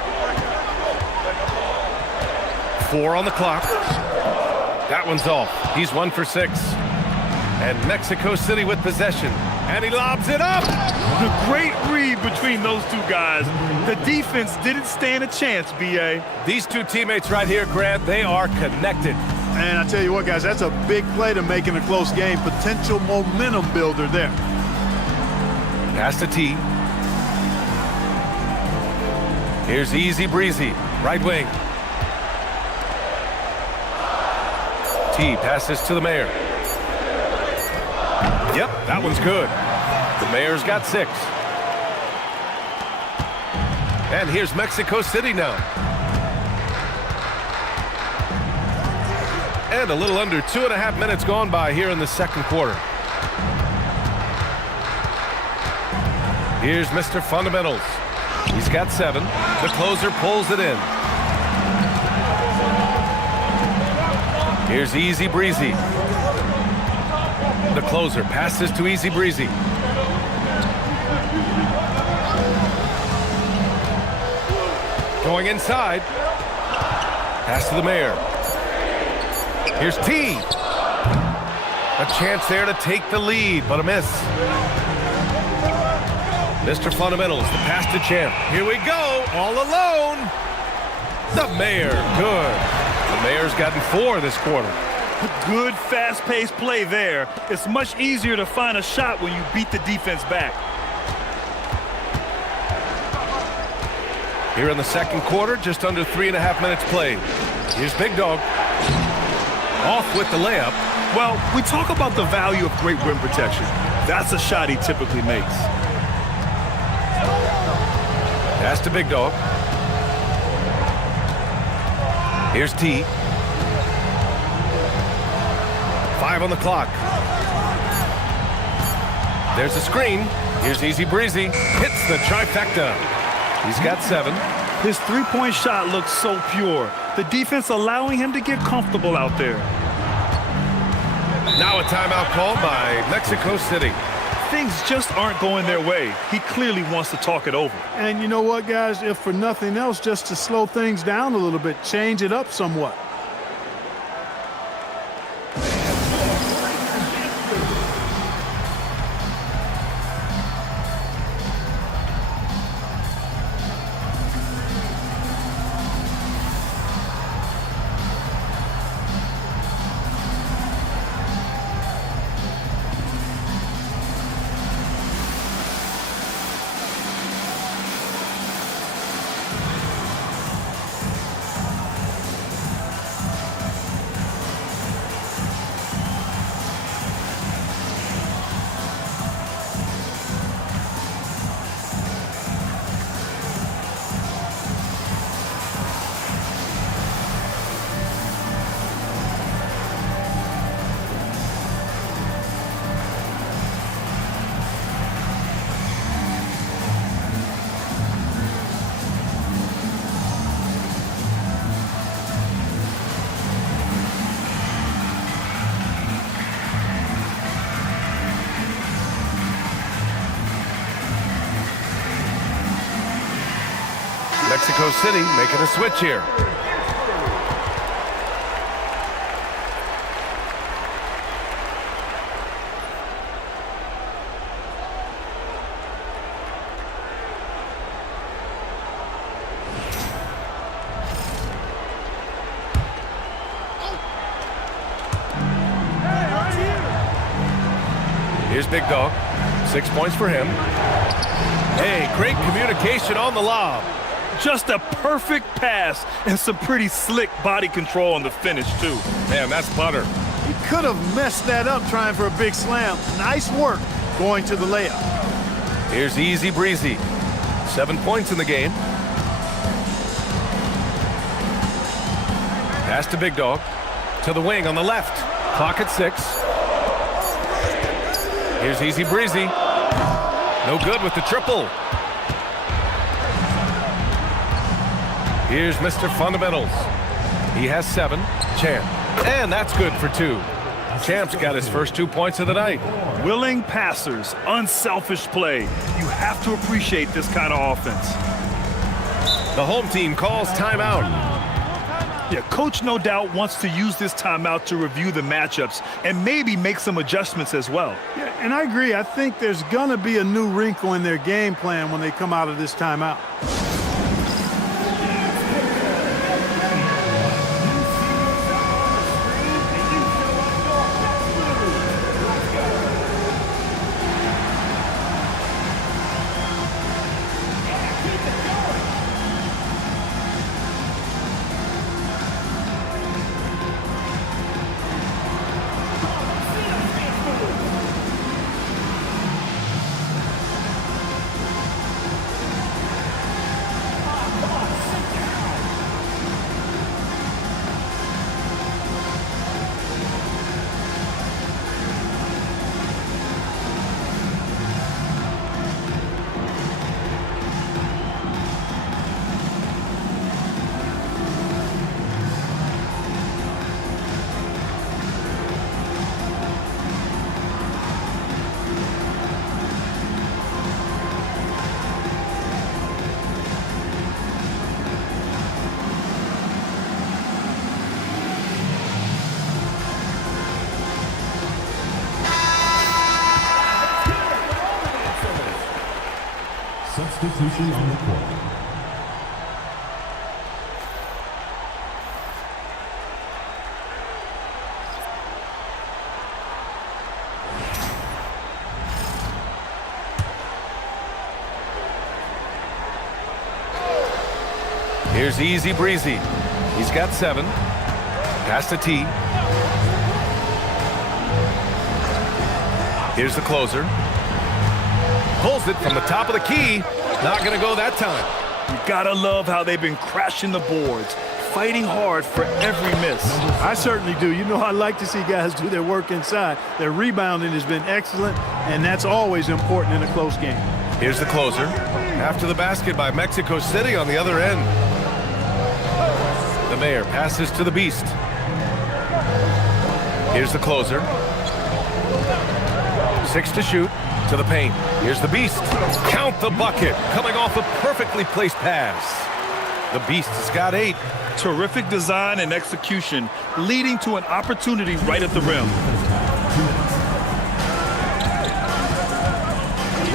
4 on the clock. That one's off. He's 1 for 6. And Mexico City with possession. And he lobs it up. A great read between those two guys. The defense didn't stand a chance, B.A. These two teammates right here, Grant, they are connected. And I tell you what, guys, that's a big play to make in a close game. Potential momentum builder there. Pass to T. Here's Easy Breezy, right wing. T passes to the Mayor. Yep, that one's good. The Mayor's got 6. And here's Mexico City now. And a little under 2.5 minutes gone by here in the second quarter. Here's Mr. Fundamentals. He's got 7. The closer pulls it in. Here's Easy Breezy. The closer passes to Easy Breezy. Going inside. Pass to the Mayor. Here's T. A chance there to take the lead, but a miss. Mr. Fundamentals, the pass to Champ. Here we go, all alone. The Mayor, good. The Mayor's gotten 4 this quarter. Good, fast-paced play there. It's much easier to find a shot when you beat the defense back. Here in the second quarter, just under 3.5 minutes played. Here's Big Dog. Off with the layup. Well, we talk about the value of great rim protection. That's a shot he typically makes. Pass to Big Dog. Here's T. 5 on the clock. There's a screen. Here's Easy Breezy. Hits the trifecta. He's got 7. His three-point shot looks so pure. The defense allowing him to get comfortable out there. Now a timeout called by Mexico City. Things just aren't going their way. He clearly wants to talk it over. And you know what, guys? If for nothing else, just to slow things down a little bit, change it up somewhat. Mexico City making a switch here. Here's Big Dog. 6 points for him. Hey, great communication on the lob. Just a perfect pass and some pretty slick body control on the finish, too. Man, that's butter. He could have messed that up trying for a big slam. Nice work going to the layup. Here's Easy Breezy. 7 points in the game. Pass to Big Dog. To the wing on the left. Clock at 6. Here's Easy Breezy. No good with the triple. Here's Mr. Fundamentals. He has 7. Champ. And that's good for 2. Champ's got his first 2 points of the night. Willing passers, unselfish play. You have to appreciate this kind of offense. The home team calls timeout. Yeah, coach no doubt wants to use this timeout to review the matchups and maybe make some adjustments as well. Yeah, and I agree. I think there's going to be a new wrinkle in their game plan when they come out of this timeout. Substitution on the court. Here's Easy Breezy. He's got 7. Pass to T. Here's the closer. Pulls it from the top of the key. Not going to go that time. You gotta love how they've been crashing the boards, fighting hard for every miss. I certainly do. You know, I like to see guys do their work inside. Their rebounding has been excellent, and that's always important in a close game. Here's the closer. After the basket by Mexico City on the other end. The Mayor passes to the Beast. Here's the closer. 6 to shoot. To the paint. Here's the Beast. Count the bucket. Coming off a perfectly placed pass. The Beast has got 8. Terrific design and execution, leading to an opportunity right at the rim.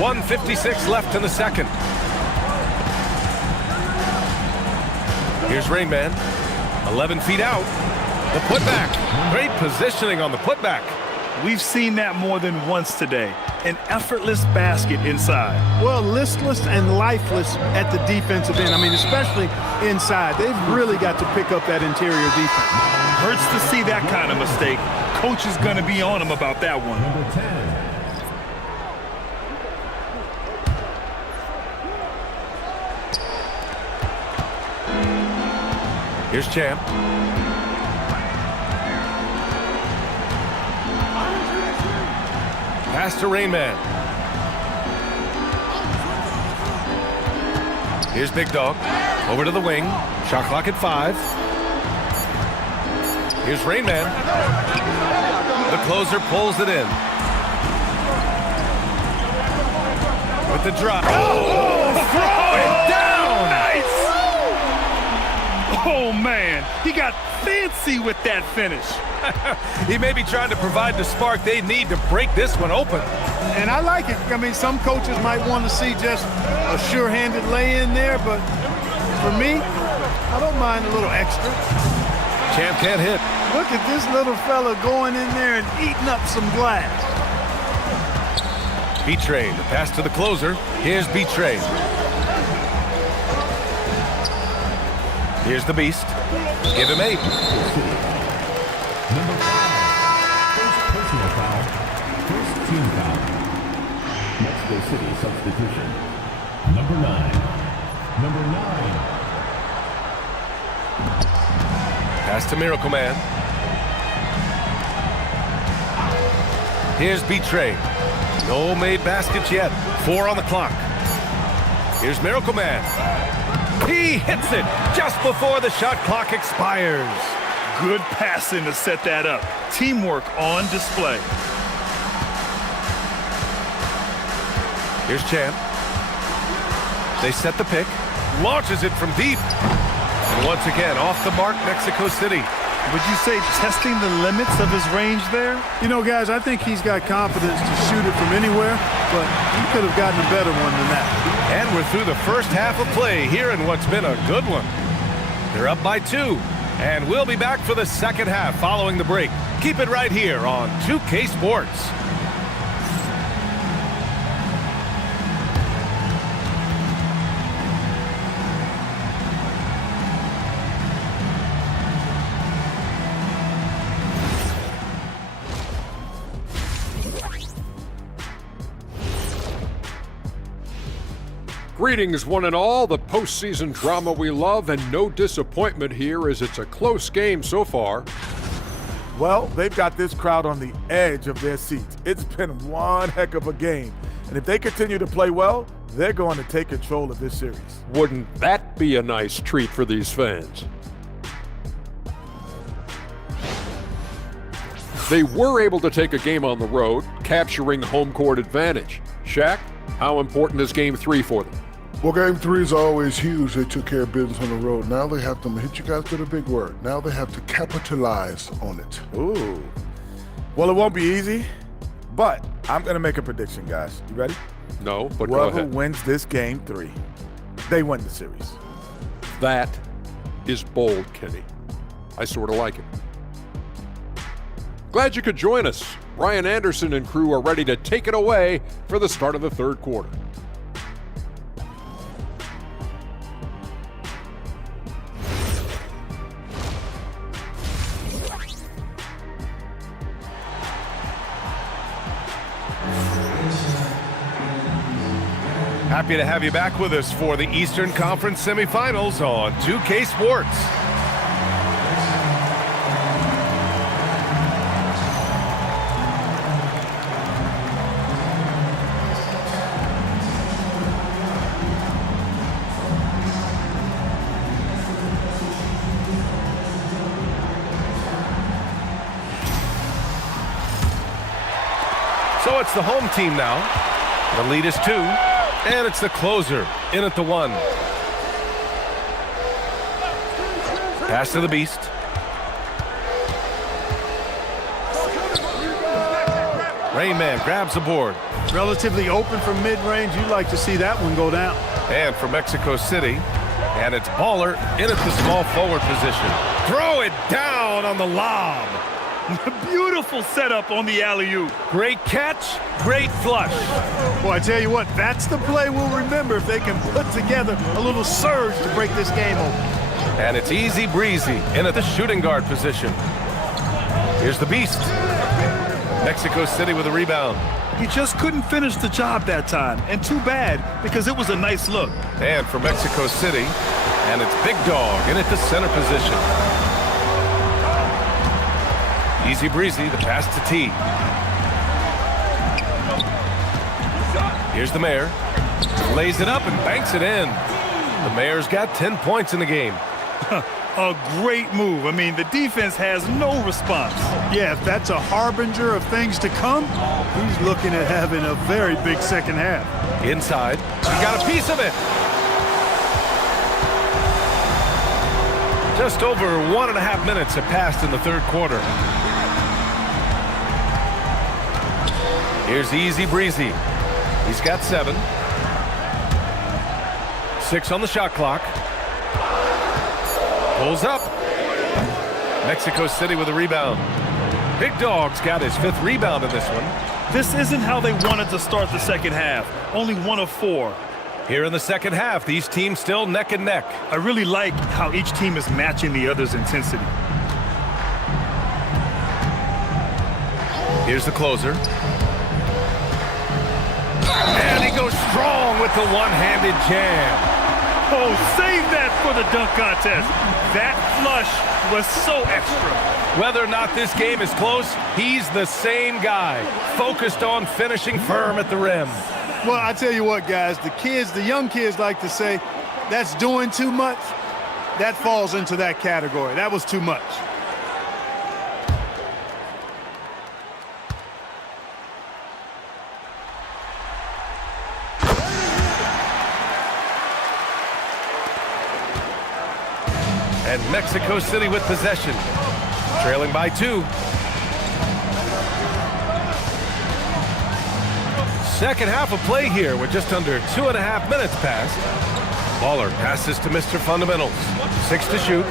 1:56 left in the second. Here's Rain Man. 11 feet out. The putback. Great positioning on the putback. We've seen that more than once today. An effortless basket inside. Well, listless and lifeless at the defensive end. I mean, especially inside. They've really got to pick up that interior defense. Hurts to see that kind of mistake. Coach is going to be on him about that one. Number 10. Here's Champ. Pass to Rain Man. Here's Big Dog. Over to the wing. Shot clock at 5. Here's Rain Man. The closer pulls it in. With the drop. Oh! Throw it down! Nice! Oh, man. He got fancy with that finish. He may be trying to provide the spark they need to break this one open. And I like it. I mean, some coaches might want to see just a sure-handed lay-in there, but for me, I don't mind a little extra. Champ can't hit. Look at this little fella going in there and eating up some glass. B-Trade. The pass to the closer. Here's B-Trade. Here's the Beast. Give him 8. Number 5. First personal foul. First team foul. Mexico City substitution. Number Number 9. Number 9. Pass to Miracle Man. Here's Betray. No made baskets yet. 4 on the clock. Here's Miracle Man. He hits it just before the shot clock expires. Good passing to set that up. Teamwork on display. Here's Champ. They set the pick. Launches it from deep. And once again, off the mark, Mexico City. Would you say testing the limits of his range there? You know, guys, I think he's got confidence to shoot it from anywhere, but he could have gotten a better one than that. And we're through the first half of play here in what's been a good one. They're up by 2, and we'll be back for the second half following the break. Keep it right here on 2K Sports. Greetings, one and all. The postseason drama we love, and no disappointment here as it's a close game so far. Well, they've got this crowd on the edge of their seats. It's been one heck of a game. And if they continue to play well, they're going to take control of this series. Wouldn't that be a nice treat for these fans? They were able to take a game on the road, capturing home court advantage. Shaq, how important is Game 3 for them? Well, Game 3 is always huge. They took care of business on the road. Now they have to hit you guys with a big word. Now they have to capitalize on it. Ooh. Well, it won't be easy, but I'm going to make a prediction, guys. You ready? No, but Whoever go ahead. wins this Game 3, they win the series. That is bold, Kenny. I sort of like it. Glad you could join us. Ryan Anderson and crew are ready to take it away for the start of the third quarter. Happy to have you back with us for the Eastern Conference semifinals on 2K Sports. So it's the home team now. The lead is 2. And it's the closer, in at the 1. Pass to the Beast. Rayman grabs the board. Relatively open from mid-range. You'd like to see that one go down. And for Mexico City, and it's Baller in at the small forward position. Throw it down on the lob. Beautiful setup on the alley-oop. Great catch, great flush. Boy, I tell you what, that's the play we'll remember if they can put together a little surge to break this game open. And it's easy breezy in at the shooting guard position. Here's the Beast. Mexico City with a rebound. He just couldn't finish the job that time, and too bad because it was a nice look. And for Mexico City, and it's Big Dog in at the center position. Easy breezy, the pass to T. Here's the Mayor. Lays it up and banks it in. The Mayor's got 10 points in the game. A great move. I mean, the defense has no response. Yeah, if that's a harbinger of things to come, he's looking at having a very big second half. Inside, he got a piece of it. Just over 1.5 minutes have passed in the third quarter. Here's Easy Breezy. He's got 7. 6 on the shot clock. Pulls up. Mexico City with a rebound. Big Dog's got his 5th rebound in this one. This isn't how they wanted to start the second half. Only 1 of 4. Here in the second half, these teams still neck and neck. I really like how each team is matching the other's intensity. Here's the closer. And he goes strong with the one-handed jam. Oh, save that for the dunk contest. That flush was so extra. Whether or not this game is close, he's the same guy, focused on finishing firm at the rim. Well, I tell you what, guys, the young kids like to say, that's doing too much. That falls into that category. That was too much. And Mexico City with possession, trailing by 2. Second half of play here with just under 2.5 minutes passed. Baller passes to Mr. Fundamentals. 6 to shoot.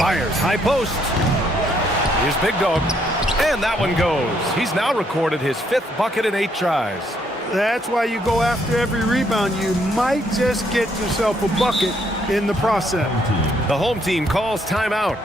Fires high post. Here's Big Dog. And that one goes. He's now recorded his 5th bucket in 8 tries. That's why you go after every rebound. You might just get yourself a bucket in the process. The home team calls timeout.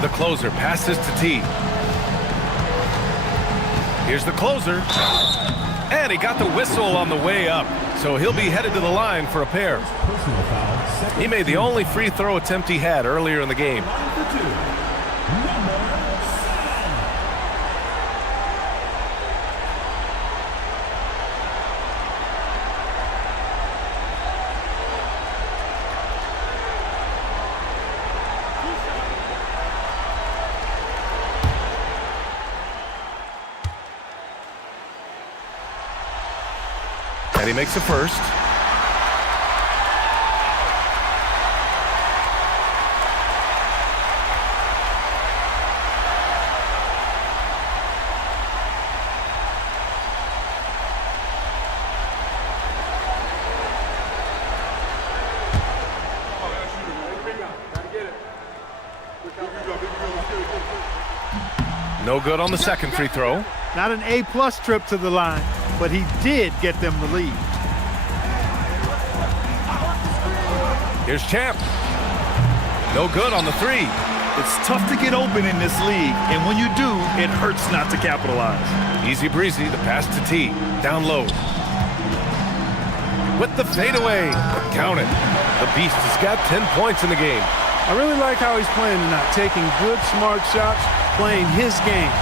The closer passes to T. Here's the closer. And he got the whistle on the way up, so he'll be headed to the line for a pair. He made the only free throw attempt he had earlier in the game. And he makes a first. No good on the second free throw. Not an A-plus trip to the line, but he did get them the lead. Here's Champ. No good on the 3. It's tough to get open in this league, and when you do, it hurts not to capitalize. Easy breezy, the pass to T. Down low. With the fadeaway. Count it. The Beast has got 10 points in the game. I really like how he's playing tonight, taking good, smart shots, playing his game.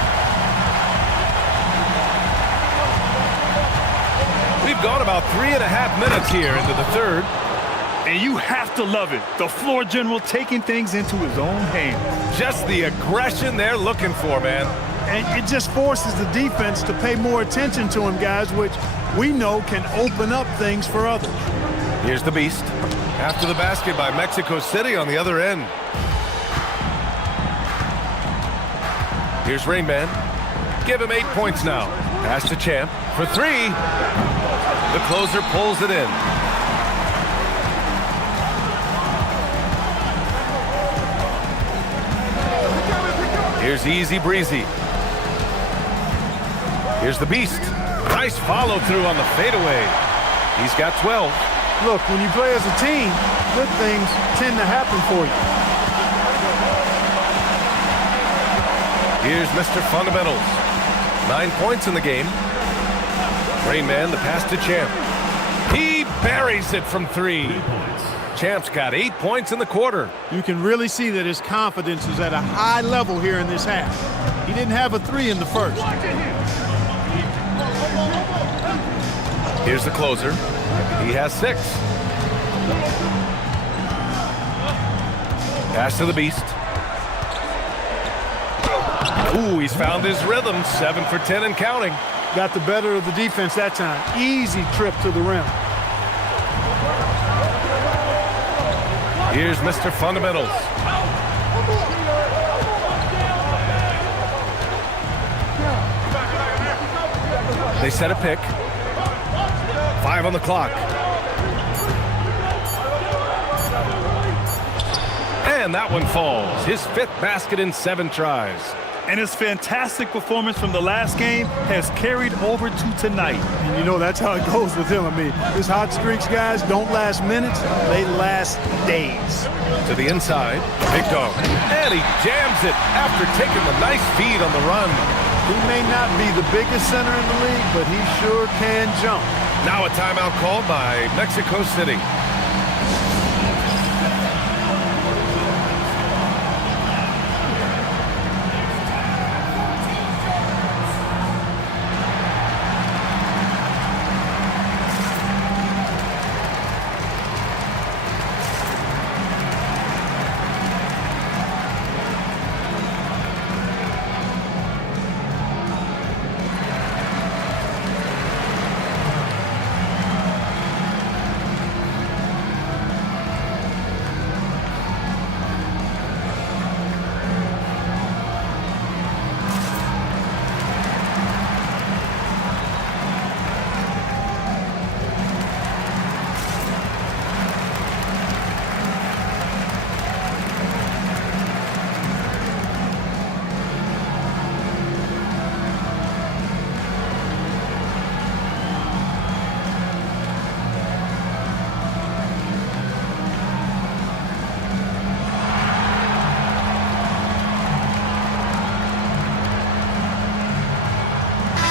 We've gone about 3.5 minutes here into the third. And you have to love it. The floor general taking things into his own hands. Just the aggression they're looking for, man. And it just forces the defense to pay more attention to him, guys, which we know can open up things for others. Here's the Beast. After the basket by Mexico City on the other end. Here's Rain Man. Give him 8 points now. Pass to Champ for 3. The closer pulls it in. Here's Easy Breezy. Here's the Beast. Nice follow through on the fadeaway. He's got 12. Look, when you play as a team, good things tend to happen for you. Here's Mr. Fundamentals. 9 points in the game. Rain Man, the pass to Champ. He buries it from 3. Champ's got 8 points in the quarter. You can really see that his confidence is at a high level here in this half. He didn't have a 3 in the first. Here's the closer. He has 6. Pass to the Beast. Ooh, he's found his rhythm. 7 for 10 and counting. Got the better of the defense that time. Easy trip to the rim. Here's Mr. Fundamentals. They set a pick. 5 on the clock. And that one falls. His 5th basket in 7 tries. And his fantastic performance from the last game has carried over to tonight. And you know, that's how it goes with him. I mean, his hot streaks, guys, don't last minutes. They last days. To the inside. Big dog. And he jams it after taking the nice feed on the run. He may not be the biggest center in the league, but he sure can jump. Now a timeout called by Mexico City.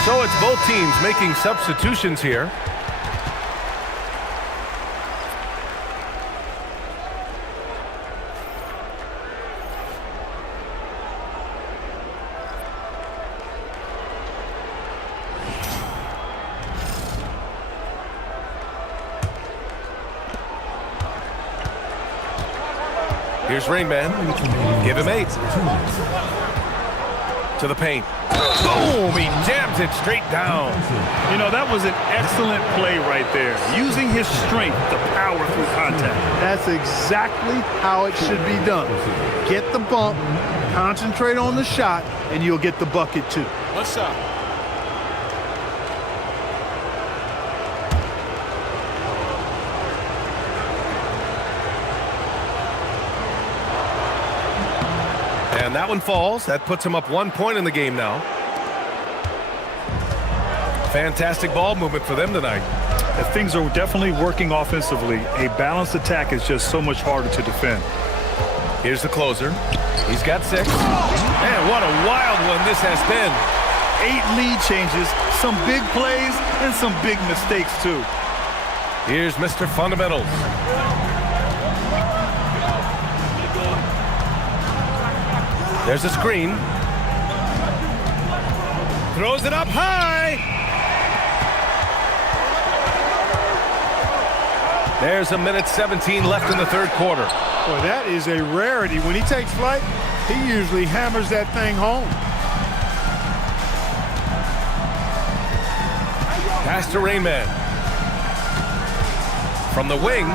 So it's both teams making substitutions here. Here's Rain Man. Give him 8. To the paint. Boom! He jams it straight down. You know, that was an excellent play right there. Using his strength to power through contact. That's exactly how it should be done. Get the bump, concentrate on the shot, and you'll get the bucket too. What's up? And that one falls. That puts him up 1 point in the game now. Fantastic ball movement for them tonight. Things are definitely working offensively. A balanced attack is just so much harder to defend. Here's the closer. He's got 6. Man, what a wild one this has been. 8 lead changes, some big plays, and some big mistakes too. Here's Mr. Fundamentals. There's a screen. Throws it up high. There's a minute 17 left in the third quarter. Boy, that is a rarity. When he takes flight, he usually hammers that thing home. Pass to Rain Man. From the wing.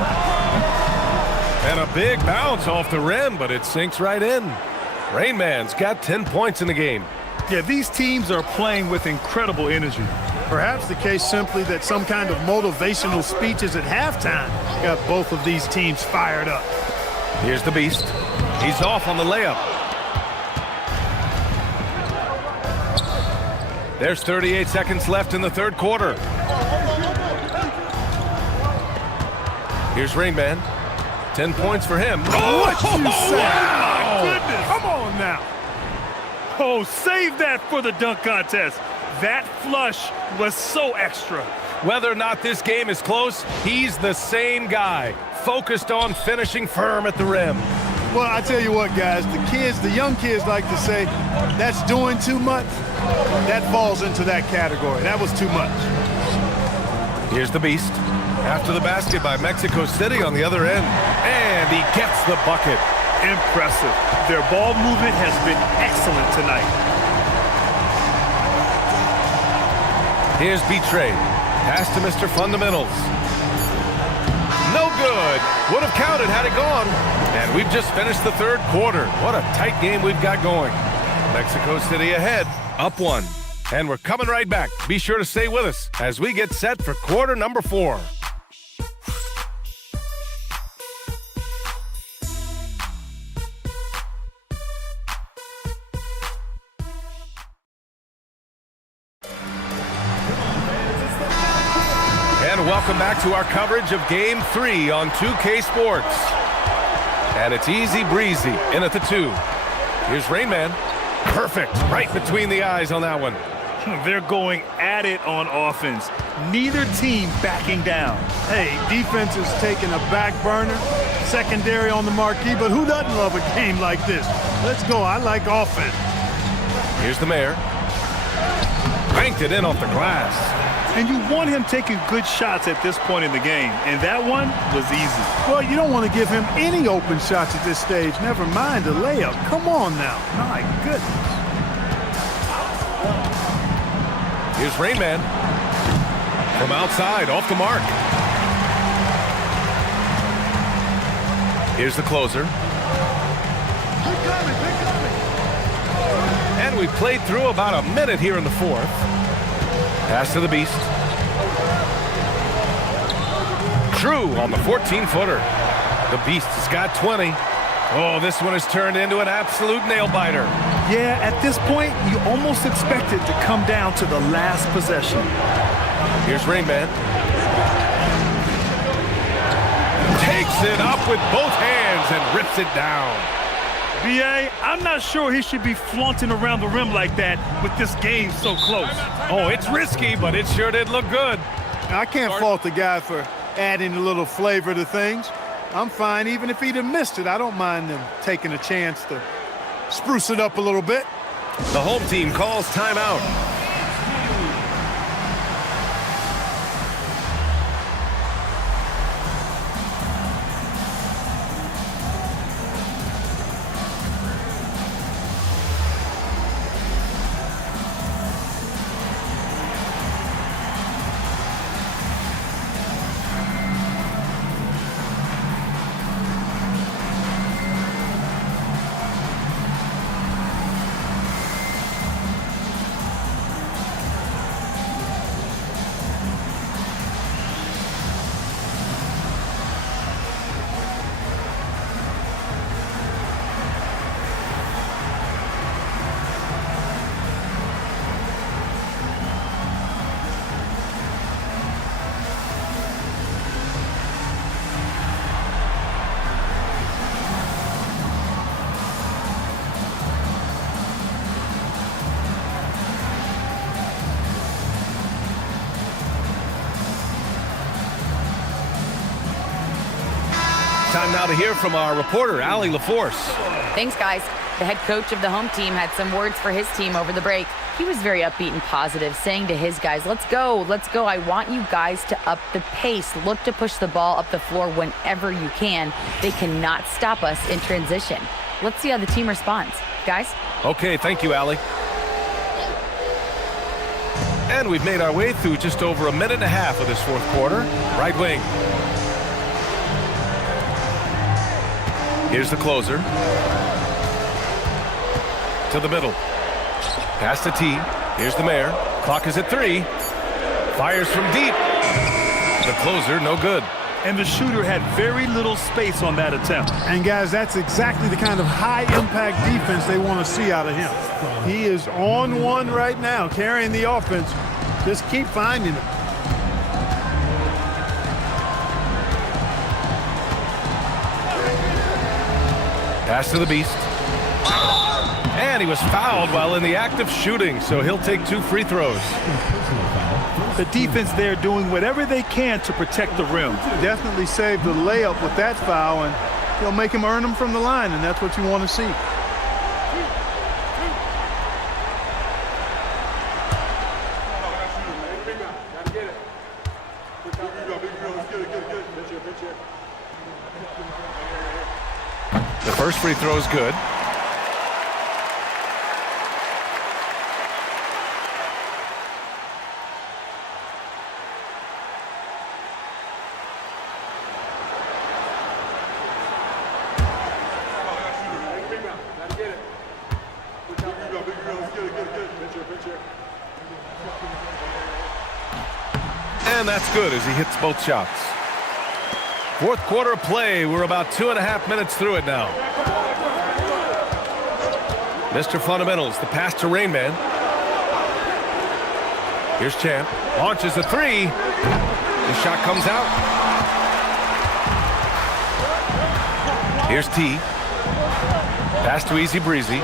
And a big bounce off the rim, but it sinks right in. Rain Man's got 10 points in the game. Yeah, these teams are playing with incredible energy. Perhaps the case simply that some kind of motivational speeches at halftime got both of these teams fired up. Here's the beast. He's off on the layup. There's 38 seconds left in the third quarter. Here's Rain Man. 10 points for him. Oh, what you say? Wow. Oh, my goodness. Come on now. Oh, save that for the dunk contest. That flush was so extra. Whether or not this game is close, he's the same guy, focused on finishing firm at the rim. Well, I tell you what, guys, the young kids like to say, that's doing too much. That falls into that category. That was too much. Here's the beast. After the basket by Mexico City on the other end. And he gets the bucket. Impressive. Their ball movement has been excellent tonight. Here's B-Trade. Pass to Mr. Fundamentals. No good. Would have counted had it gone. And we've just finished the third quarter. What a tight game we've got going. Mexico City ahead, up 1. And we're coming right back. Be sure to stay with us as we get set for quarter number 4. And welcome back to our coverage of Game 3 on 2K Sports. And it's easy breezy in at the 2. Here's Rain Man. Perfect. Right between the eyes on that one. They're going at it on offense. Neither team backing down. Hey, defense is taking a back burner, secondary on the marquee, but who doesn't love a game like this? Let's go. I like offense. Here's the mayor. Banked it in off the glass. And you want him taking good shots at this point in the game, and that one was easy. Well, you don't want to give him any open shots at this stage, never mind a layup. Come on now. My goodness. Here's Rain Man. From outside, off the mark. Here's the closer. And we've played through about a minute here in the fourth. Pass to the beast. True on the 14-footer. The beast has got 20. Oh, this one has turned into an absolute nail-biter. Yeah, at this point, you almost expect it to come down to the last possession. Here's Rain Man. Takes it up with both hands and rips it down. B.A., I'm not sure he should be flaunting around the rim like that with this game so close. Oh, it's risky, but it sure did look good. Now, I can't fault the guy for adding a little flavor to things. I'm fine even if he'd have missed it. I don't mind them taking a chance to spruce it up a little bit. The home team calls timeout. Time now to hear from our reporter, Allie LaForce. Thanks, guys. The head coach of the home team had some words for his team over the break. He was very upbeat and positive, saying to his guys, let's go. I want you guys to up the pace. Look to push the ball up the floor whenever you can. They cannot stop us in transition. Let's see how the team responds. Guys? Okay, thank you, Allie. And we've made our way through just over a minute and a half of this fourth quarter. Right wing. Here's the closer. To the middle. Pass to T. Here's the mayor. Clock is at 3. Fires from deep. The closer, no good. And the shooter had very little space on that attempt. And guys, that's exactly the kind of high-impact defense they want to see out of him. He is on one right now, carrying the offense. Just keep finding him. Pass to the beast. And he was fouled while in the act of shooting, so he'll take 2 free throws. The defense there doing whatever they can to protect the rim. Definitely saved the layup with that foul, and he'll make him earn them from the line, and that's what you want to see. The first free throw is good. And that's good as he hits both shots. Fourth quarter of play. We're about 2.5 minutes through it now. Mr. Fundamentals, the pass to Rain Man. Here's Champ. Launches a 3. The shot comes out. Here's T. Pass to Easy Breezy.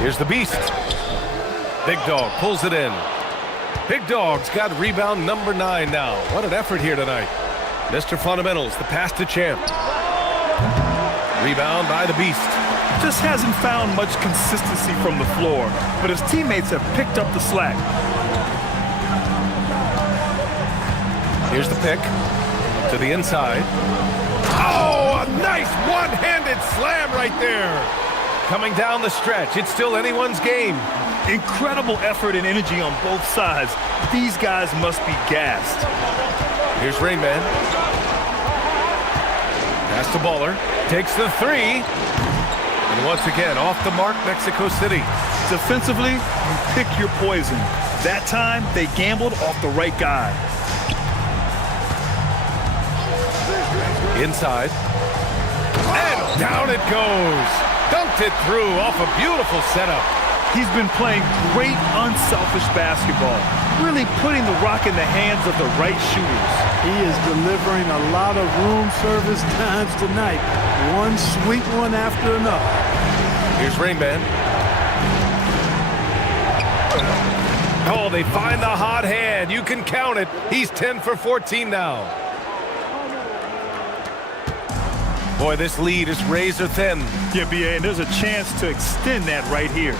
Here's the Beast. Big Dog pulls it in. Big Dog's got rebound number 9 now. What an effort here tonight. Mr. Fundamentals, the pass to Champ. Rebound by the Beast. Just hasn't found much consistency from the floor, but his teammates have picked up the slack. Here's the pick to the inside. Oh, a nice one-handed slam right there. Coming down the stretch, it's still anyone's game. Incredible effort and energy on both sides. These guys must be gassed. Here's Rain Man. Pass to Baller. Takes the 3. And once again, off the mark, Mexico City. Defensively, you pick your poison. That time, they gambled off the right guy. Inside. And down it goes. Dunked it through off a beautiful setup. He's been playing great, unselfish basketball, really putting the rock in the hands of the right shooters. He is delivering a lot of room service times tonight. One sweet one after another. Here's Rain Man. Oh, they find the hot hand. You can count it. He's 10 for 14 now. Boy, this lead is razor thin. Yeah, BA, and there's a chance to extend that right here.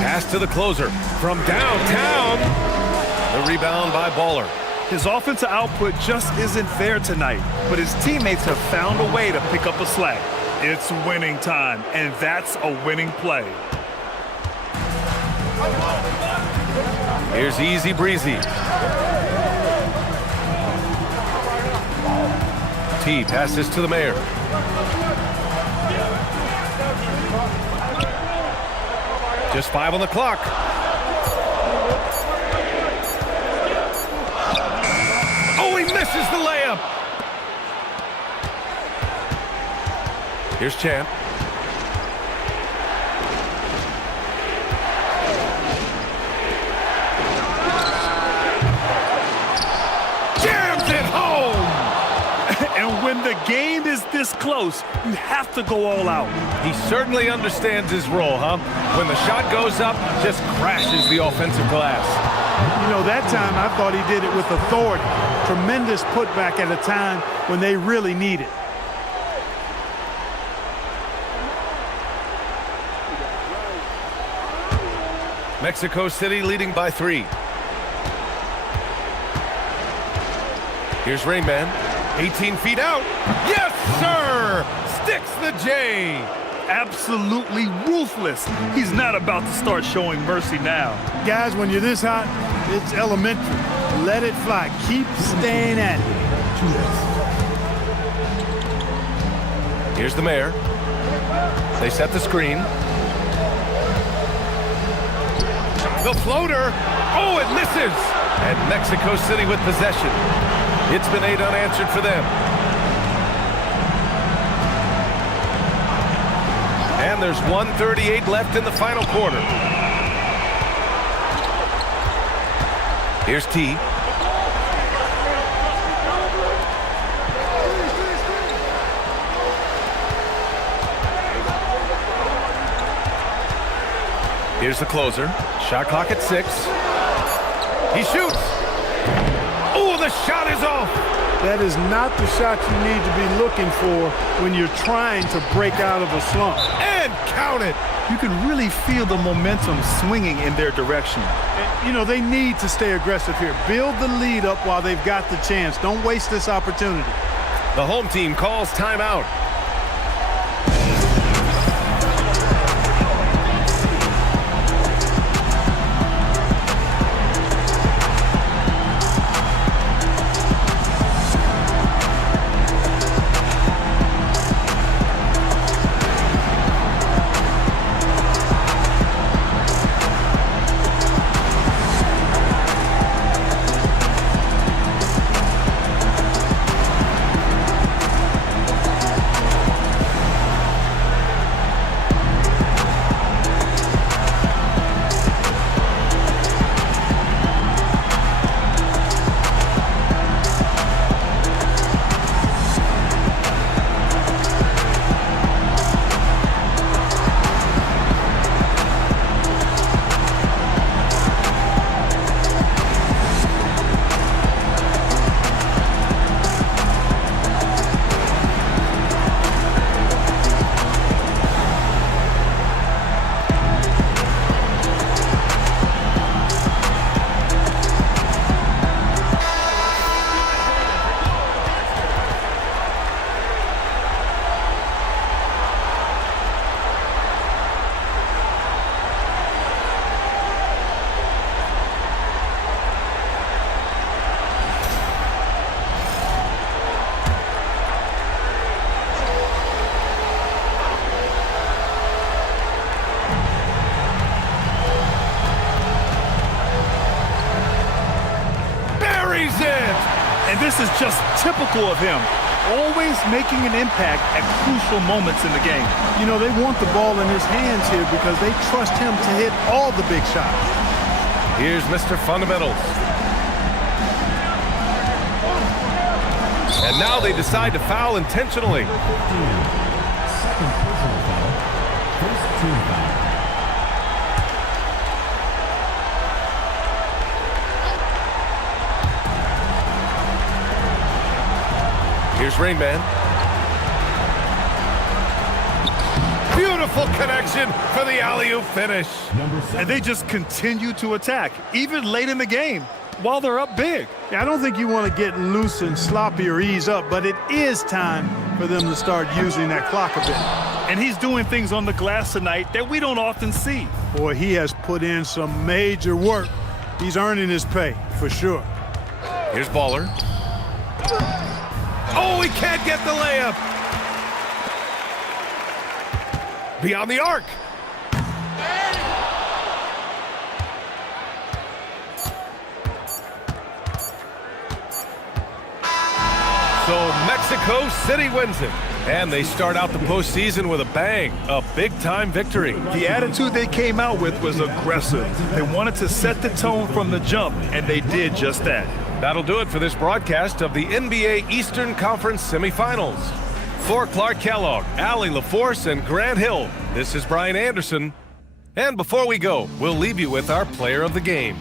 Pass to the closer from downtown. The rebound by Baller. His offensive output just isn't there tonight, but his teammates have found a way to pick up the slack. It's winning time, and that's a winning play. Here's Easy Breezy. T passes to the mayor. Just 5 on the clock. Oh, he misses the layup. Here's Champ. Jams it home. And when the game is this close, you have to go all out. He certainly understands his role, huh? When the shot goes up, just crashes the offensive glass. You know, that time I thought he did it with authority. Tremendous putback at a time when they really need it. Mexico City leading by 3. Here's Rain Man. 18 feet out. Yes, sir! Sticks the J. Absolutely ruthless. He's not about to start showing mercy now. Guys, when you're this hot, it's elementary. Let it fly. Keep staying at it. Here's the mayor. They set the screen. The floater. Oh, it misses. And Mexico City with possession. It's been 8 unanswered for them. And there's 1:38 left in the final quarter. Here's T. Here's the closer. Shot clock at 6. He shoots. Oh, the shot is off. That is not the shot you need to be looking for when you're trying to break out of a slump. And count it. You can really feel the momentum swinging in their direction. And, you know, they need to stay aggressive here. Build the lead up while they've got the chance. Don't waste this opportunity. The home team calls timeout. And this is just typical of him, always making an impact at crucial moments in the game. You know, they want the ball in his hands here because they trust him to hit all the big shots. Here's Mr. Fundamentals. And now they decide to foul intentionally. Second personal foul. First team foul. Here's Rain Man. Beautiful connection for the alley-oop finish. And they just continue to attack, even late in the game, while they're up big. Yeah, I don't think you want to get loose and sloppy or ease up, but it is time for them to start using that clock a bit. And he's doing things on the glass tonight that we don't often see. Boy, he has put in some major work. He's earning his pay, for sure. Here's Baller. Oh, he can't get the layup. Beyond the arc. So Mexico City wins it. And they start out the postseason with a bang, a big-time victory. The attitude they came out with was aggressive. They wanted to set the tone from the jump, and they did just that. That'll do it for this broadcast of the NBA Eastern Conference semifinals. For Clark Kellogg, Allie LaForce, and Grant Hill, this is Brian Anderson. And before we go, we'll leave you with our player of the game.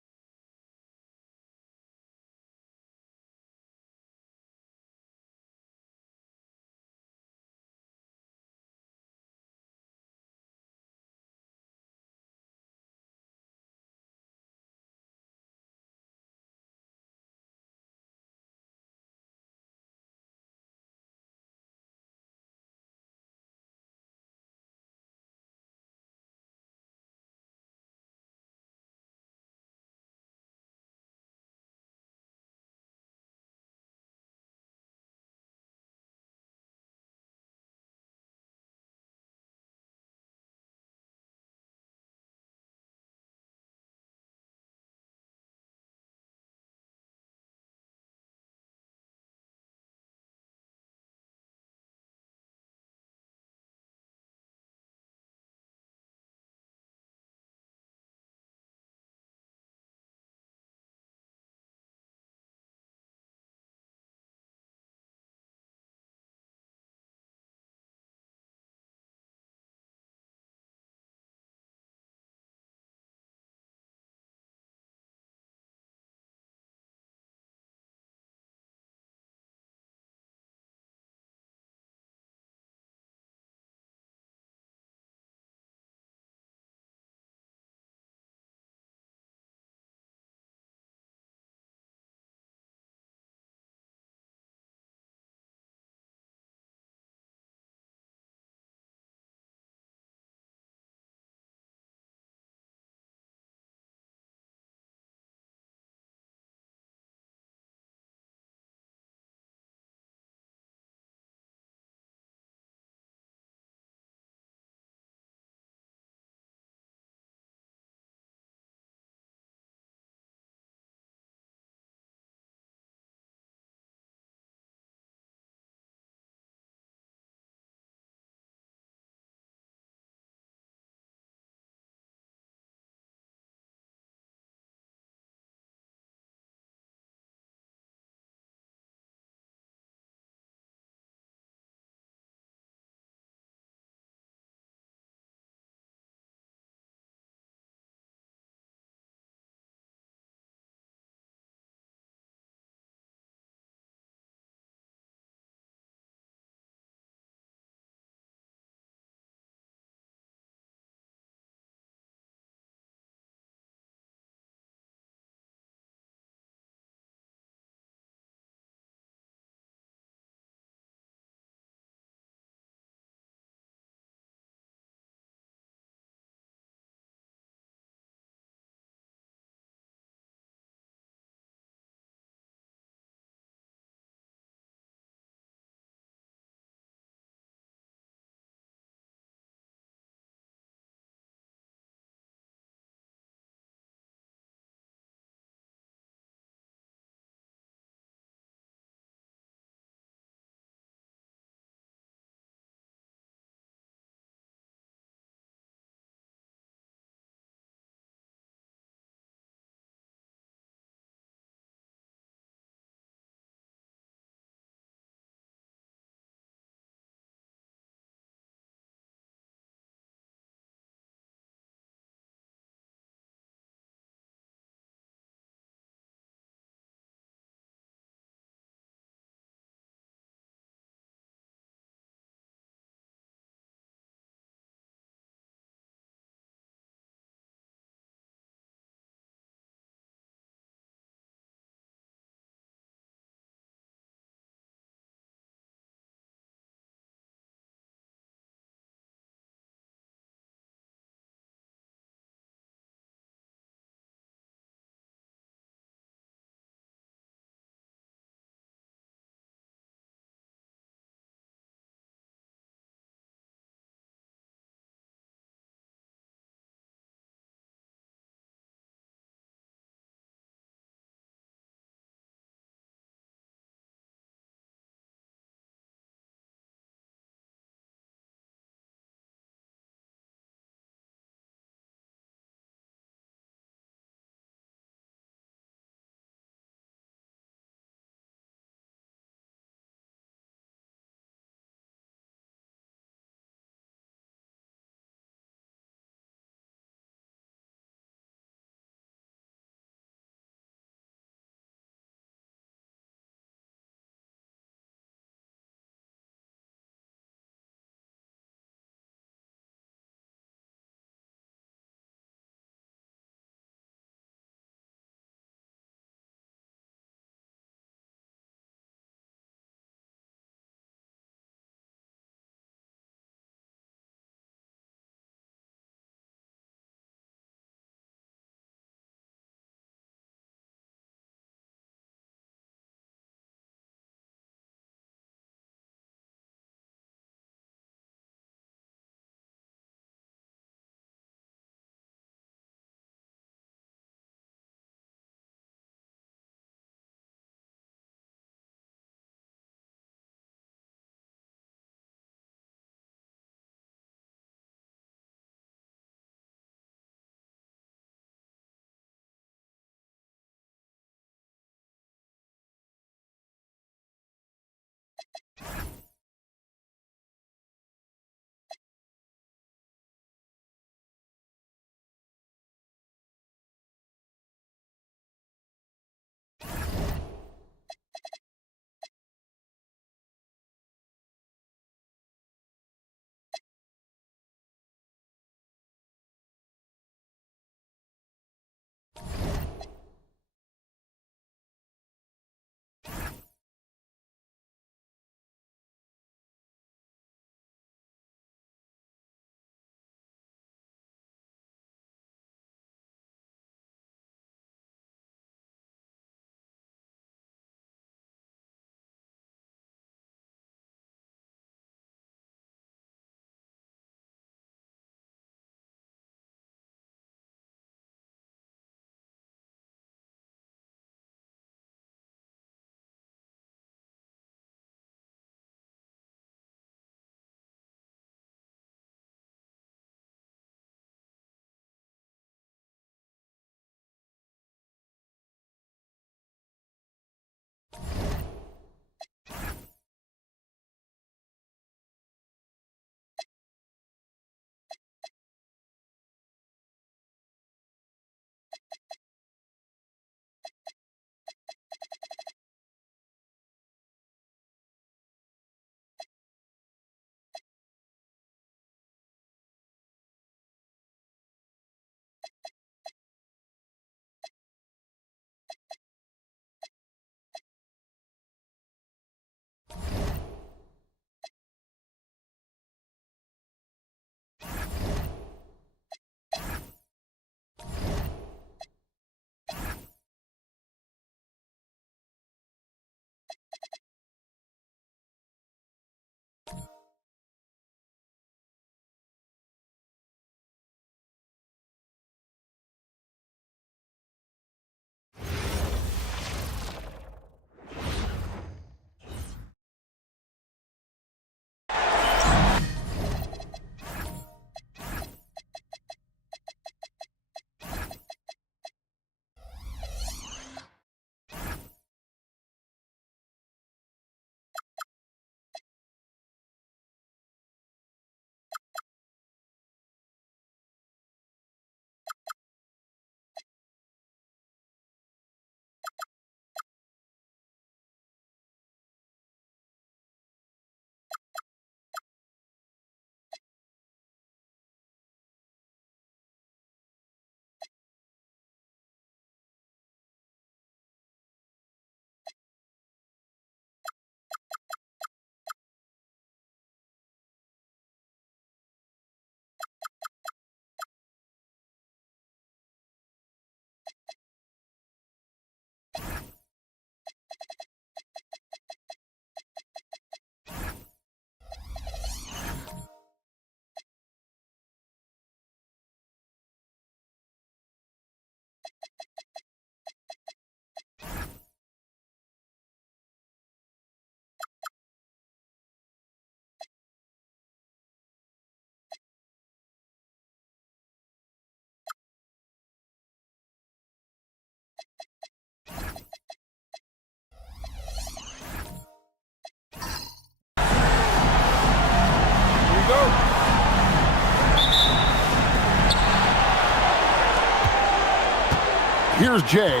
Here's Jay.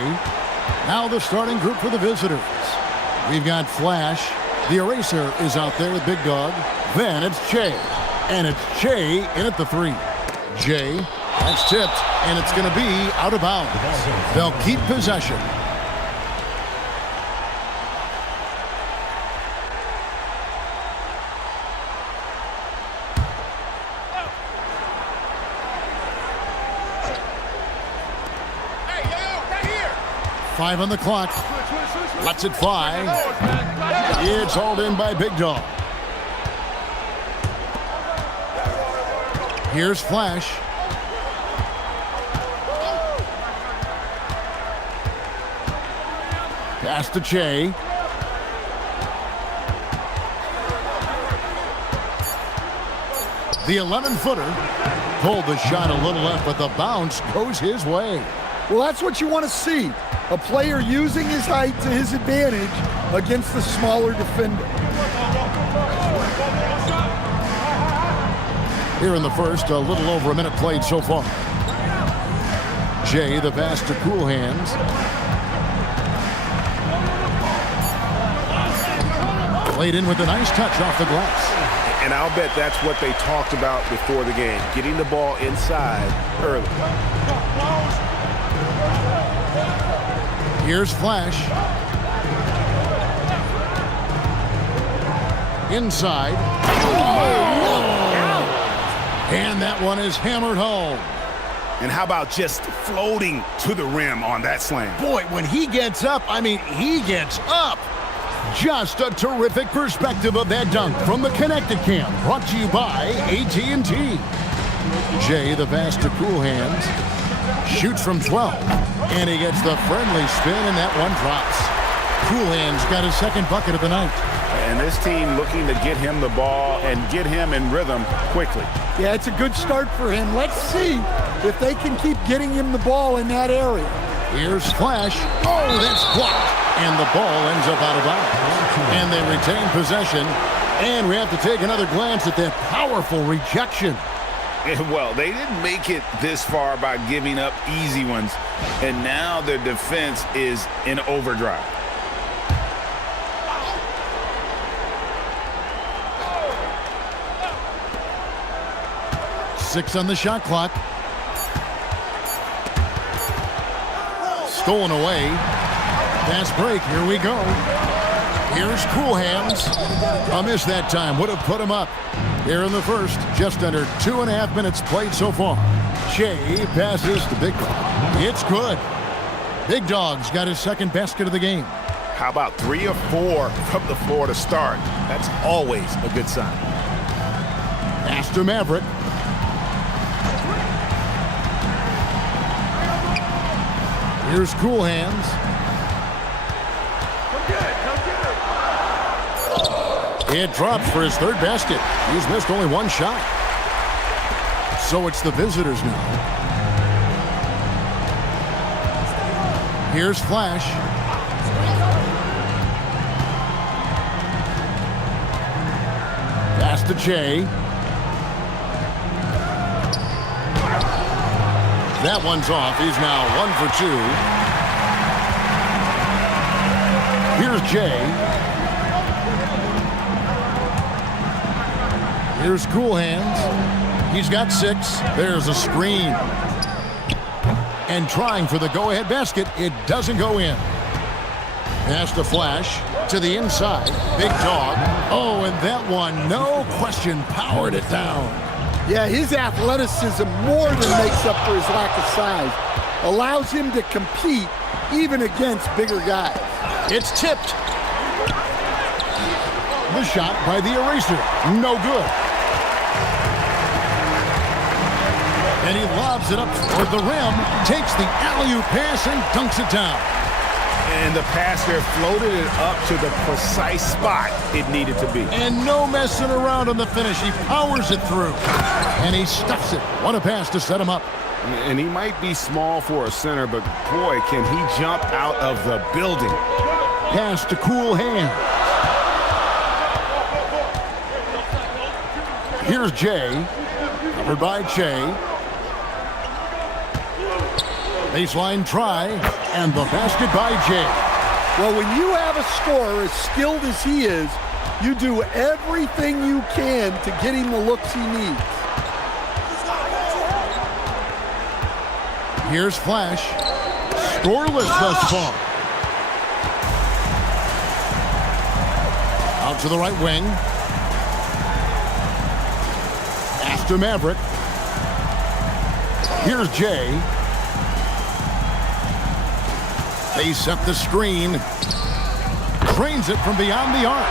Now the starting group for the visitors. We've got Flash. The eraser is out there with Big Dog. Then it's Jay. And it's Jay in at the 3. Jay, that's tipped, and it's going to be out of bounds. They'll keep possession. Five on the clock. Lets it fly. It's hauled in by Big Dog. Here's Flash. Pass to Che. The 11-footer pulled the shot a little left, but the bounce goes his way. Well, that's what you want to see. A player using his height to his advantage against the smaller defender. Here in the first, a little over a minute played so far. Jay, the pass to Cool Hands. Played in with a nice touch off the glass. And I'll bet that's what they talked about before the game, getting the ball inside early. Here's Flash. Inside. And that one is hammered home. And how about just floating to the rim on that slam? Boy, when he gets up, I mean, he gets up. Just a terrific perspective of that dunk from the Connected Cam, brought to you by AT&T. Jay, the pass to Cool Hands, shoots from 12, and he gets the friendly spin, and that one drops. Cool Hands got his second bucket of the night. And this team looking to get him the ball and get him in rhythm quickly. Yeah, it's a good start for him. Let's see if they can keep getting him the ball in that area. Here's Flash. Oh, that's blocked. And the ball ends up out of bounds. And they retain possession. And we have to take another glance at that powerful rejection. Well, they didn't make it this far by giving up easy ones. And now their defense is in overdrive. Six on the shot clock. Stolen away. Fast break. Here we go. Here's Cool Hands. A miss that time. Would have put him up. Here in the first, just under 2.5 minutes played so far. Shea passes to Big Dog. It's good. Big Dog's got his second basket of the game. How about 3 or 4 from the floor to start? That's always a good sign. Pass to Maverick. Here's Cool Hands. It drops for his third basket. He's missed only one shot. So it's the visitors now. Here's Flash. Pass to Jay. That one's off. He's now 1 for 2. Here's Jay. Here's Cool Hands. He's got 6. There's a screen. And trying for the go-ahead basket. It doesn't go in. Pass to Flash. To the inside. Big Dog. Oh, and that one, no question, powered it down. Yeah, his athleticism more than makes up for his lack of size. Allows him to compete even against bigger guys. It's tipped. The shot by the eraser. No good. And he lobs it up toward the rim, takes the alley-oop pass and dunks it down. And the pass there floated it up to the precise spot it needed to be. And no messing around on the finish. He powers it through. And he stuffs it. What a pass to set him up. And he might be small for a center, but boy, can he jump out of the building. Pass to Cool Hands. Here's Jay. Covered by Che. Baseline try, and the basket by Jay. Well, when you have a scorer as skilled as he is, you do everything you can to get him the looks he needs. Here's Flash. Scoreless thus far. Out to the right wing. Pass to Maverick. Here's Jay. They set the screen. Drains it from beyond the arc.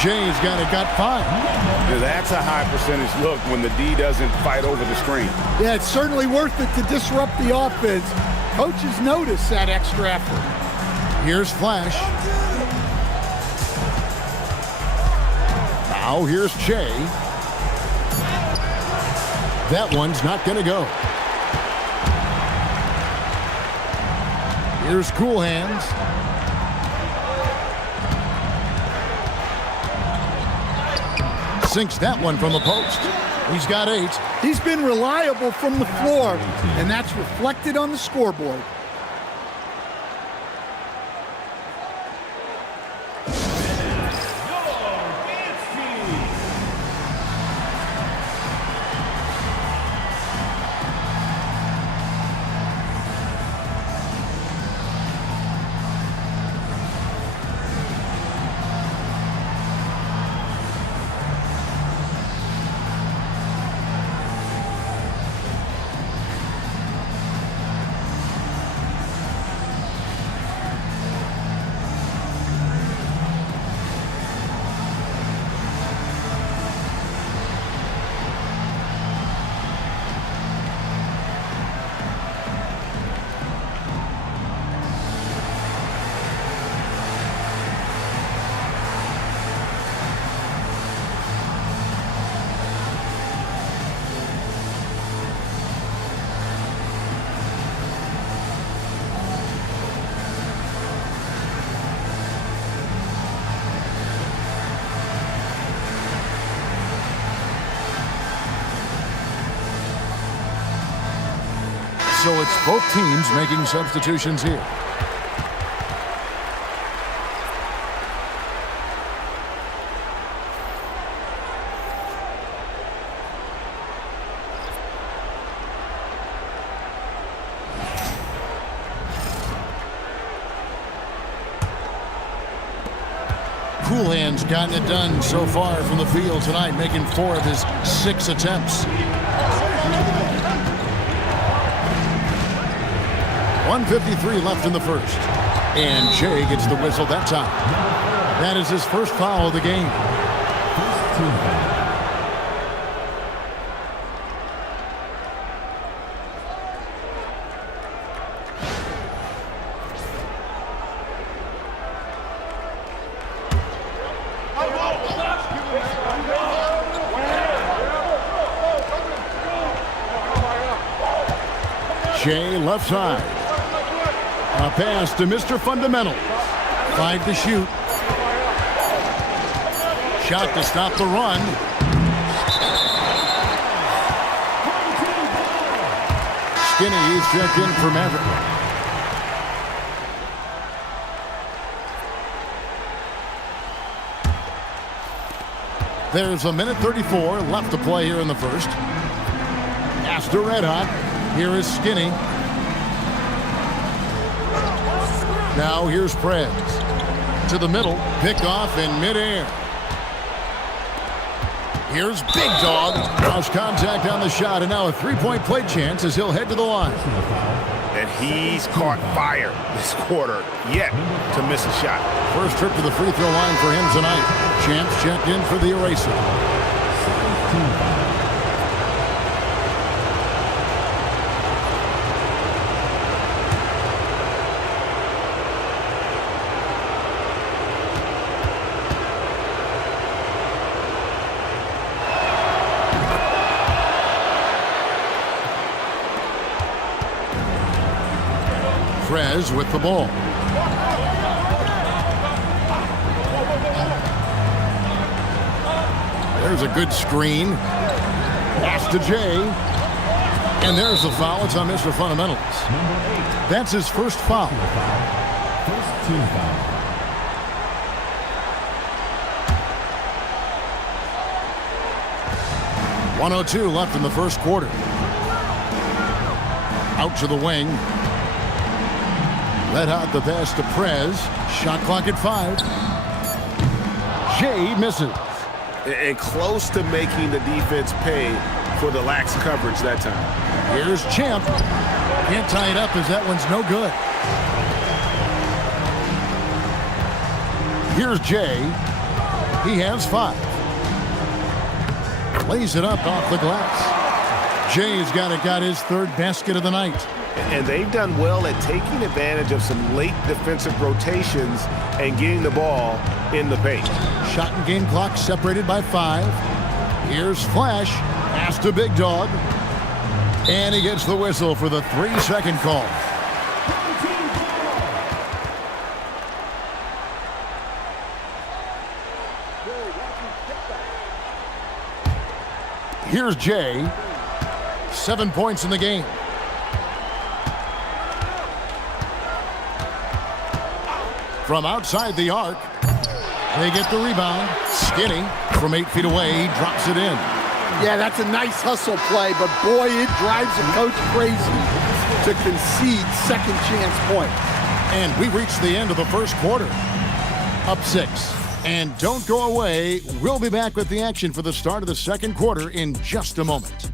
Jay's got 5. Now that's a high percentage look when the D doesn't fight over the screen. Yeah, it's certainly worth it to disrupt the offense. Coaches notice that extra effort. Here's Flash. Now here's Jay. That one's not going to go. Here's Cool Hands. Sinks that one from the post. He's got 8. He's been reliable from the floor, and that's reflected on the scoreboard. So it's both teams making substitutions here. Cool Hands gotten it done so far from the field tonight, making 4 of his 6 attempts. 1:53 left in the first. And Jay gets the whistle that time. That is his first foul of the game. Jay left side. A pass to Mr. Fundamental. 5 to shoot. Shot to stop the run. Skinny is checked in for Maverick. There's 1:34 left to play here in the first. Pass to Red Hot. Here is Skinny. Now here's Prez. To the middle. Pick off in midair. Here's Big Dog. Cross contact on the shot, and now a three-point play chance as he'll head to the line. And he's caught fire this quarter, yet to miss a shot. First trip to the free throw line for him tonight. Champs checked in for the eraser. Prez with the ball. There's a good screen. Pass to Jay. And there's the foul. It's on Mr. Fundamentals. That's his first foul. First team foul. .102 left in the first quarter. Out to the wing. Red hot the pass to Prez. Shot clock at 5. Jay misses. And close to making the defense pay for the lax coverage that time. Here's Champ. Can't tie it up as that one's no good. Here's Jay. He has 5. Lays it up off the glass. Jay's got his third basket of the night. And they've done well at taking advantage of some late defensive rotations and getting the ball in the paint. Shot and game clock separated by 5. Here's Flash. Pass to Big Dog. And he gets the whistle for the 3-second call. Here's Jay. 7 points in the game. From outside the arc, they get the rebound. Skinny from 8 feet away. He drops it in. Yeah, that's a nice hustle play, but boy, it drives a coach crazy to concede second chance point. And we reached the end of the first quarter. Up 6. And don't go away. We'll be back with the action for the start of the second quarter in just a moment.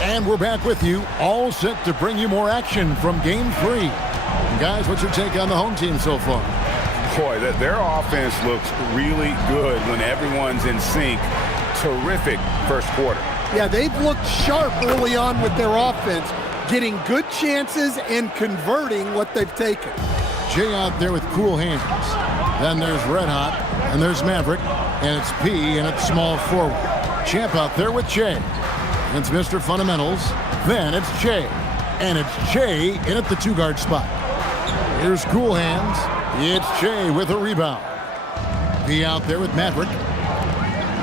And we're back with you, all set to bring you more action from Game 3. And guys, what's your take on the home team so far? Boy, their offense looks really good when everyone's in sync. Terrific first quarter. Yeah, they've looked sharp early on with their offense, getting good chances and converting what they've taken. Jay out there with cool hands. Then there's Red Hot, and there's Maverick, and it's P, and it's small forward. Champ out there with Jay. It's Mr. Fundamentals. Then it's Jay. And it's Jay in at the 2-guard spot. Here's Cool Hands. It's Jay with a rebound. P out there with Maverick.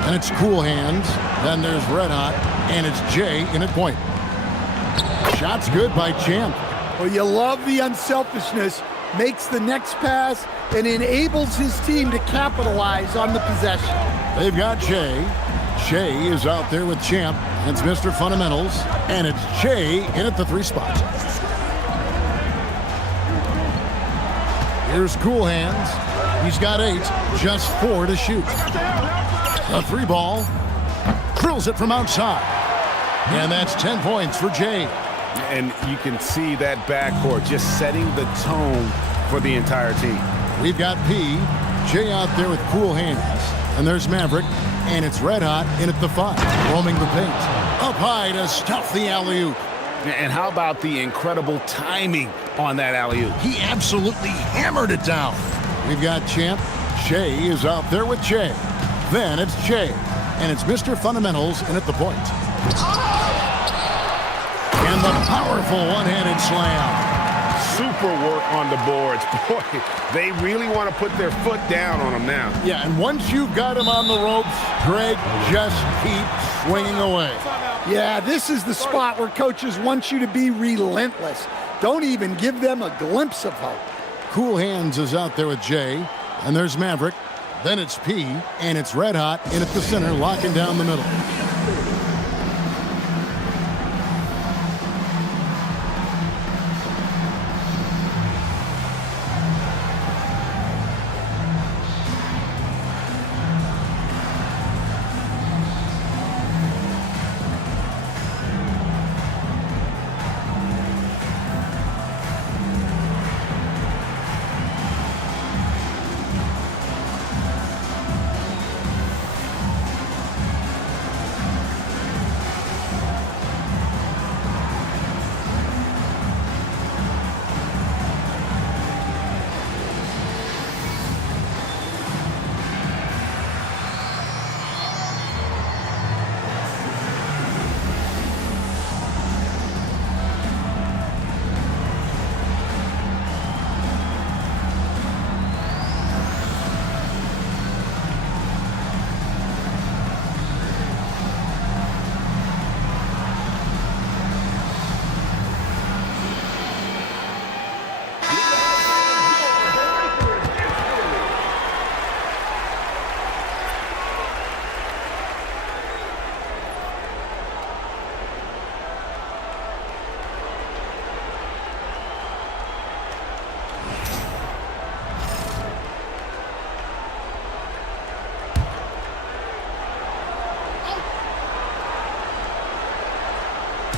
And it's Cool Hands. Then there's Red Hot. And it's Jay in at point. Shot's good by Champ. Well, you love the unselfishness. Makes the next pass and enables his team to capitalize on the possession. They've got Jay. Jay is out there with Champ. It's Mr. Fundamentals. And it's Jay in at the 3 spot. Here's Cool Hands. He's got 8. Just 4 to shoot. A 3 ball. Drills it from outside. And that's 10 points for Jay. And you can see that backcourt just setting the tone for the entire team. We've got P. Jay out there with Cool Hands. And there's Maverick. And it's Red Hot in at the 5. Roaming the paint. Up high to stuff the alley-oop. And how about the incredible timing on that alley-oop? He absolutely hammered it down. We've got Champ. Jay is out there with Jay. Then it's Jay. And it's Mr. Fundamentals in at the point. And the powerful one-handed slam. Super work on the boards. Boy, they really want to put their foot down on them now. Yeah, and once you've got him on the ropes, Greg, just keep swinging away. Yeah, this is the spot where coaches want you to be relentless. Don't even give them a glimpse of hope. Cool Hands is out there with Jay, and there's Maverick. Then it's P, and it's Red Hot in at the center, locking down the middle.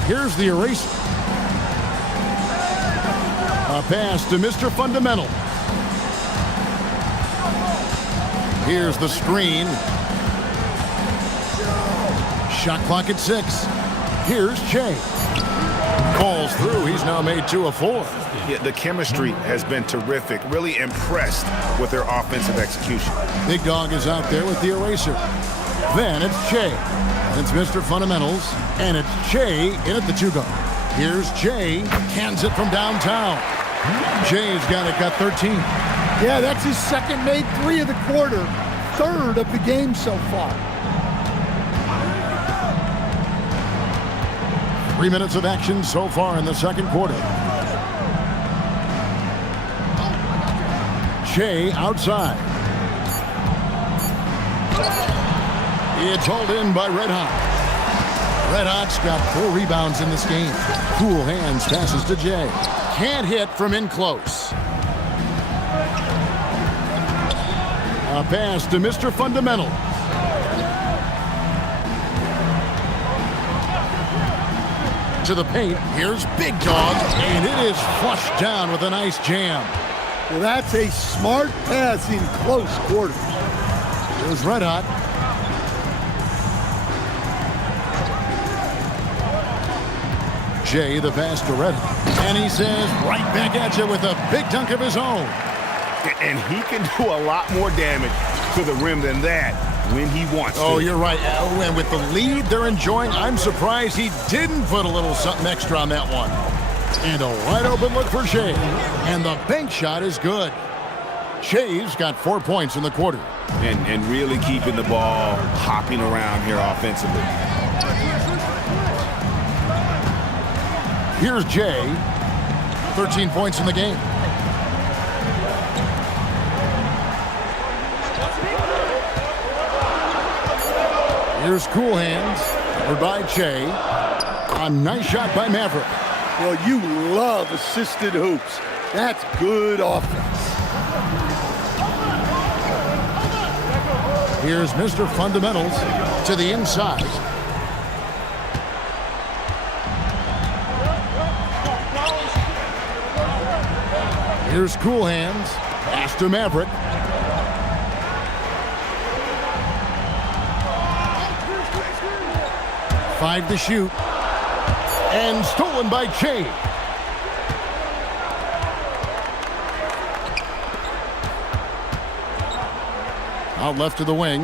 Here's the eraser. A pass to Mr. Fundamental. Here's the screen. Shot clock at 6. Here's Che. Calls through. He's now made 2 of 4. Yeah, the chemistry has been terrific. Really impressed with their offensive execution. Big Dog is out there with the eraser. Then it's Che. And it's Mr. Fundamentals. And it's Che in at the 2-guard. Here's Che. Cans it from downtown. Che's got 13. Yeah, that's his second made 3 of the quarter. Third of the game so far. 3 minutes of action so far in the second quarter. Che outside. It's hauled in by Red Hot. Red Hot's got 4 rebounds in this game. Cool hands passes to Jay. Can't hit from in close. A pass to Mr. Fundamental. To the paint. Here's Big Dog. And it is flushed down with a nice jam. Well, that's a smart pass in close quarters. Here's Red Hot. Jay, the pass to Red Hot. And he says, right back at you with a big dunk of his own. And he can do a lot more damage to the rim than that when he wants to. Oh, you're right. And with the lead they're enjoying, I'm surprised he didn't put a little something extra on that one. And a wide open look for Shea. And the bank shot is good. Shea's got 4 points in the quarter. And really keeping the ball hopping around here offensively. Here's Jay. 13 points in the game. Here's Cool Hands. Covered by Che. A nice shot by Maverick. Well, you love assisted hoops. That's good offense. Here's Mr. Fundamentals to the inside. Here's Cool Hands. Pass to Maverick. Five to shoot. And stolen by Che. Out left to the wing.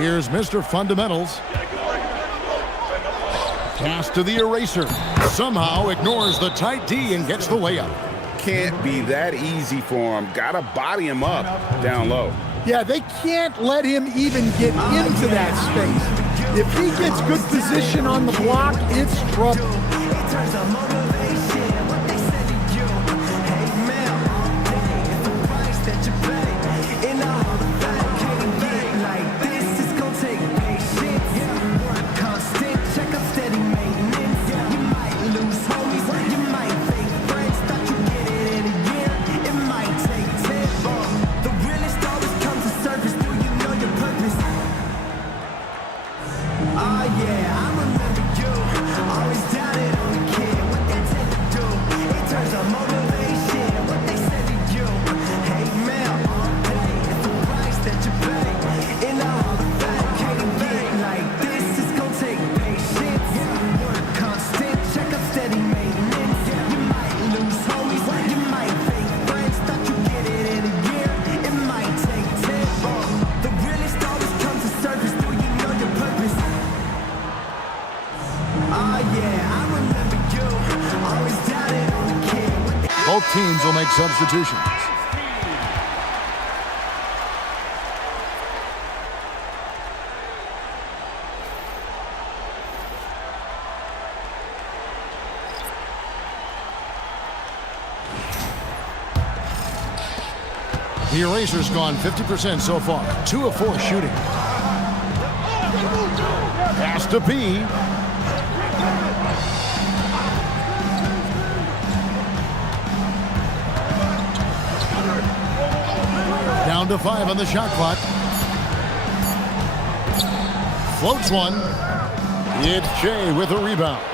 Here's Mr. Fundamentals. Pass to the eraser. Somehow ignores the tight D and gets the layup. Can't be that easy for him. Gotta body him up down low. Yeah, they can't let him even get into that space. If he gets good position on the block, it's trouble. Both teams will make substitutions. The eraser's gone 50% so far. 2 of 4 shooting. Pass to P. Down to 5 on the shot clock. floats one. It's Jay with a rebound.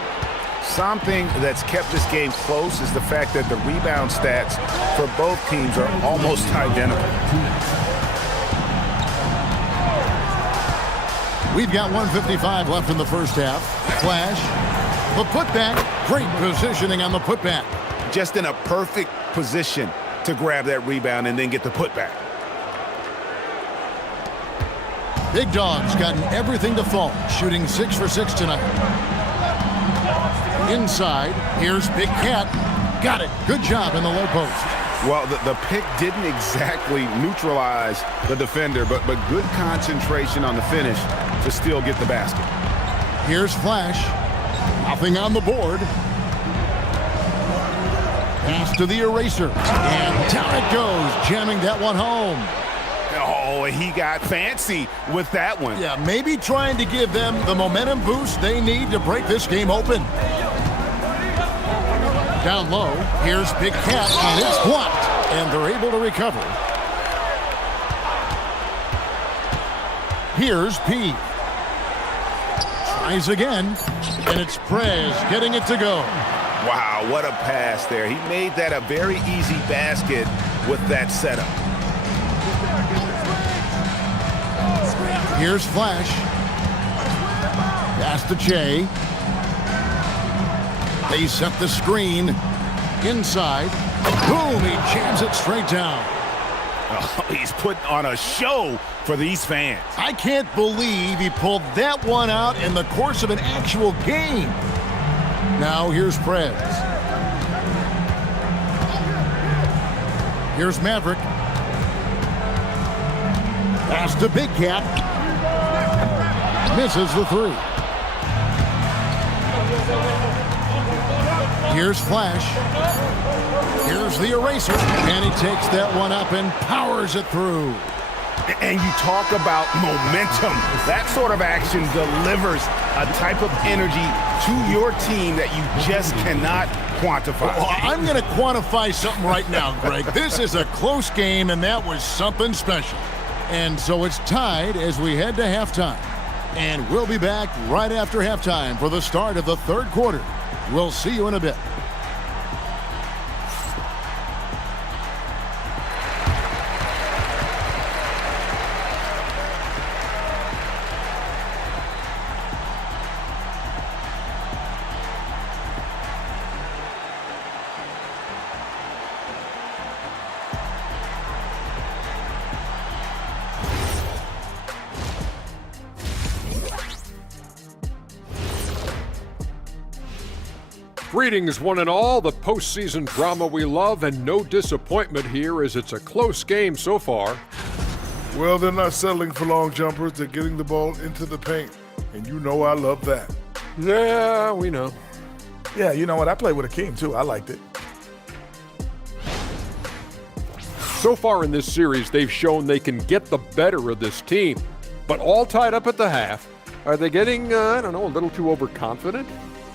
Something that's kept this game close is the fact that the rebound stats for both teams are almost identical. We've got 1:55 left in the first half. Flash. The putback. Great positioning on the putback. Just in a perfect position to grab that rebound and then get the putback. Big Dog's gotten everything to fall, shooting 6 for 6 tonight. Inside, here's Big Cat. Got it. Good job in the low post. Well, the pick didn't exactly neutralize the defender, but good concentration on the finish to still get the basket. Here's Flash. Nothing on the board. Pass to the eraser. And down it goes, jamming that one home. Oh, he got fancy with that one. Yeah, maybe trying to give them the momentum boost they need to break this game open. Down low, here's Big Cat, and it's blocked. And they're able to recover. Here's P. Tries again, and it's Prez getting it to go. Wow, what a pass there. He made that a very easy basket with that setup. Here's Flash. Pass to Che. They set the screen. Inside. Boom, he jams it straight down. Oh, he's putting on a show for these fans. I can't believe he pulled that one out in the course of an actual game. Now here's Prez. Here's Maverick. Pass to Big Cat. Misses the three. Here's Flash. Here's the eraser. And he takes that one up and powers it through. And you talk about momentum. That sort of action delivers a type of energy to your team that you just cannot quantify. Well, I'm going to quantify something right now, Greg. This is a close game, and that was something special. And so it's tied as we head to halftime. And we'll be back right after halftime for the start of the third quarter. We'll see you in a bit. Greetings, one and all. The postseason drama we love, and no disappointment here as it's a close game so far. Well, they're not settling for long jumpers. They're getting the ball into the paint. And you know I love that. Yeah, we know. Yeah, you know what? I played with Akeem, too. I liked it. So far in this series, they've shown they can get the better of this team. But all tied up at the half. Are they getting, I don't know, a little too overconfident?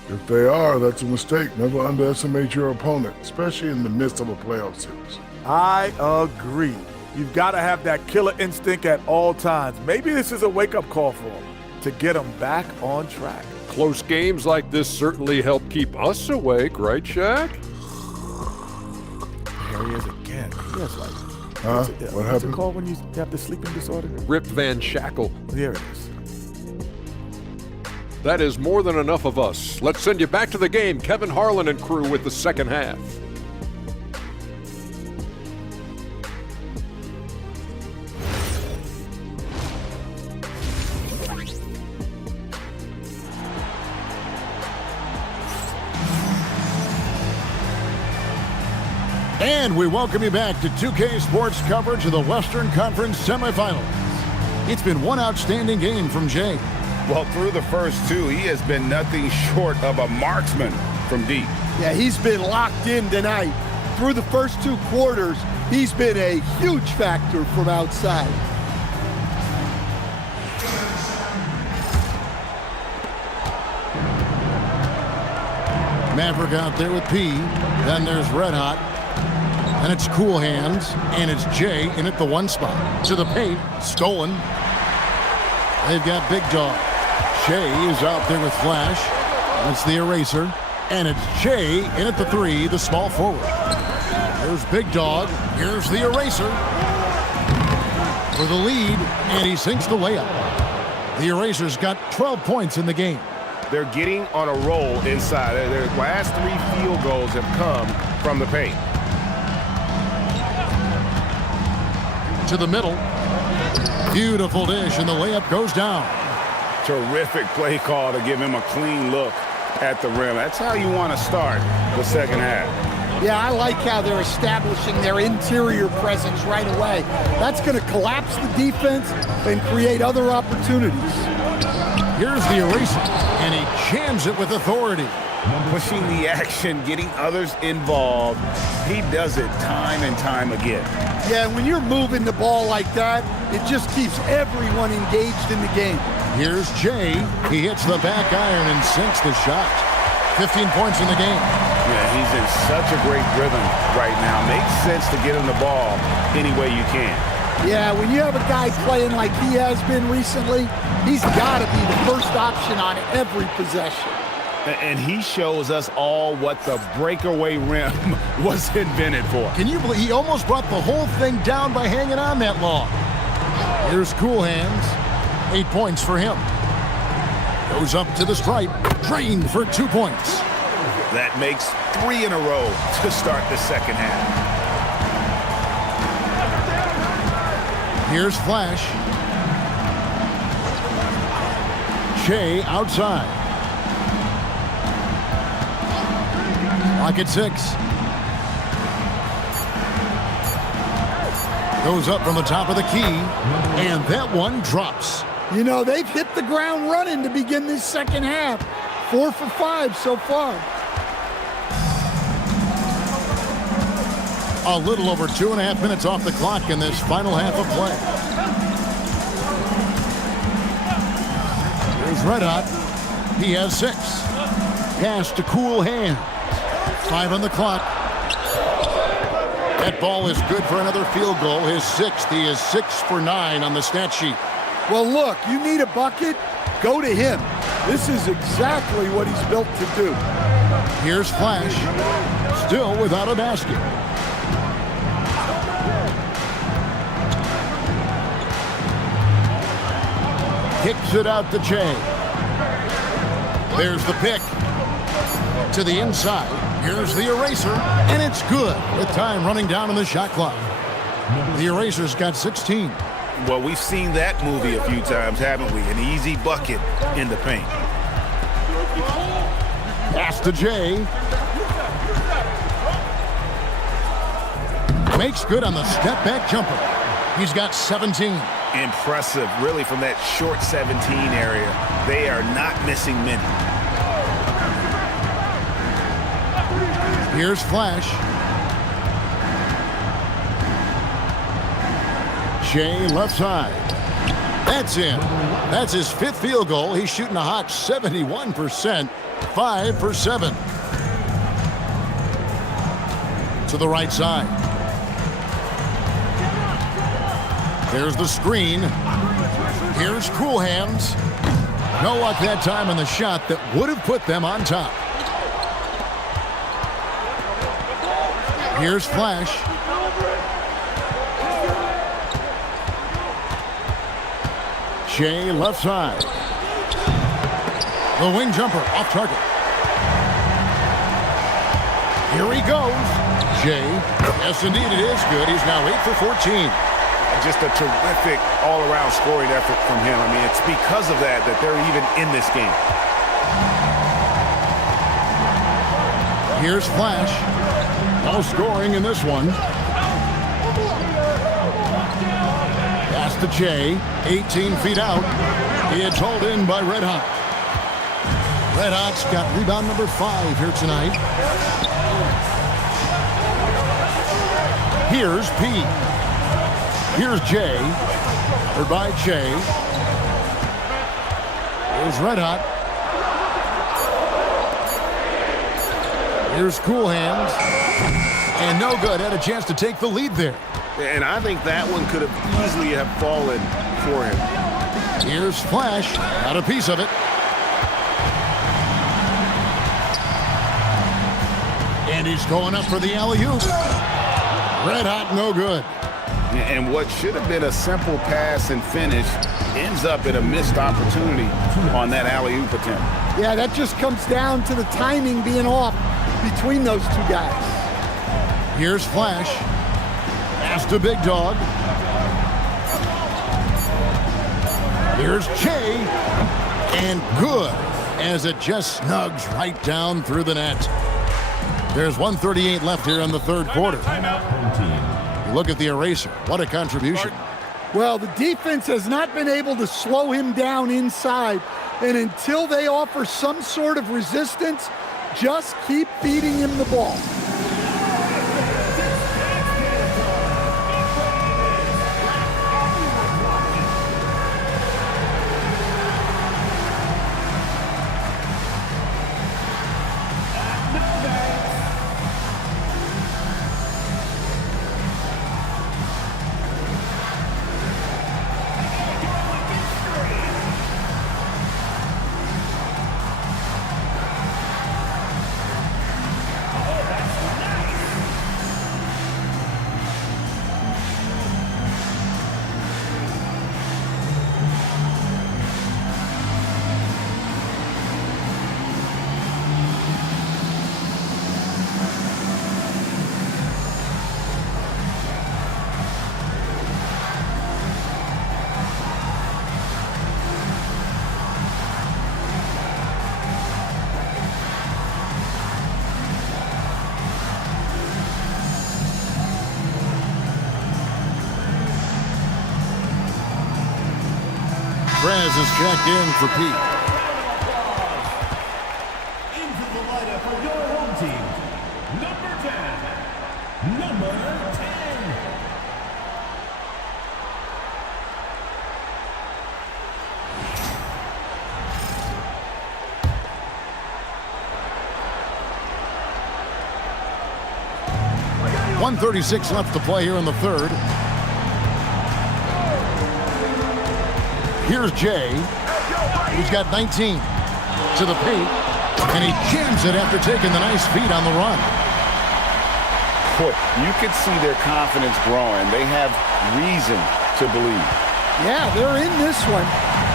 If they are, that's a mistake. Never underestimate your opponent, especially in the midst of a playoff series. I agree. You've got to have that killer instinct at all times. Maybe this is a wake-up call for them to get them back on track. Close games like this certainly help keep us awake, right, Shaq? There he is again. Yes, like. Huh? What happened? What's it called when you have the sleeping disorder? Rip Van Shackle. There it is. That is more than enough of us. Let's send you back to the game. Kevin Harlan and crew with the second half. And we welcome you back to 2K Sports coverage of the Western Conference semifinals. It's been one outstanding game from Jay. Well, through the first two, he has been nothing short of a marksman from deep. Yeah, he's been locked in tonight. Through the first two quarters, he's been a huge factor from outside. Maverick out there with P. Then there's Red Hot. And it's Cool Hands. And it's Jay in at the one spot. To the paint. Stolen. They've got Big Dog. Shea is out there with Flash. It's the eraser. And it's Shea in at the 3, the small forward. Here's Big Dog. Here's the eraser. For the lead, and he sinks the layup. The eraser's got 12 points in the game. They're getting on a roll inside. Their last 3 field goals have come from the paint. To the middle. Beautiful dish, and the layup goes down. Terrific play call to give him a clean look at the rim. That's how you want to start the second half. Yeah, I like how they're establishing their interior presence right away. That's going to collapse the defense and create other opportunities. Here's the eraser, and he jams it with authority. Pushing the action, getting others involved. He does it time and time again. Yeah, when you're moving the ball like that, it just keeps everyone engaged in the game. Here's Jay. He hits the back iron and sinks the shot. 15 points in the game. Yeah, he's in such a great rhythm right now. Makes sense to get him the ball any way you can. Yeah, when you have a guy playing like he has been recently, he's got to be the first option on every possession. And he shows us all what the breakaway rim was invented for. Can you believe he almost brought the whole thing down by hanging on that long? Here's Cool Hands. 8 points for him. Goes up to the stripe. Drained for 2 points. That makes 3 in a row to start the second half. Here's Flash. Shea outside. Lock at 6. Goes up from the top of the key, and that one drops. You know, they've hit the ground running to begin this second half. 4 for 5 so far. A little over 2.5 minutes off the clock in this final half of play. Here's Red Hot. He has 6. Pass to Cool Hands. 5 on the clock. That ball is good for another field goal. His 6th. He is 6 for 9 on the stat sheet. Well, look, you need a bucket, go to him. This is exactly what he's built to do. Here's Flash. Still without a basket. Kicks it out to Jay. There's the pick. To the inside. Here's the eraser, and it's good with time running down on the shot clock. The eraser's got 16. Well, we've seen that movie a few times, haven't we? An easy bucket in the paint. Pass to Jay. Makes good on the step-back jumper. He's got 17. Impressive, really, from that short 17 area. They are not missing many. Here's Flash. Shea left side. That's in. That's his 5th field goal. He's shooting a hot 71%. 5 for 7. To the right side. There's the screen. Here's Cool Hands. No luck that time on the shot that would have put them on top. Here's Flash. Shea left side. The wing jumper off target. Here he goes. Shea. Yes, indeed, it is good. He's now 8 for 14. Just a terrific all-around scoring effort from him. I mean, it's because of that they're even in this game. Here's Flash. No scoring in this one. Pass to Jay. 18 feet out. It's hauled in by Red Hot. Red Hot's got rebound number 5 here tonight. Here's P. Here's Jay. Or by Jay. Here's Red Hot. Here's Cool Hands. And no good. Had a chance to take the lead there. And I think that one could have easily have fallen for him. Here's Flash. Got a piece of it. And he's going up for the alley-oop. Red hot, no good. And what should have been a simple pass and finish ends up in a missed opportunity on that alley-oop attempt. Yeah, that just comes down to the timing being off between those two guys. Here's Flash. Pass to Big Dog. Here's Che. And good, as it just snugs right down through the net. There's 1:38 left here in the third quarter. Look at the eraser. What a contribution. Well, the defense has not been able to slow him down inside. And until they offer some sort of resistance, just keep feeding him the ball. Perez is checked in for Pete. Into the lineup for your home team, number 10. Number 10. .136 left to play here in the third. Here's Jay, who's got 19 to the paint, and he jams it after taking the nice feed on the run. Boy, you could see their confidence growing. They have reason to believe. Yeah, they're in this one.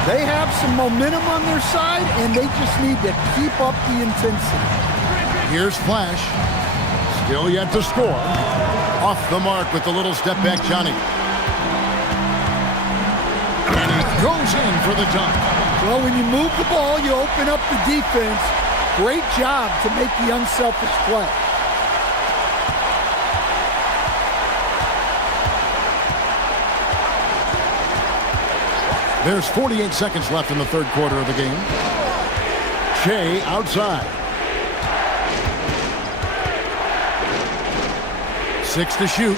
They have some momentum on their side, and they just need to keep up the intensity. Here's Flash, still yet to score. Off the mark with the little step back, Johnny. Goes in for the dunk. Well, when you move the ball, you open up the defense. Great job to make the unselfish play. There's 48 seconds left in the third quarter of the game. Shea outside. 6 to shoot.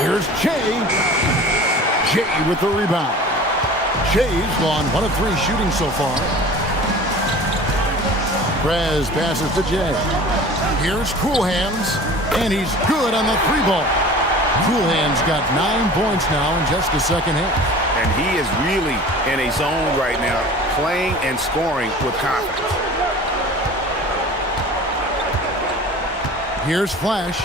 Here's Jay. Jay with the rebound. Jay's gone 1 of 3 shooting so far. Prez passes to Jay. Here's Cool Hands, and he's good on the 3-ball. Cool Hands got 9 points now in just the second half. And he is really in a zone right now, playing and scoring with confidence. Here's Flash.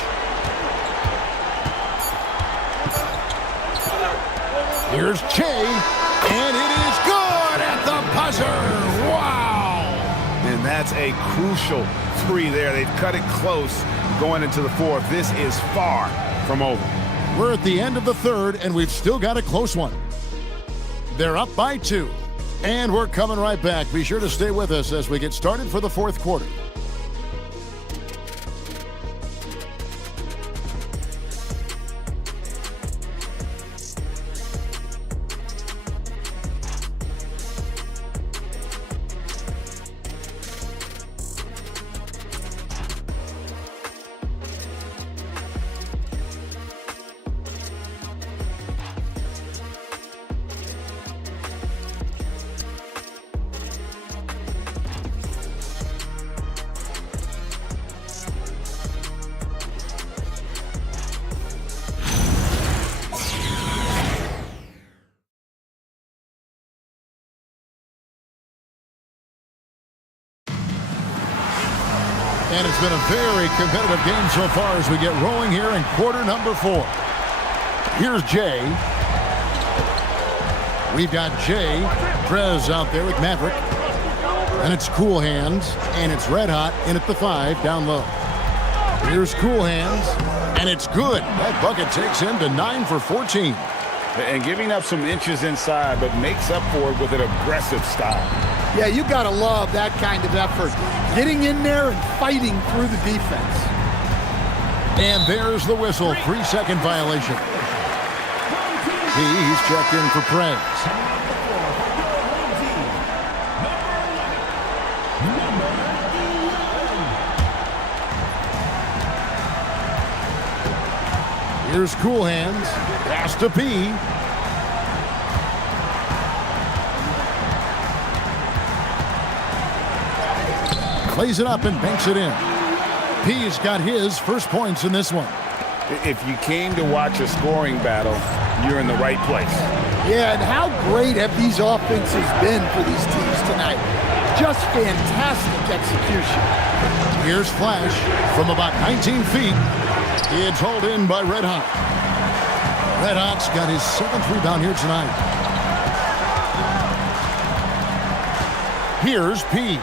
Here's Che, and it is good at the buzzer. Wow! And that's a crucial 3 there. They've cut it close going into the fourth. This is far from over. We're at the end of the third, and we've still got a close one. They're up by 2, and we're coming right back. Be sure to stay with us as we get started for the fourth quarter. And it's been a very competitive game so far as we get rolling here in quarter number 4. Here's Jay. We've got Jay Prez out there with Maverick. And it's Cool Hands, and it's Red Hot in at the 5 down low. Here's Cool Hands, and it's good. That bucket takes him to 9 for 14. And giving up some inches inside, but makes up for it with an aggressive style. Yeah, you got to love that kind of effort. Getting in there and fighting through the defense. And there's the whistle, 3-second violation. He's checked in for Prez. Here's Cool Hands. Pass to P. Plays it up and banks it in. P's got his first points in this one. If you came to watch a scoring battle, you're in the right place. Yeah, and how great have these offenses been for these teams tonight? Just fantastic execution. Here's Flash from about 19 feet. It's hauled in by Red Hot. Red Hot's got his 7th rebound here tonight. Here's P.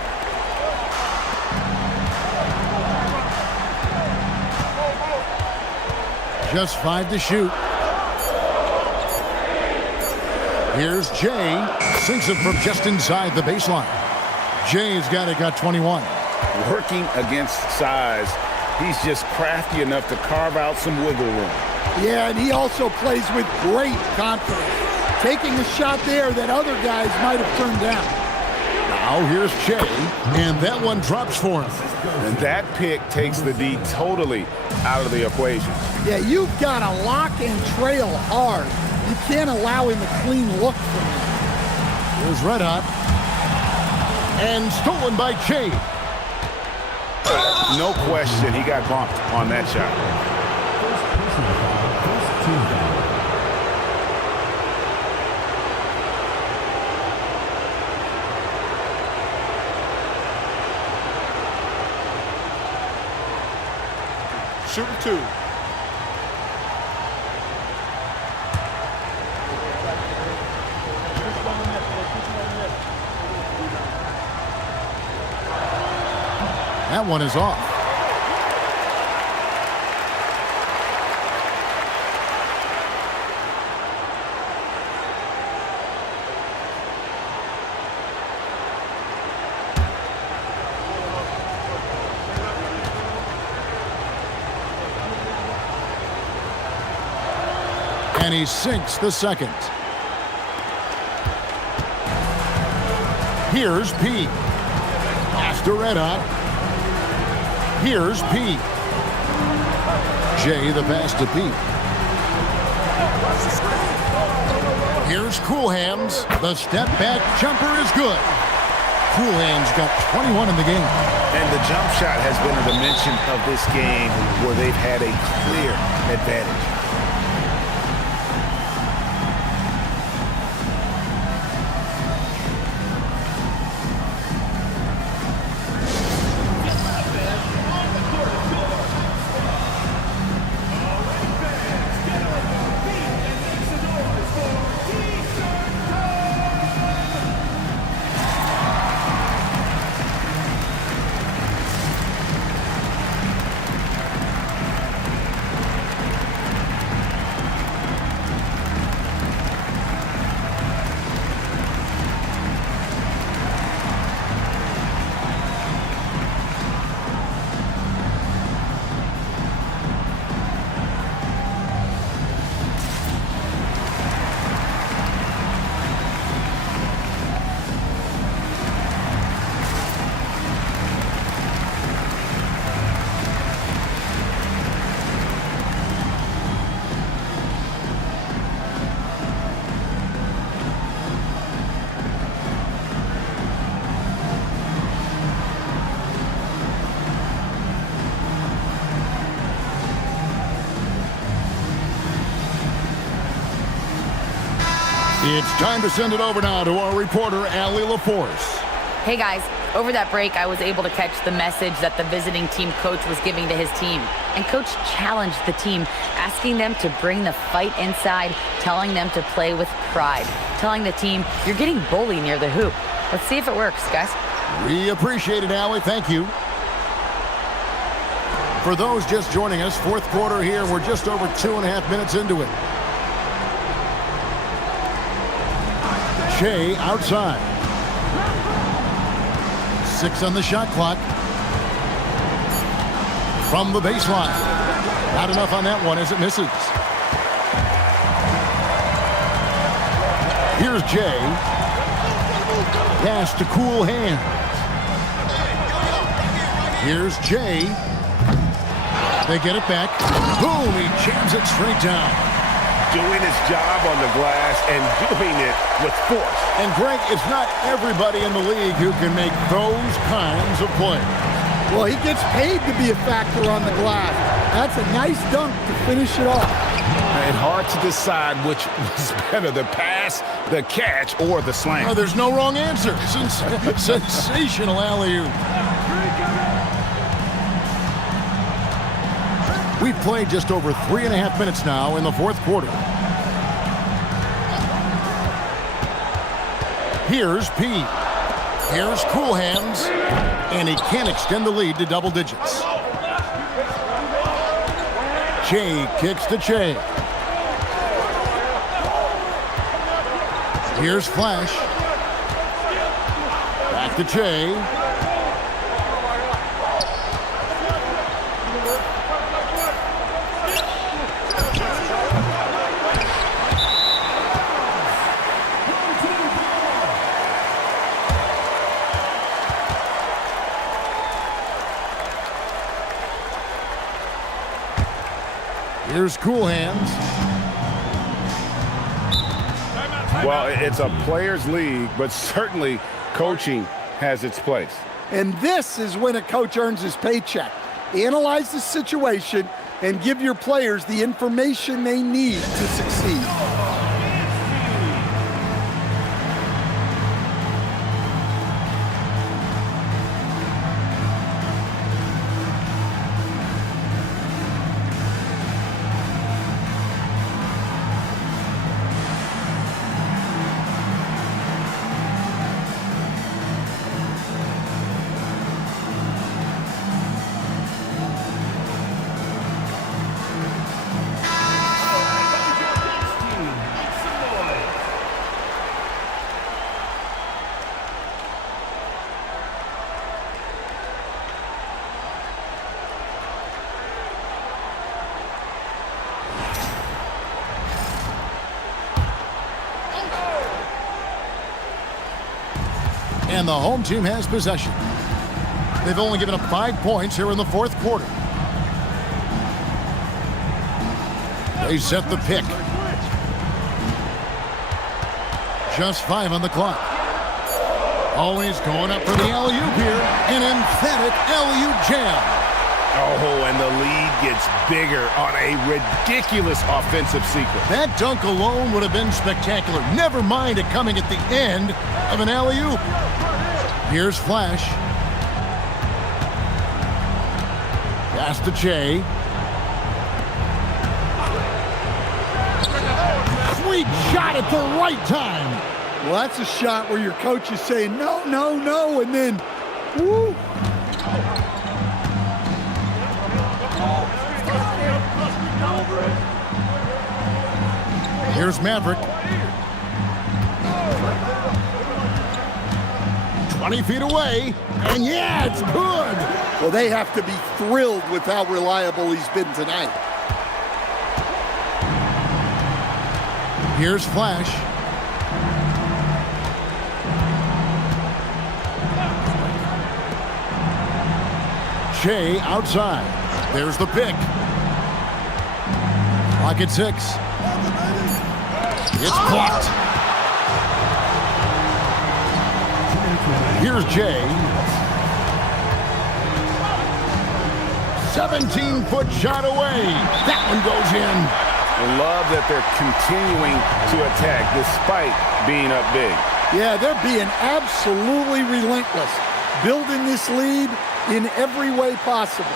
Just 5 to shoot. Here's Jay. Sinks it from just inside the baseline. Jay's got 21. Working against size, he's just crafty enough to carve out some wiggle room. Yeah, and he also plays with great confidence. Taking a shot there that other guys might have turned down. Now here's Jay, and that one drops for him. And that pick takes the D totally out of the equation. Yeah, you've got to lock and trail hard. You can't allow him a clean look from him. Here's Red Hot. And stolen by Jay. No question, he got bumped on that shot. Shooting 2. That one is off. And he sinks the second. Here's P. After Red Hot. Here's P. Jay the pass to P. Here's Cool Hands. The step back jumper is good. Cool Hands got 21 in the game. And the jump shot has been a dimension of this game where they've had a clear advantage. It's time to send it over now to our reporter, Allie LaForce. Hey guys, Over that break, I was able to catch the message that the visiting team coach was giving to his team. And coach challenged the team, asking them to bring the fight inside, telling them to play with pride, telling the team, you're getting bullied near the hoop. Let's see if it works, guys. We appreciate it, Allie. Thank you. For those just joining us, fourth quarter here. We're just over 2.5 minutes into it. Shea outside. 6 on the shot clock. From the baseline. Not enough on that one as it misses. Here's Jay. Pass to Cool Hands. Here's Jay. They get it back. Boom! He jams it straight down. Doing his job on the glass and doing it with force. And Greg, it's not everybody in the league who can make those kinds of plays. Well, he gets paid to be a factor on the glass. That's a nice dunk to finish it off. And hard to decide which was better, the pass, the catch, or the slam. Oh, there's no wrong answer. Sensational alley-oop. We've played just over 3.5 minutes now in the fourth quarter. Here's P. Here's Cool Hands. And he can't extend the lead to double digits. Che kicks to Che. Here's Flash. Back to Che. Here's Cool Hands. Well, it's a players' league, but certainly coaching has its place. And this is when a coach earns his paycheck. Analyze the situation and give your players the information they need to succeed. And the home team has possession. They've only given up 5 points here in the fourth quarter. They set the pick. Just 5 on the clock. Always going up for the alley-oop here. An emphatic alley-oop jam. Oh, and the lead gets bigger on a ridiculous offensive sequence. That dunk alone would have been spectacular. Never mind it coming at the end of an alley-oop. Here's Flash. Pass to Che. Sweet shot at the right time. Well, that's a shot where your coach is saying, no, no, no, and then, woo. Here's Maverick. 20 feet away, and yeah, it's good. Well, they have to be thrilled with how reliable he's been tonight. Here's Flash. Shea outside. There's the pick. Clock at 6. It's blocked. Here's Jay. 17-foot shot away. That one goes in. I love that they're continuing to attack despite being up big. Yeah, they're being absolutely relentless. building this lead in every way possible.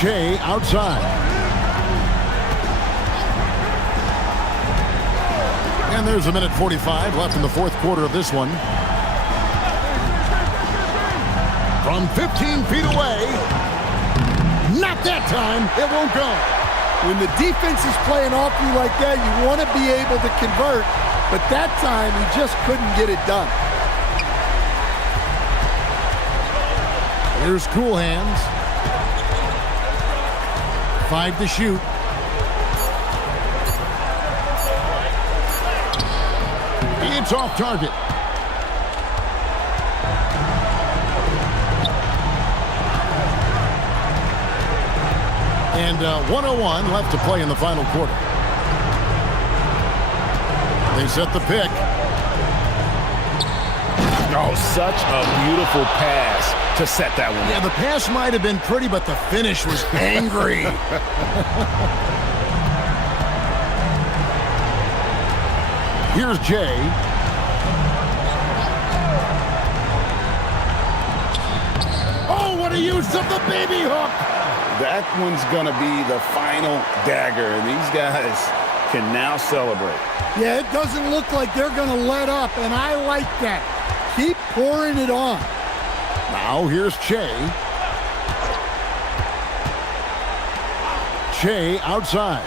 Shea outside. And there's a minute 45 left in the fourth quarter of this one. From 15 feet away. Not that time. It won't go. When the defense is playing off you like that, you want to be able to convert, but that time he just couldn't get it done. Here's Cool Hands. 5 to shoot. It's off target. And 1:01 left to play in the final quarter. They set the pick. Oh, such a beautiful pass to set that one. Yeah, the pass might have been pretty, but the finish was angry. Here's Jay. Oh, what a use of the baby hook. That one's going to be the final dagger, and these guys can now celebrate. Yeah, it doesn't look like they're going to let up, and I like that. Keep pouring it on. Now here's Che. Che outside.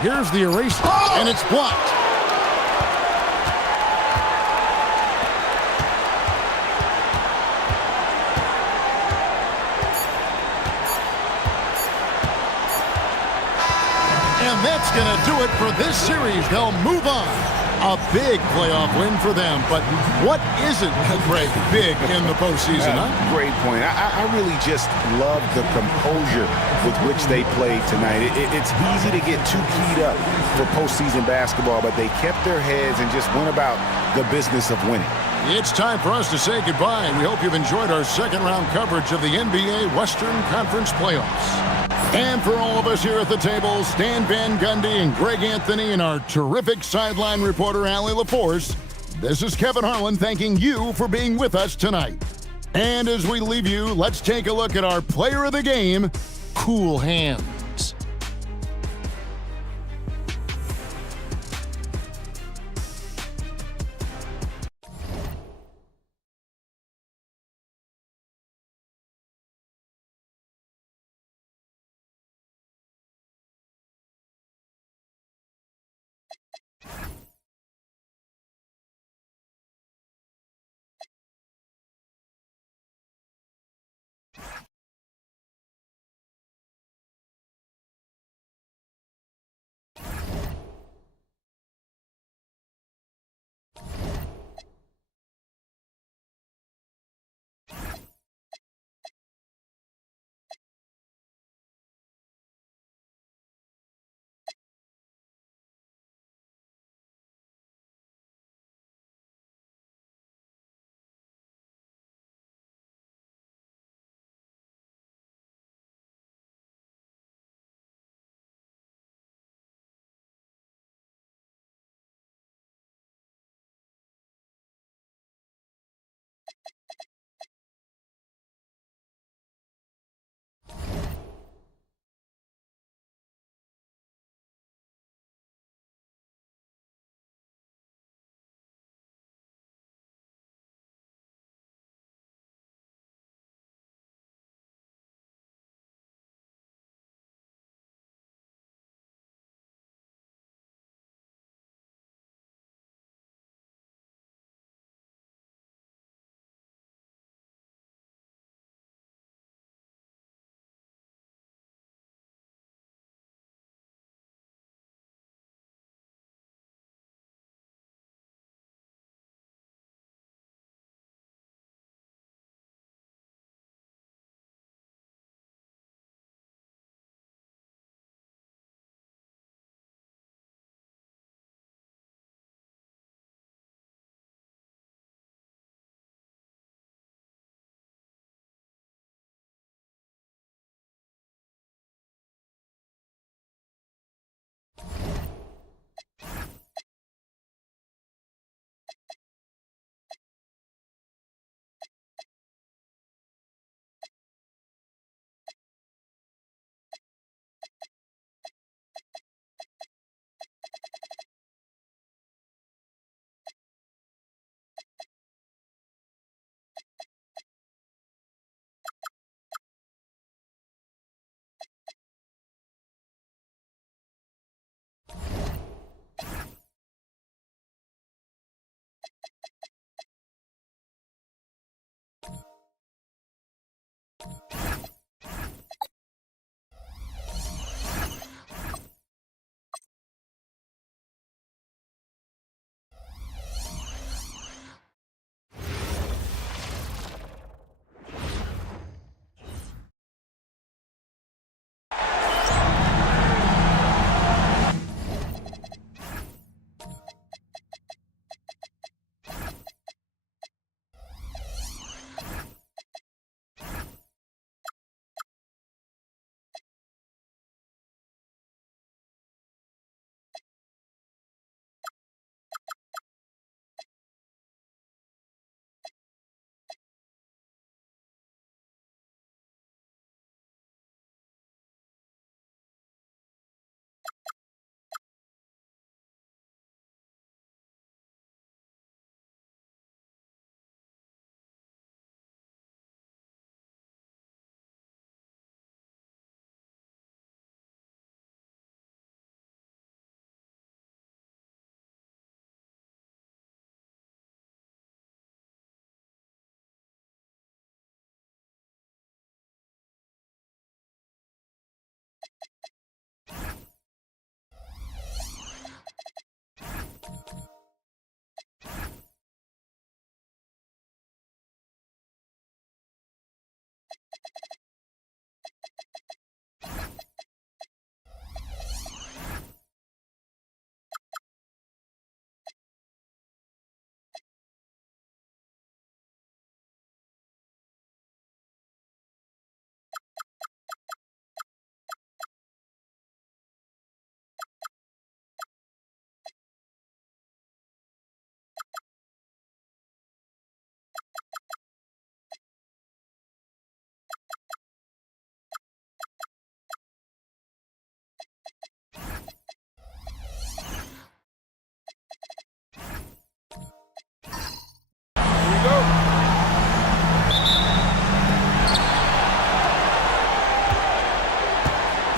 Here's the erase, and it's blocked. And that's going to do it for this series. They'll move on. A big playoff win for them. But what isn't, Greg, big in the postseason, huh? Great point. I really just love the composure with which they played tonight. It's easy to get too keyed up for postseason basketball, but they kept their heads and just went about the business of winning. It's time for us to say goodbye. We hope you've enjoyed our second-round coverage of the NBA Western Conference Playoffs. And for all of us here at the table, Stan Van Gundy and Greg Anthony and our terrific sideline reporter, Allie LaForce, this is Kevin Harlan thanking you for being with us tonight. And as we leave you, let's take a look at our player of the game, Cool Hands.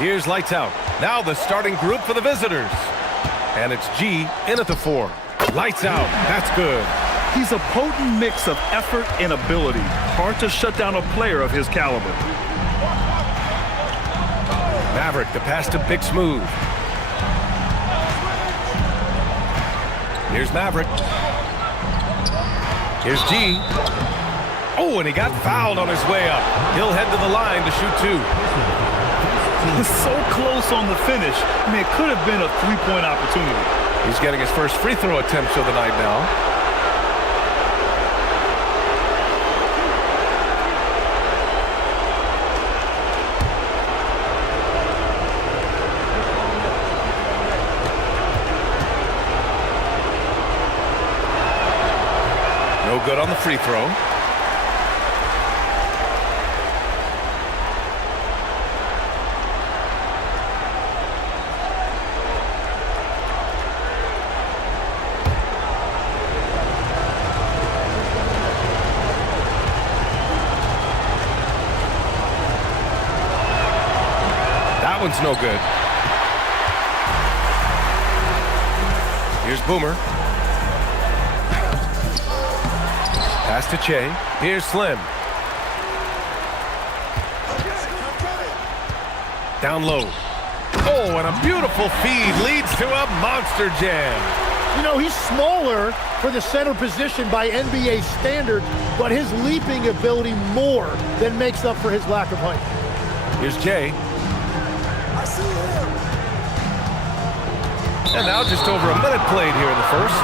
Here's lights out. Now the starting group for the visitors. And it's G in at the 4. Lights out. That's good. He's a potent mix of effort and ability. Hard to shut down a player of his caliber. Maverick, the pass to Big Smooth. Here's Maverick. Here's G. Oh, and he got fouled on his way up. He'll head to the line to shoot 2. He's so close on the finish. I mean, it could have been a three-point opportunity. He's getting his first free throw attempt of the night now. No good on the free throw. That one's no good. Here's Boomer. Pass to Che. Here's Slim. Down low. Oh, and a beautiful feed leads to a monster jam. You know, he's smaller for the center position by NBA standards, but his leaping ability more than makes up for his lack of height. Here's Jay. And now just over a minute played here in the first.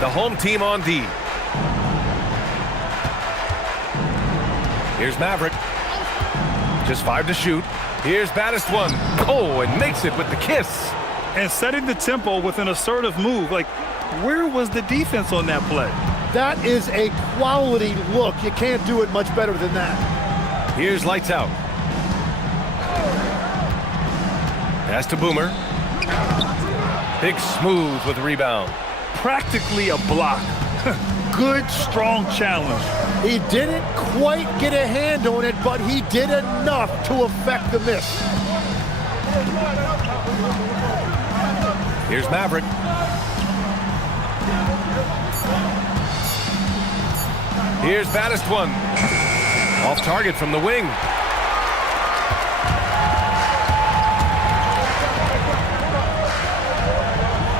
The home team on D. Here's Maverick. Just 5 to shoot. Here's baddest one. Oh, and makes it with the kiss. And setting the tempo with an assertive move. Like, where was the defense on that play? That is a quality look. You can't do it much better than that. Here's lights out. Pass to Boomer. Big Smooth with the rebound. Practically a block. Good, strong challenge. He didn't quite get a hand on it, but he did enough to affect the miss. Here's Maverick. Here's baddest one. Off target from the wing.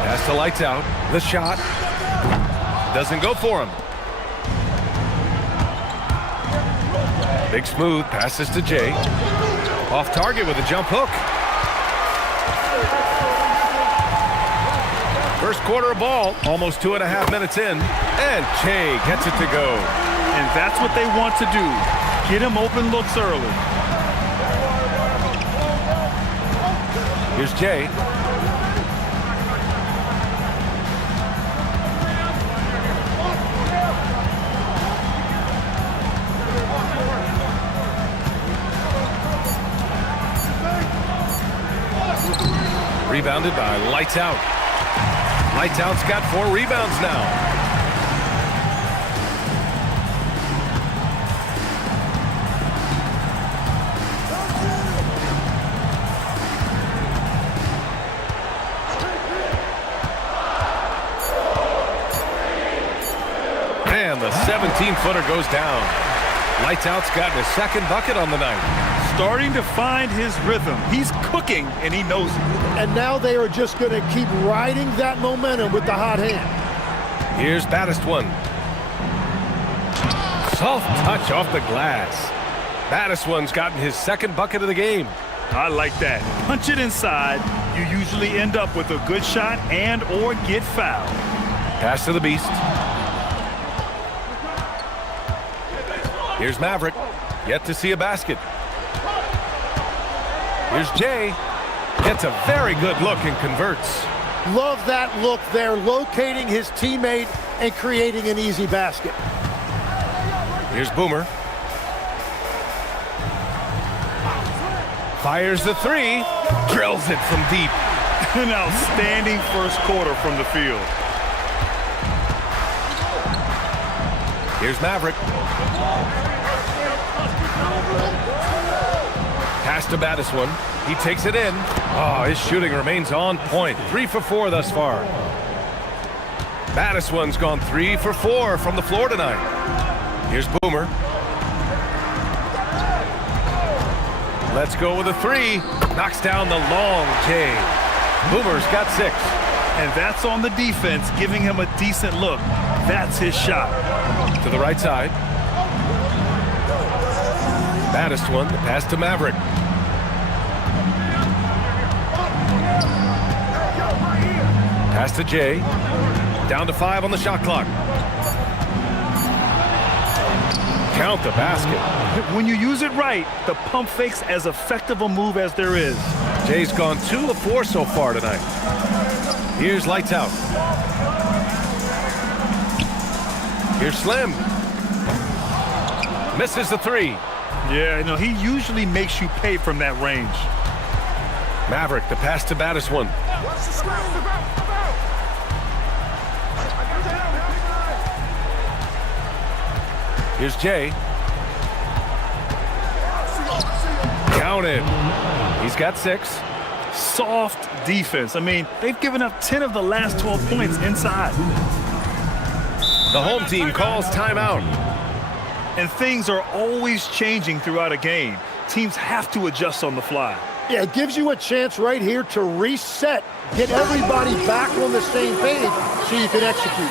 Pass to lights out. The shot doesn't go for him. Big Smooth passes to Jay. Off target with a jump hook. First quarter of ball, almost 2.5 minutes in, and Jay gets it to go. And that's what they want to do. Get him open looks early. Here's Jay. Rebounded by Lights Out. Lights Out's got 4 rebounds now. And the 17-footer goes down. Lights Out's gotten his second bucket on the night. Starting to find his rhythm. He's cooking, and he knows it. And now they are just going to keep riding that momentum with the hot hand. Here's baddest one. Soft touch off the glass. Baddest one's gotten his second bucket of the game. I like that. Punch it inside. You usually end up with a good shot and or get fouled. Pass to the Beast. Here's Maverick. Yet to see a basket. Here's Jay. Gets a very good look and converts. Love that look there, locating his teammate and creating an easy basket. Here's Boomer. Fires the 3. Drills it from deep. An outstanding first quarter from the field. Here's Maverick. Pass to Madison. He takes it in. Oh, his shooting remains on point. 3 for 4 thus far. Madison's gone 3 for 4 from the floor tonight. Here's Boomer. Let's go with a 3. Knocks down the long J. Boomer's got 6. And that's on the defense, giving him a decent look. That's his shot. To the right side. Madison, the pass to Maverick. Pass to Jay. Down to 5 on the shot clock. Count the basket. When you use it right, the pump fake's as effective a move as there is. Jay's gone 2 of 4 so far tonight. Here's lights out. Here's Slim. Misses the 3. Yeah, you know, he usually makes you pay from that range. Maverick, the pass to Madison. Here's Jay. Counted. He's got 6. Soft defense. I mean, they've given up 10 of the last 12 points inside. The home team calls timeout. And things are always changing throughout a game. Teams have to adjust on the fly. Yeah, it gives you a chance right here to reset, get everybody back on the same page so you can execute.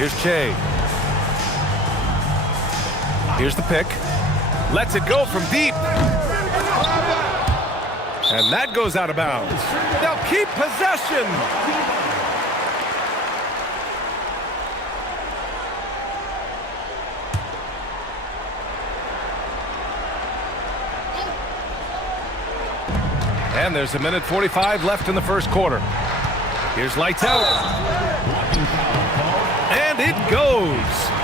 Here's Che. Here's the pick. Lets it go from deep. And that goes out of bounds. They'll keep possession. And there's 1:45 left in the first quarter. Here's lights out. And it goes.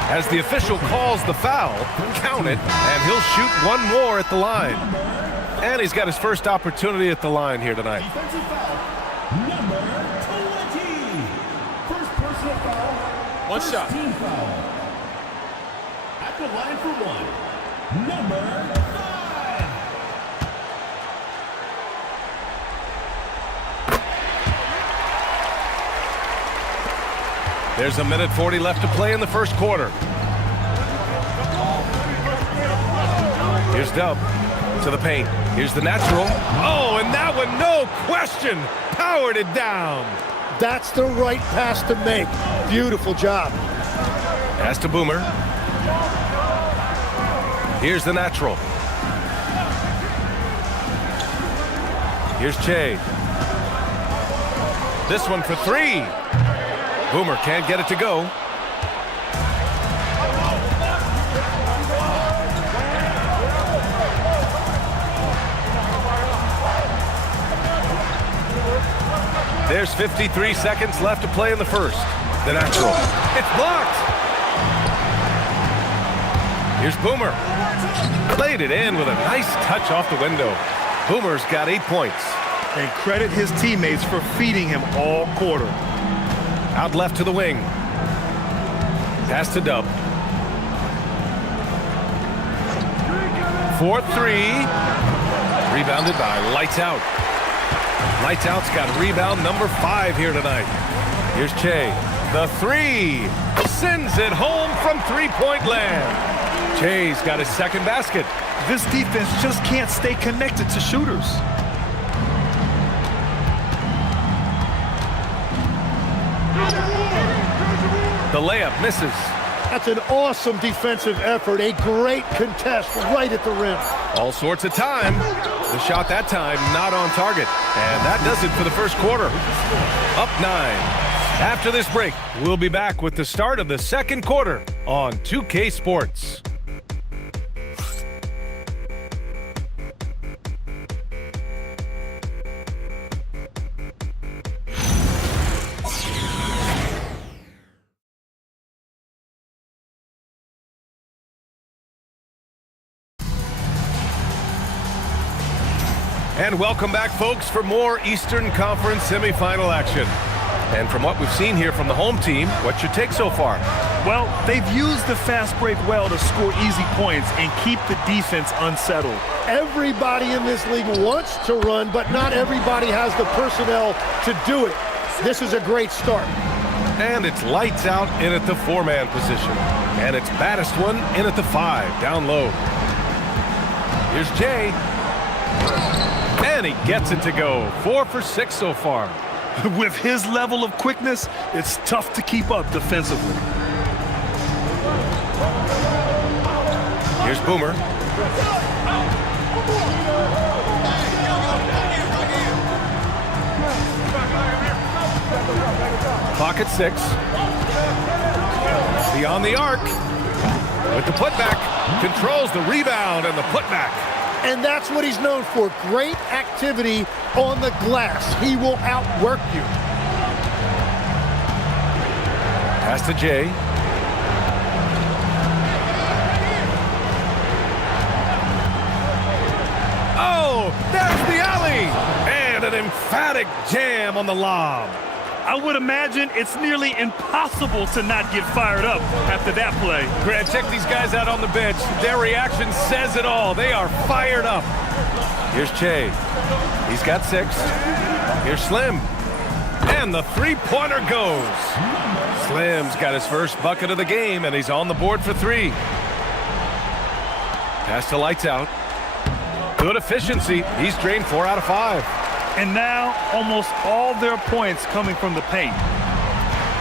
As the official calls the foul, count it, and he'll shoot one more at the line. And he's got his first opportunity at the line here tonight. Defensive foul, number 20. First personal foul. One shot. Team foul. At the line for one, number 5. There's 1:40 left to play in the first quarter. Here's Dub to the paint. Here's the natural. Oh, and that one, no question, powered it down. That's the right pass to make. Beautiful job. Pass to Boomer. Here's the natural. Here's Che. This one for 3. Boomer can't get it to go. There's 53 seconds left to play in the first. The natural. It's blocked. Here's Boomer. Played it in with a nice touch off the window. Boomer's got 8 points. And credit his teammates for feeding him all quarter. Out left to the wing. Pass to Dub. 4-3. Rebounded by Lights Out. Lights Out's got rebound number 5 here tonight. Here's Che. The 3. Sends it home from three-point land. Che's got his second basket. This defense just can't stay connected to shooters. The layup misses. That's an awesome defensive effort. A great contest right at the rim. All sorts of time. The shot that time not on target. And that does it for the first quarter. Up 9. After this break, we'll be back with the start of the second quarter on 2K Sports. And welcome back, folks, for more Eastern Conference semifinal action. And from what we've seen here from the home team, what's your take so far? Well, they've used the fast break well to score easy points and keep the defense unsettled. Everybody in this league wants to run, but not everybody has the personnel to do it. This is a great start. And it's Lights Out in at the 4-man position. And it's Baddest One in at the 5, down low. Here's Jay. And he gets it to go. 4 for 6 so far. With his level of quickness, it's tough to keep up defensively. Here's Boomer. Clock at 6. Beyond the arc. With the putback. Controls the rebound and the putback. And that's what he's known for. Great activity on the glass. He will outwork you. Pass to Jay. Oh, there's the alley. And an emphatic jam on the lob. I would imagine it's nearly impossible to not get fired up after that play. Grant, check these guys out on the bench. Their reaction says it all. They are fired up. Here's Che. He's got 6. Here's Slim. And the three-pointer goes. Slim's got his first bucket of the game, and he's on the board for 3. Pass to Lights Out. Good efficiency. He's drained 4 out of 5. And now, almost all their points coming from the paint.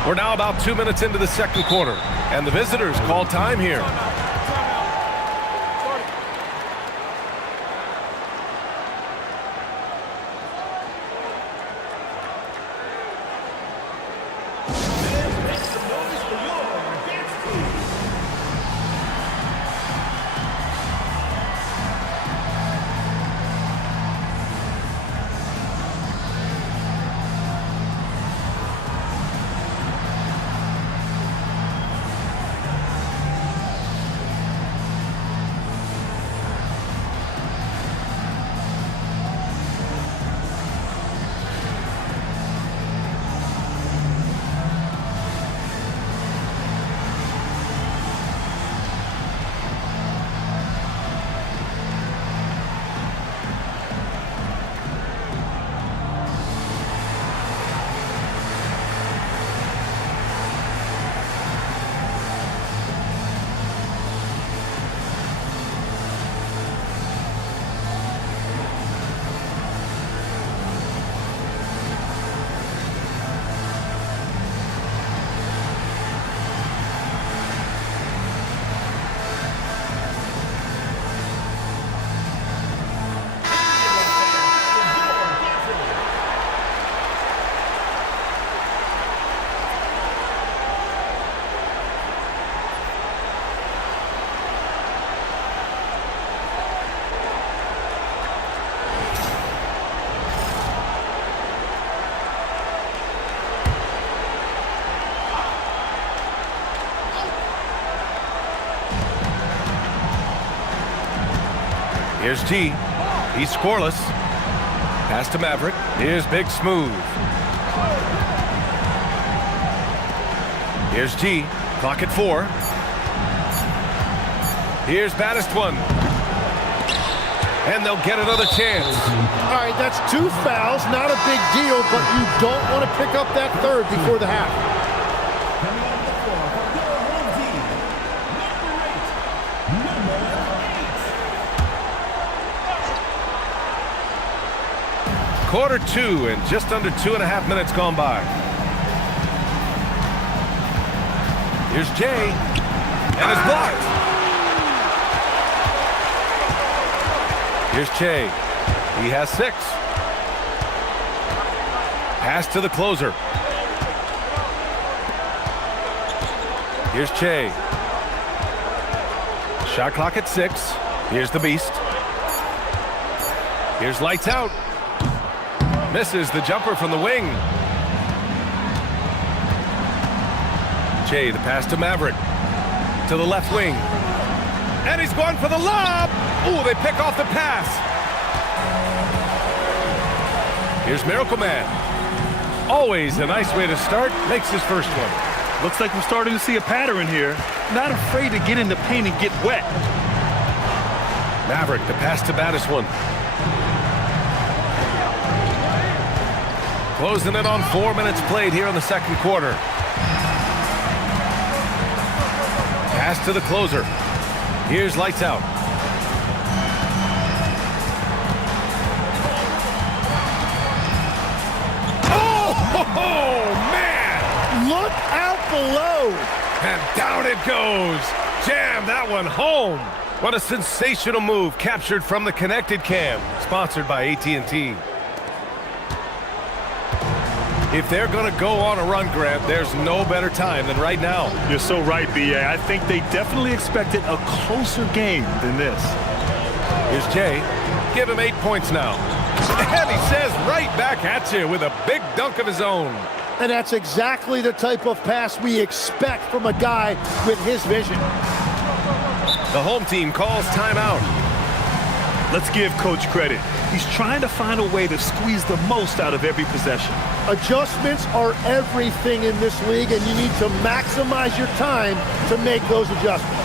We're now about 2 minutes into the second quarter, and the visitors call time here. Here's G. He's scoreless. Pass to Maverick. Here's Big Smooth. Here's G. Clock at 4. Here's baddest one. And they'll get another chance. All right, that's 2 fouls. Not a big deal, but you don't want to pick up that third before the half. Quarter 2 and just under 2.5 minutes gone by. Here's Jay, and it's blocked. Here's Che. He has 6. Pass to the closer. Here's Che. Shot clock at 6. Here's the Beast. Here's lights out. Misses the jumper from the wing. Che, the pass to Maverick. To the left wing. And he's going for the lob. Ooh, they pick off the pass. Here's Miracle Man. Always a nice way to start. Makes his first one. Looks like we're starting to see a pattern here. Not afraid to get in the paint and get wet. Maverick, the pass to baddest one. Closing it on 4 minutes played here in the second quarter. Pass to the closer. Here's lights out. Oh, man! Look out below! And down it goes. Jam that one home. What a sensational move captured from the connected cam. Sponsored by AT&T. If they're going to go on a run, Grant, there's no better time than right now. You're so right, B.A. I think they definitely expected a closer game than this. Here's Jay. Give him 8 points now. And he says right back at you with a big dunk of his own. And that's exactly the type of pass we expect from a guy with his vision. The home team calls timeout. Let's give Coach credit. He's trying to find a way to squeeze the most out of every possession. Adjustments are everything in this league, and you need to maximize your time to make those adjustments.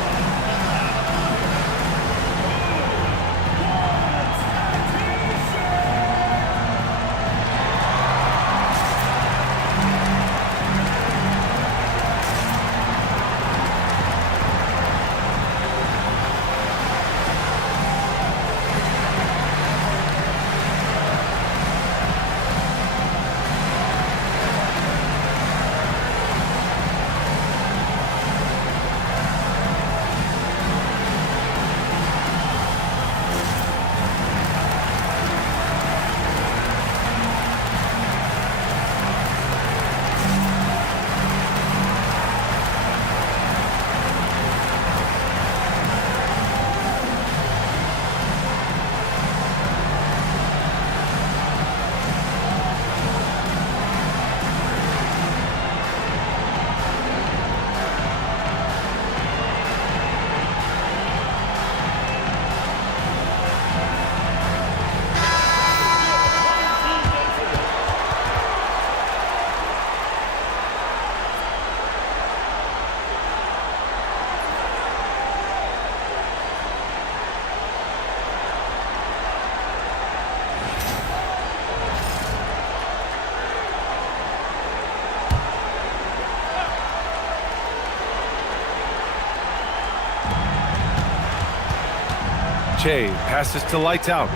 Che passes to lights out.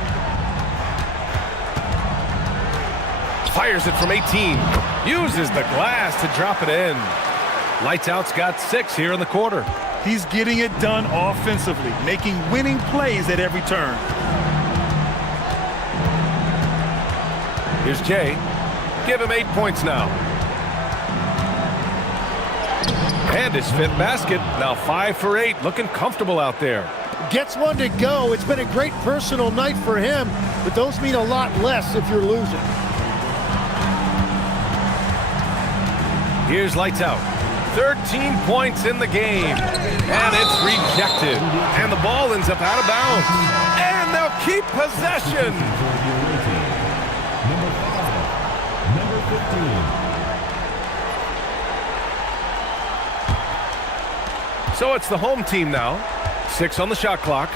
Fires it from 18. Uses the glass to drop it in. Lights out's got 6 here in the quarter. He's getting it done offensively, making winning plays at every turn. Here's Jay. Give him 8 points now. And his 5th basket. Now 5 for 8. Looking comfortable out there. Gets one to go. It's been a great personal night for him, but those mean a lot less if you're losing. Here's lights out. 13 points in the game. And it's rejected. And the ball ends up out of bounds. And they'll keep possession. Number 5, number 15. So it's the home team now. 6 on the shot clock.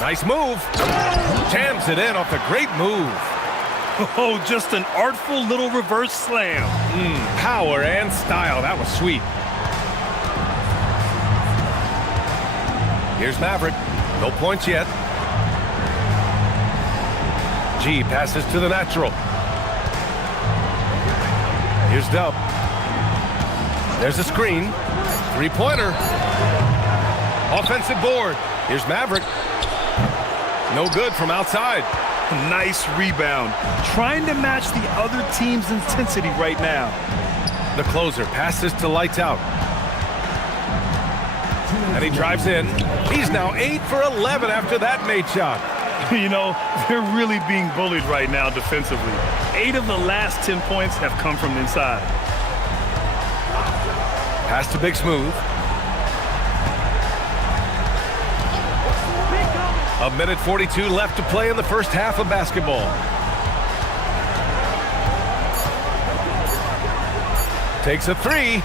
Nice move. Jams it in off the great move. Oh, just an artful little reverse slam. Power and style. That was sweet. Here's Maverick. No points yet. G passes to the natural. Here's Dub. There's a screen. Three-pointer. Offensive board. Here's Maverick. No good from outside. Nice rebound. Trying to match the other team's intensity right now. The closer passes to lights out. And he drives in. He's now 8 for 11 after that made shot. You know, they're really being bullied right now defensively. 8 of the last 10 points have come from inside. Pass to Big Smooth. A minute 42 left to play in the first half of basketball. Takes a three.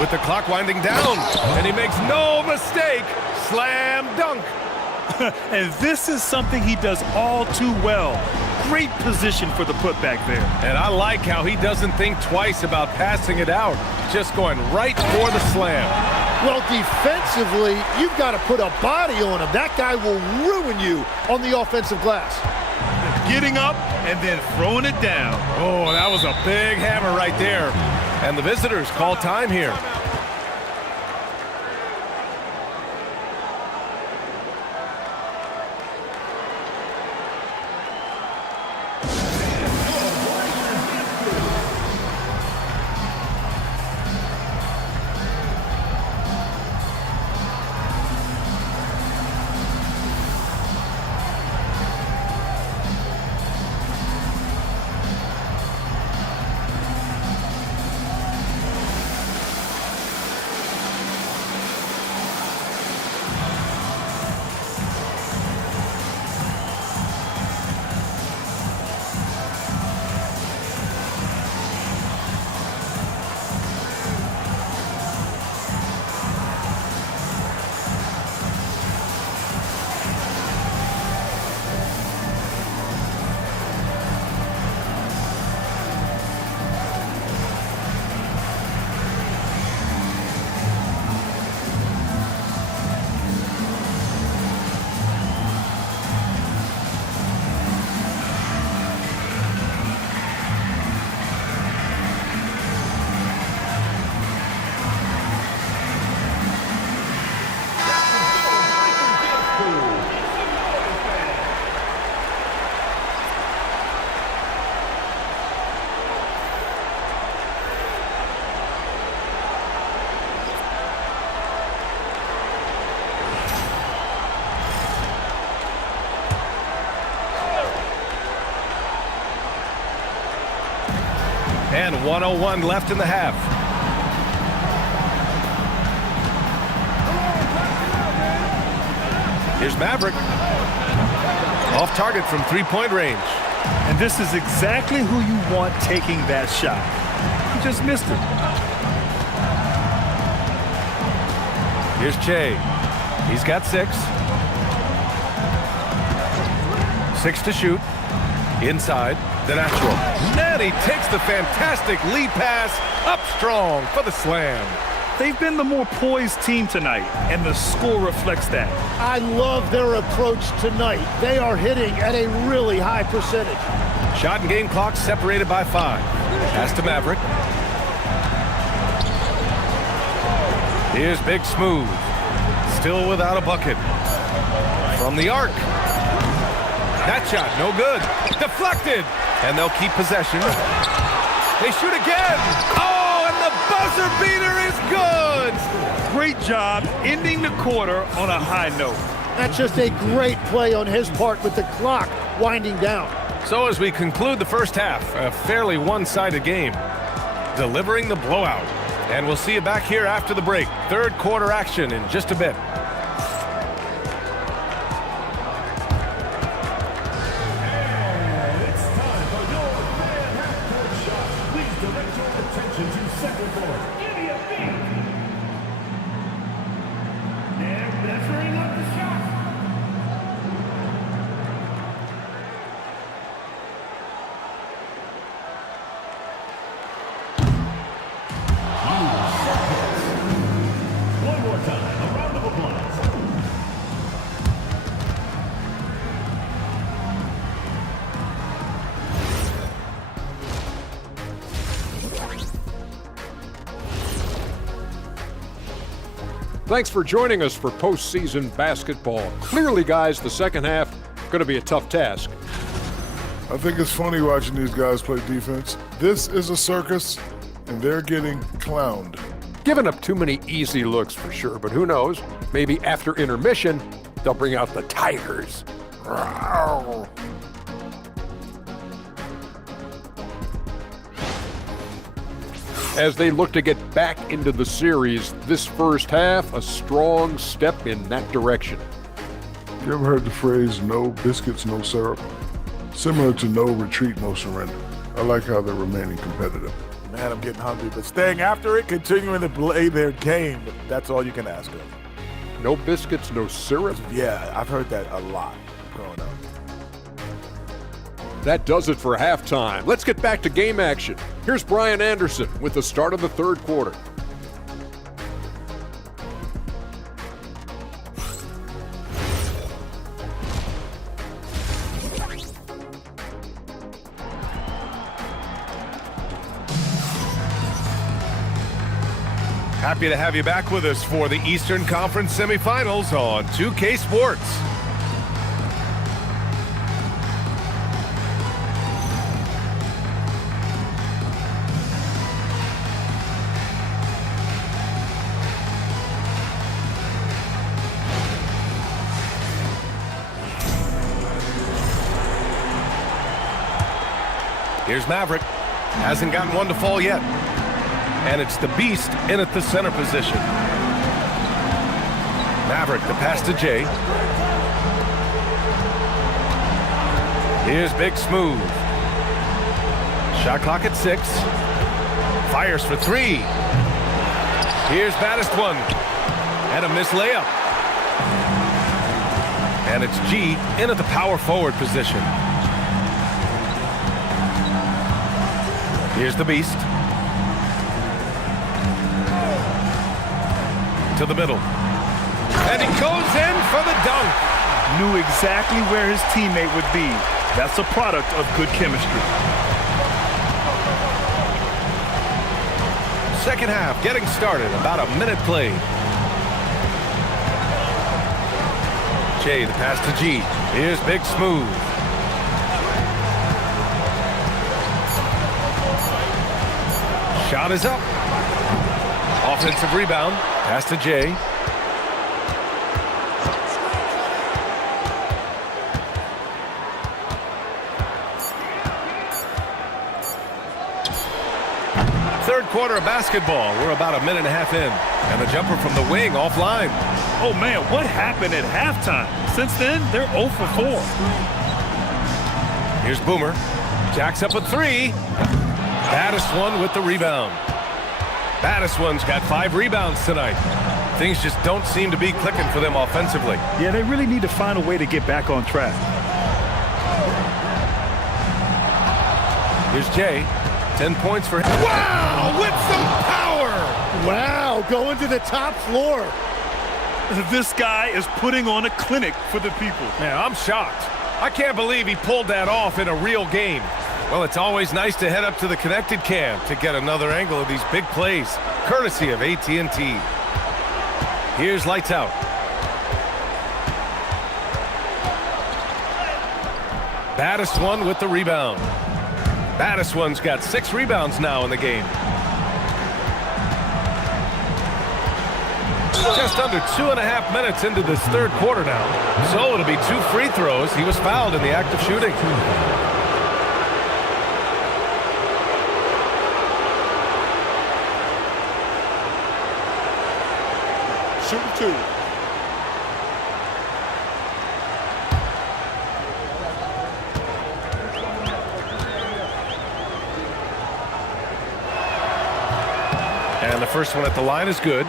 With the clock winding down. And he makes no mistake. Slam dunk. And this is something he does all too well. Great position for the putback there. And I like how he doesn't think twice about passing it out. Just going right for the slam. Well, defensively, you've got to put a body on him. That guy will ruin you on the offensive glass. Getting up and then throwing it down. Oh, that was a big hammer right there. And the visitors call time here. And 1:01 left in the half. Here's Maverick. Off target from three-point range. And this is exactly who you want taking that shot. He just missed it. Here's Che. He's got 6. 6 to shoot. Inside, the natural. And he takes the fantastic lead pass up strong for the slam. They've been the more poised team tonight, and the score reflects that. I love their approach tonight. They are hitting at a really high percentage. Shot and game clock separated by 5. Pass to Maverick. Here's Big Smooth. Still without a bucket. From the arc. That shot, no good. Deflected. And they'll keep possession. They shoot again. Oh, and the buzzer beater is good. Great job ending the quarter on a high note. That's just a great play on his part with the clock winding down. So as we conclude the first half, a fairly one-sided game. delivering the blowout. And we'll see you back here after the break. Third quarter action in just a bit. Thanks for joining us for postseason basketball. Clearly, guys, the second half going to be a tough task. I think it's funny watching these guys play defense. This is a circus, and they're getting clowned. Giving up too many easy looks for sure, but who knows? Maybe after intermission, they'll bring out the Tigers. Rawr. As they look to get back into the series, this first half, a strong step in that direction. You ever heard the phrase, no biscuits, no syrup? Similar to no retreat, no surrender. I like how they're remaining competitive. Man, I'm getting hungry, but staying after it, continuing to play their game, that's all you can ask of. No biscuits, no syrup? Yeah, I've heard that a lot growing up. That does it for halftime. Let's get back to game action. Here's Brian Anderson with the start of the third quarter. Happy to have you back with us for the Eastern Conference semifinals on 2K Sports. Here's Maverick. Hasn't gotten one to fall yet. And it's the Beast in at the center position. Maverick, the pass to Jay. Here's Big Smooth. Shot clock at 6. Fires for 3. Here's baddest one. And a missed layup. And it's G in at the power forward position. Here's the Beast. To the middle. And he goes in for the dunk. Knew exactly where his teammate would be. That's a product of good chemistry. Second half getting started. About a minute played. Jay, the pass to G. Here's Big Smooth. Shot is up. Offensive rebound. Pass to Jay. Third quarter of basketball. We're about a minute and a half in. And the jumper from the wing offline. Oh, man, what happened at halftime? Since then, they're 0 for 4. Here's Boomer. Jacks up a 3. Baddest one with the rebound. Baddest one's got 5 rebounds tonight. Things just don't seem to be clicking for them offensively. Yeah, they really need to find a way to get back on track. Here's Jay. 10 points for him. Wow, with some power! Wow, going to the top floor. This guy is putting on a clinic for the people. Man, I'm shocked. I can't believe he pulled that off in a real game. Well, it's always nice to head up to the connected cam to get another angle of these big plays, courtesy of AT&T. Here's lights out. Baddest one with the rebound. Baddest one's got 6 rebounds now in the game. Just under 2.5 minutes into this third quarter now. So it'll be 2 free throws. He was fouled in the act of shooting. shooting 2. And the first one at the line is good.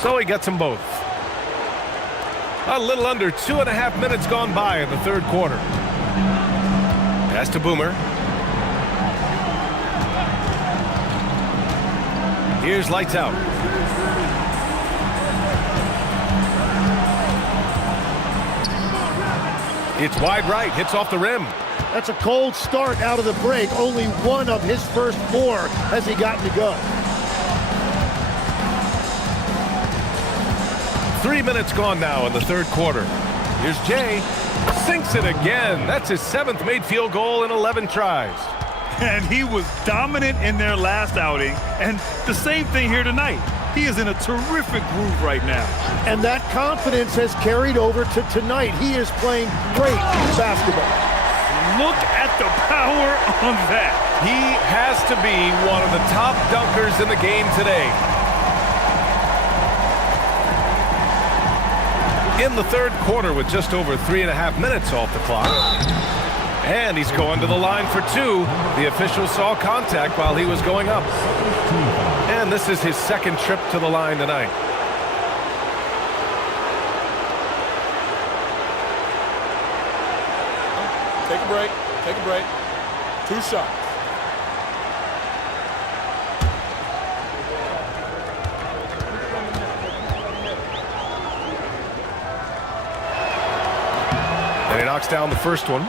So he gets them both. A little under 2.5 minutes gone by in the third quarter. Pass to Boomer. Here's lights out. It's wide right, hits off the rim. That's a cold start out of the break. Only one of his first 4 has he gotten to go. 3 minutes gone now in the third quarter. Here's Jay. Sinks it again. That's his 7th made field goal in 11 tries. And he was dominant in their last outing. And the same thing here tonight. He is in a terrific groove right now. And that confidence has carried over to tonight. He is playing great basketball. Look at the power on that. He has to be one of the top dunkers in the game today. In the third quarter with just over 3.5 minutes off the clock. And he's going to the line for 2. The official saw contact while he was going up. And this is his 2nd trip to the line tonight. Take a break. Take a break. 2 shots. And he knocks down the first one.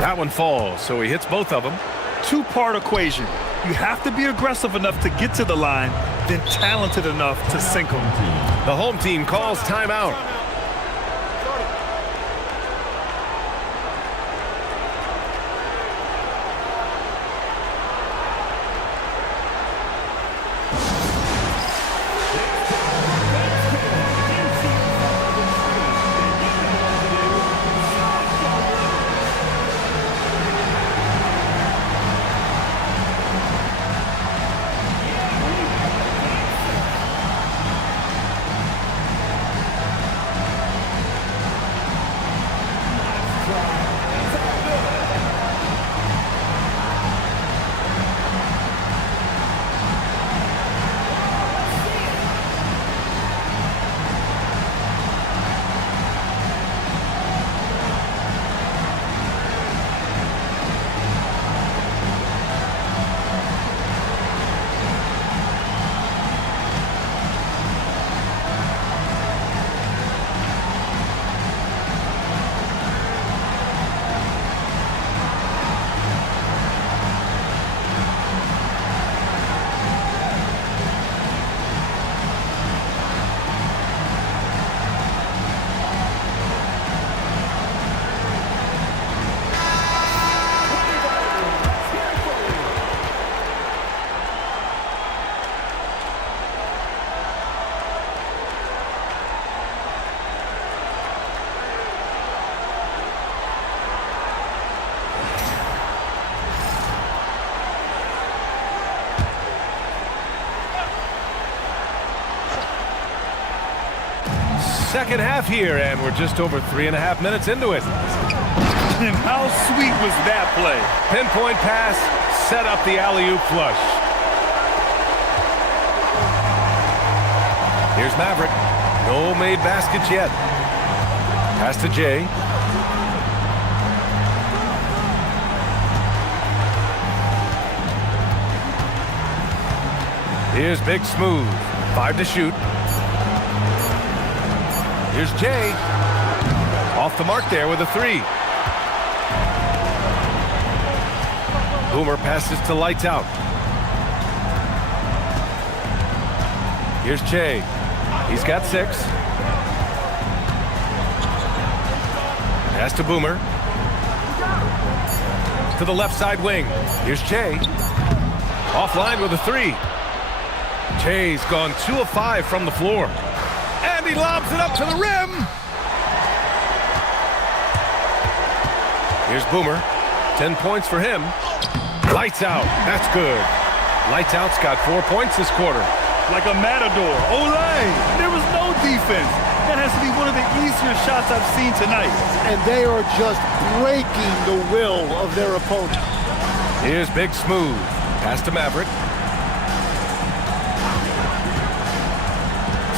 That one falls, so he hits both of them. 2-part equation. You have to be aggressive enough to get to the line, then talented enough to sink them. The home team calls timeout. Second half here, and we're just over 3.5 minutes into it. And how sweet was that play? Pinpoint pass, set up the alley-oop flush. Here's Maverick. No made baskets yet. Pass to Jay. Here's Big Smooth. 5 to shoot. Here's Jay. Off the mark there with a 3. Boomer passes to Lights Out. Here's Che. He's got 6. Pass to Boomer. To the left side wing. Here's Che. Offline with a 3. Che's gone 2 of 5 from the floor. And he lobs it up to the rim. Here's Boomer. 10 points for him. Lights Out. That's good. Lights Out's got 4 points this quarter. Like a matador. Olay! There was no defense. That has to be one of the easier shots I've seen tonight. And they are just breaking the will of their opponent. Here's Big Smooth. Pass to Maverick.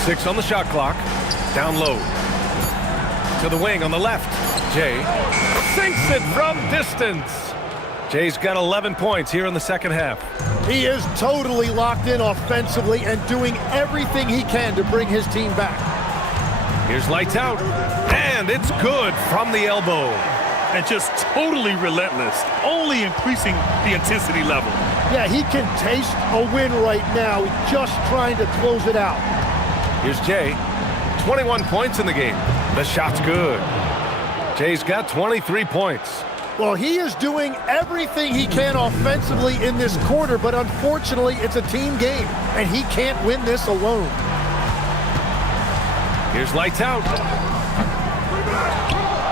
6 on the shot clock. Down low. To the wing on the left. Jay sinks it from distance. Jay's got 11 points here in the second half. He is totally locked in offensively and doing everything he can to bring his team back. Here's Lights Out. And it's good from the elbow. And just totally relentless, only increasing the intensity level. Yeah, he can taste a win right now, just trying to close it out. Here's Jay. 21 points in the game. The shot's good. Jay's got 23 points. Well, he is doing everything he can offensively in this quarter, but unfortunately, it's a team game, and he can't win this alone. Here's Lights Out.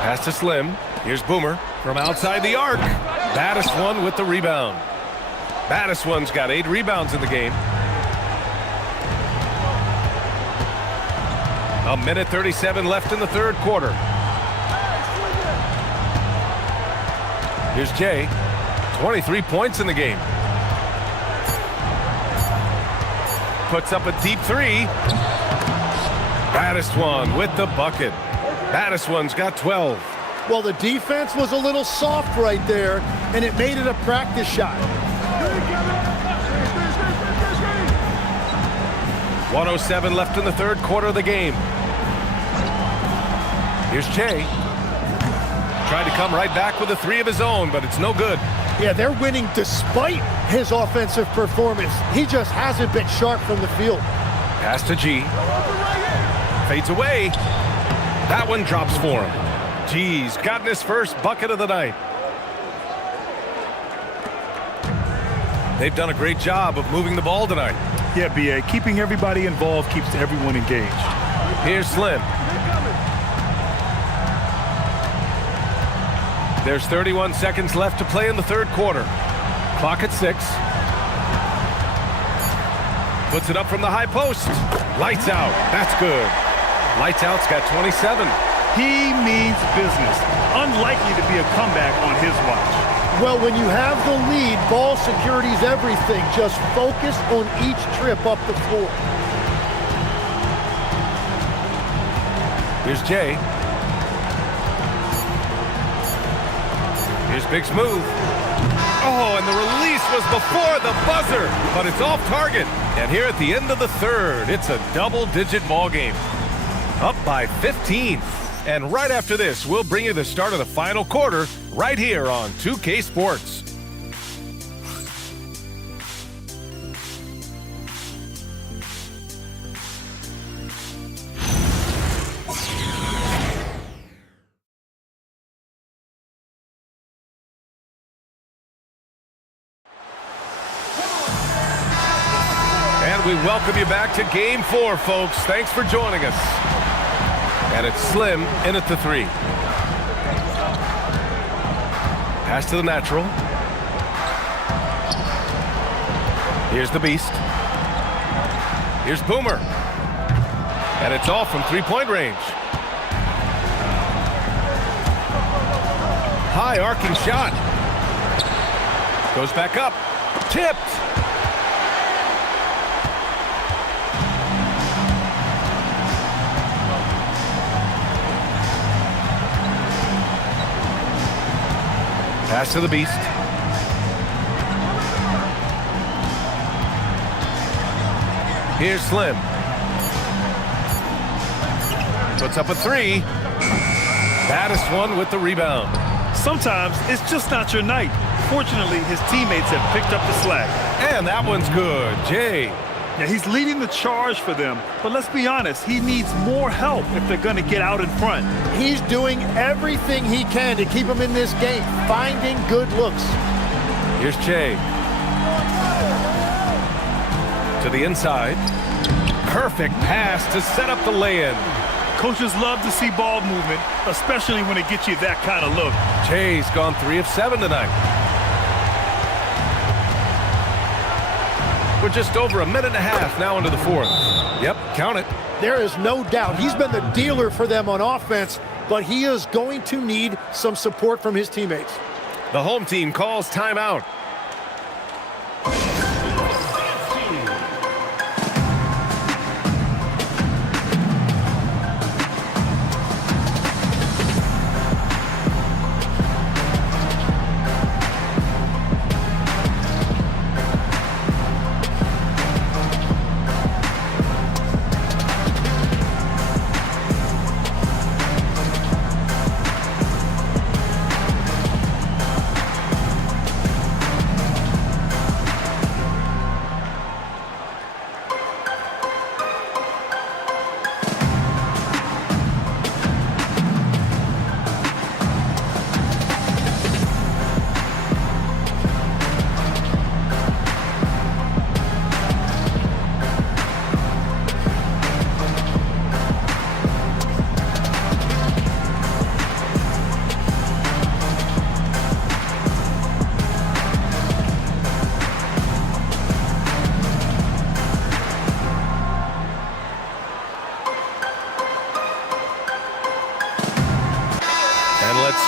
Pass to Slim. Here's Boomer from outside the arc. Battiswan with the rebound. Battiswan's got 8 rebounds in the game. A minute 37 left in the third quarter. Here's Jay. 23 points in the game. Puts up a deep 3. Battiswan with the bucket. Battiswan's got 12. Well, the defense was a little soft right there, and it made it a practice shot. 1:07 left in the third quarter of the game. Here's Che. Tried to come right back with a 3 of his own, but it's no good. Yeah, they're winning despite his offensive performance. He just hasn't been sharp from the field. Pass to G. Fades away. That one drops for him. G's gotten his first bucket of the night. They've done a great job of moving the ball tonight. Yeah, B.A. Keeping everybody involved keeps everyone engaged. Here's Slim. There's 31 seconds left to play in the third quarter. Clock at 6. Puts it up from the high post. Lights Out. That's good. Lights Out's got 27. He means business. Unlikely to be a comeback on his watch. Well, when you have the lead, ball security's everything. Just focus on each trip up the floor. Here's Jay. Here's Big Smooth. Oh, and the release was before the buzzer, but it's off target. And here at the end of the third, it's a double-digit ball game. Up by 15. And right after this, we'll bring you the start of the final quarter right here on 2K Sports. And we welcome you back to Game 4, folks. Thanks for joining us. And it's Slim in at the 3. Pass to the natural. Here's the Beast. Here's Boomer. And it's off from three-point range. High arcing shot. Goes back up. Tipped. Pass to the Beast. Here's Slim. Puts up a 3. Battiswan with the rebound. Sometimes it's just not your night. Fortunately, his teammates have picked up the slack. And that one's good. Jay. Yeah, he's leading the charge for them, but let's be honest, he needs more help if they're going to get out in front. He's doing everything he can to keep them in this game, finding good looks. Here's Jay. To the inside. Perfect pass to set up the lay-in. Coaches love to see ball movement, especially when it gets you that kind of look. Jay's gone 3 of 7 tonight. We're just over a minute and a half now into the fourth. Yep, count it. There is no doubt he's been the dealer for them on offense, but he is going to need some support from his teammates. The home team calls timeout.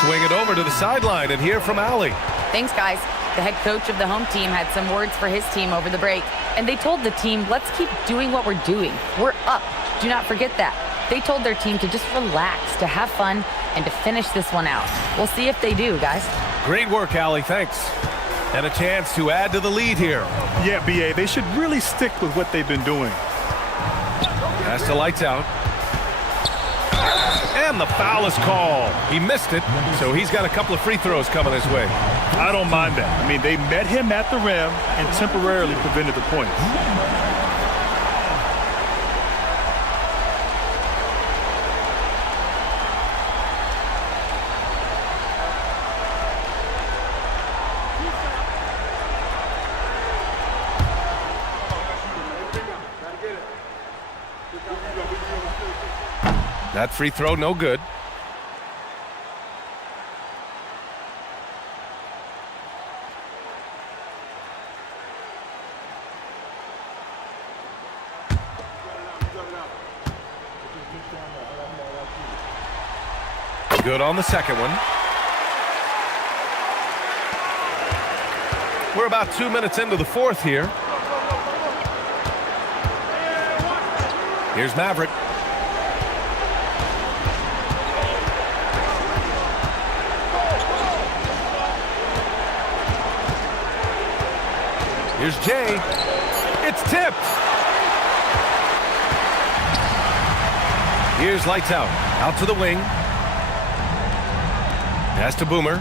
Swing it over to the sideline and hear from Allie. Thanks, guys. The head coach of the home team had some words for his team over the break, and they told the team, let's keep doing what we're doing. We're up. Do not forget that. They told their team to just relax, to have fun, and to finish this one out. We'll see if they do, guys. Great work, Allie. Thanks. And a chance to add to the lead here. Yeah, B.A., they should really stick with what they've been doing. Pass to Lights Out. And the foul is called. He missed it, so he's got a couple of free throws coming his way. I don't mind that. I mean, they met him at the rim and temporarily prevented the points. That free throw, no good. Good on the second one. We're about 2 minutes into the fourth here. Here's Maverick. Here's Jay. It's tipped. Here's Lights Out. Out to the wing. Pass to Boomer.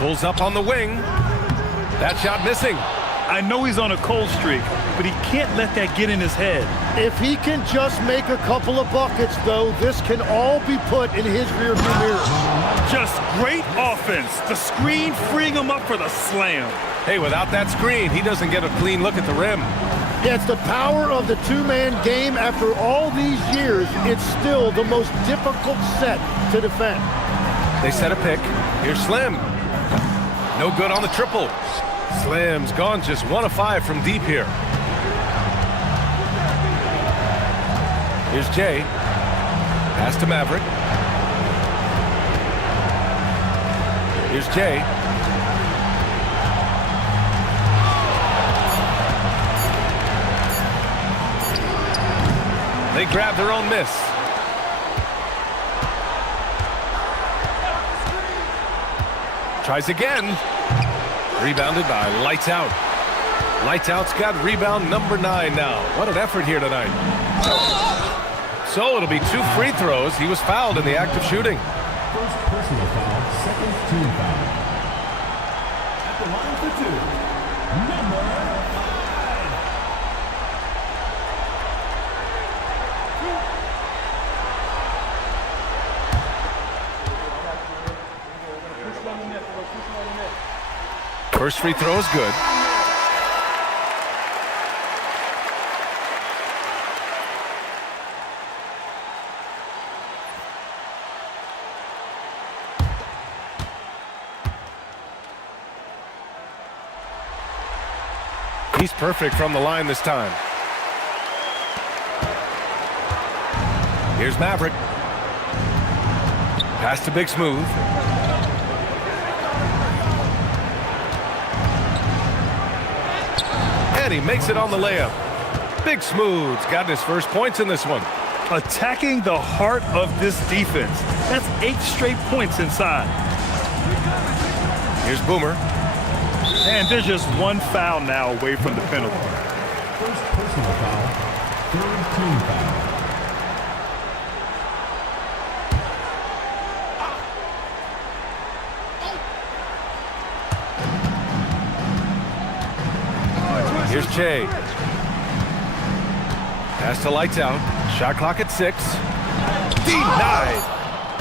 Pulls up on the wing. That shot missing. I know he's on a cold streak, but he can't let that get in his head. If he can just make a couple of buckets, though, this can all be put in his rearview mirror. Just great offense. The screen freeing him up for the slam. Hey, without that screen, he doesn't get a clean look at the rim. Yeah, it's the power of the two-man game. After all these years, it's still the most difficult set to defend. They set a pick. Here's Slim. No good on the triple. Slim's gone just 1 of 5 from deep here. Here's Jay. Pass to Maverick. Here's Jay. They grab their own miss. Tries again. Rebounded by Lights Out. Lights Out's got rebound number 9 now. What an effort here tonight. So it'll be 2 free throws. He was fouled in the act of shooting. First personal foul, second team foul. At the line for 2, number 5. First free throw is good. He's perfect from the line this time. Here's Maverick. Pass to Big Smooth. And he makes it on the layup. Big Smooth's gotten his first points in this one. Attacking the heart of this defense. That's 8 straight points inside. Here's Boomer. And there's just 1 foul now away from the penalty. First personal foul, third team foul. Here's Che. Pass to Lights Out. Shot clock at 6. Denied.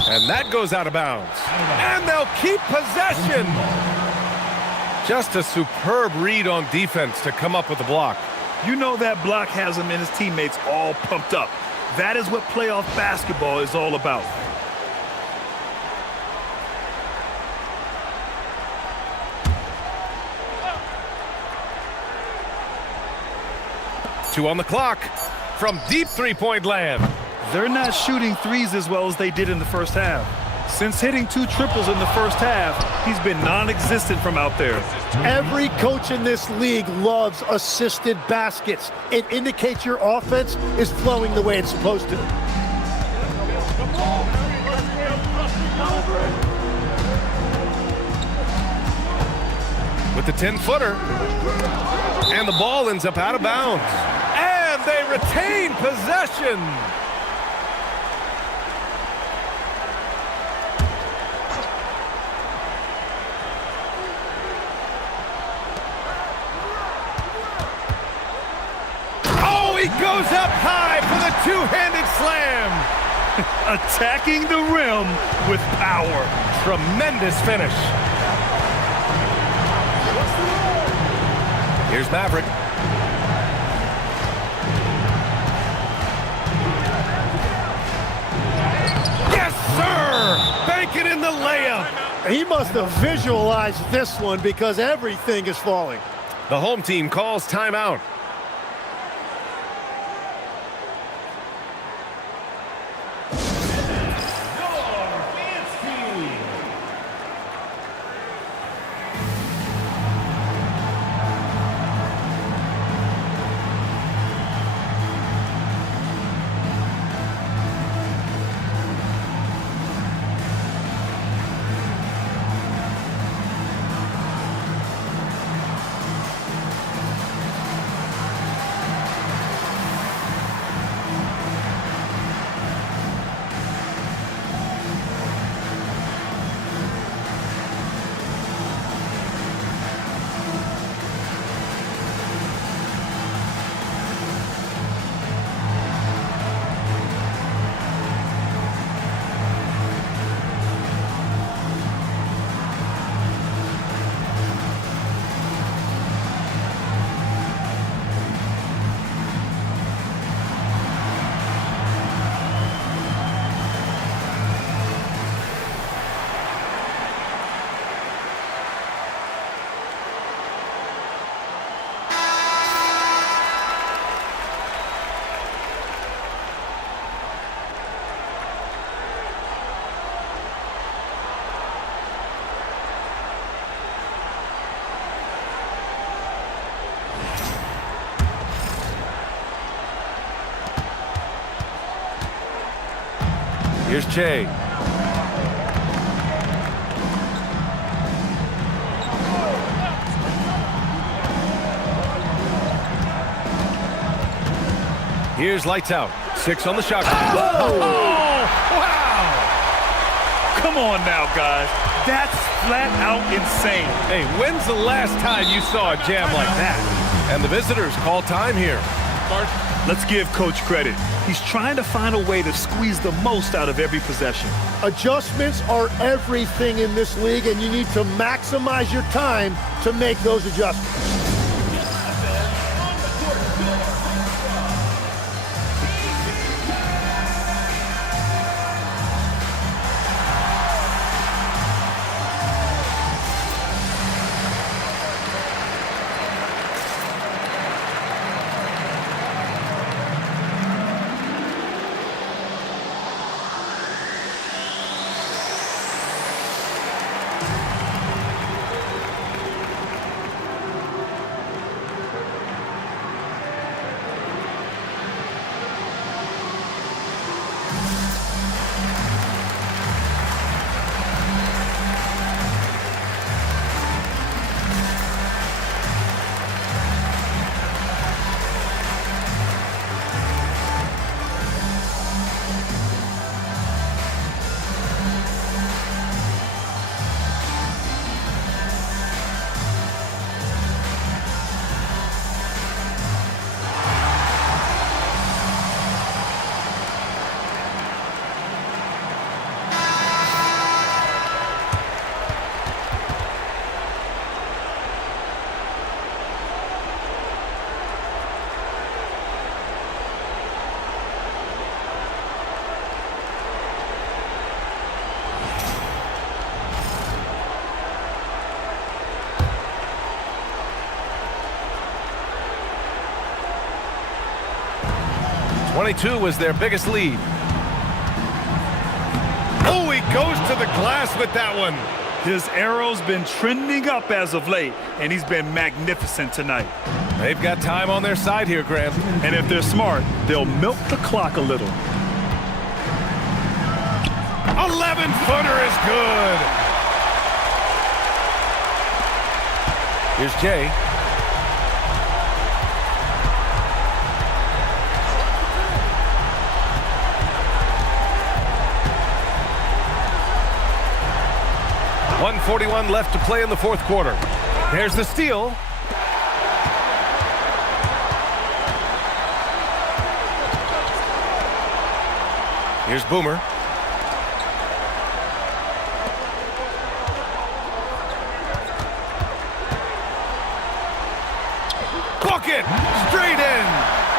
And that goes out of bounds. And they'll keep possession. Just a superb read on defense to come up with the block. You know that block has him and his teammates all pumped up. That is what playoff basketball is all about. Two on the clock from deep three-point land. They're not shooting threes as well as they did in the first half. Since hitting 2 triples in the first half, he's been non-existent from out there. Every coach in this league loves assisted baskets. It indicates your offense is flowing the way it's supposed to. With the 10-footer. And the ball ends up out of bounds. And they retain possession. He goes up high for the 2-handed slam. Attacking the rim with power. Tremendous finish. Here's Maverick. Yes, sir! Bank it in the layup. He must have visualized this one because everything is falling. The home team calls timeout. Here's Che. Here's Lights Out. 6 on the shot. Oh, wow! Come on now, guys. That's flat out insane. Hey, when's the last time you saw a jam like that? And the visitors call time here. Let's give Coach credit. He's trying to find a way to squeeze the most out of every possession. Adjustments are everything in this league, and you need to maximize your time to make those adjustments. .22 was their biggest lead. Oh, he goes to the glass with that one. His arrow's been trending up as of late, and he's been magnificent tonight. They've got time on their side here, Grant. And if they're smart, they'll milk the clock a little. 11-footer is good. Here's Jay. .141 left to play in the fourth quarter. There's the steal. Here's Boomer. Bucket! Straight in!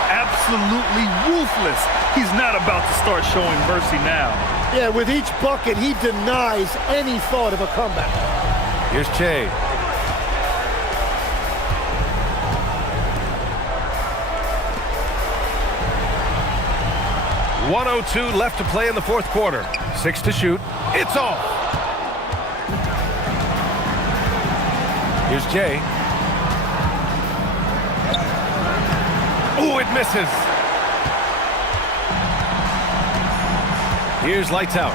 Absolutely ruthless. He's not about to start showing mercy now. Yeah, with each bucket, he denies any thought of a comeback. Here's Che. .102 left to play in the fourth quarter. 6 to shoot. It's off. Here's Jay. Oh, it misses. Here's lights out.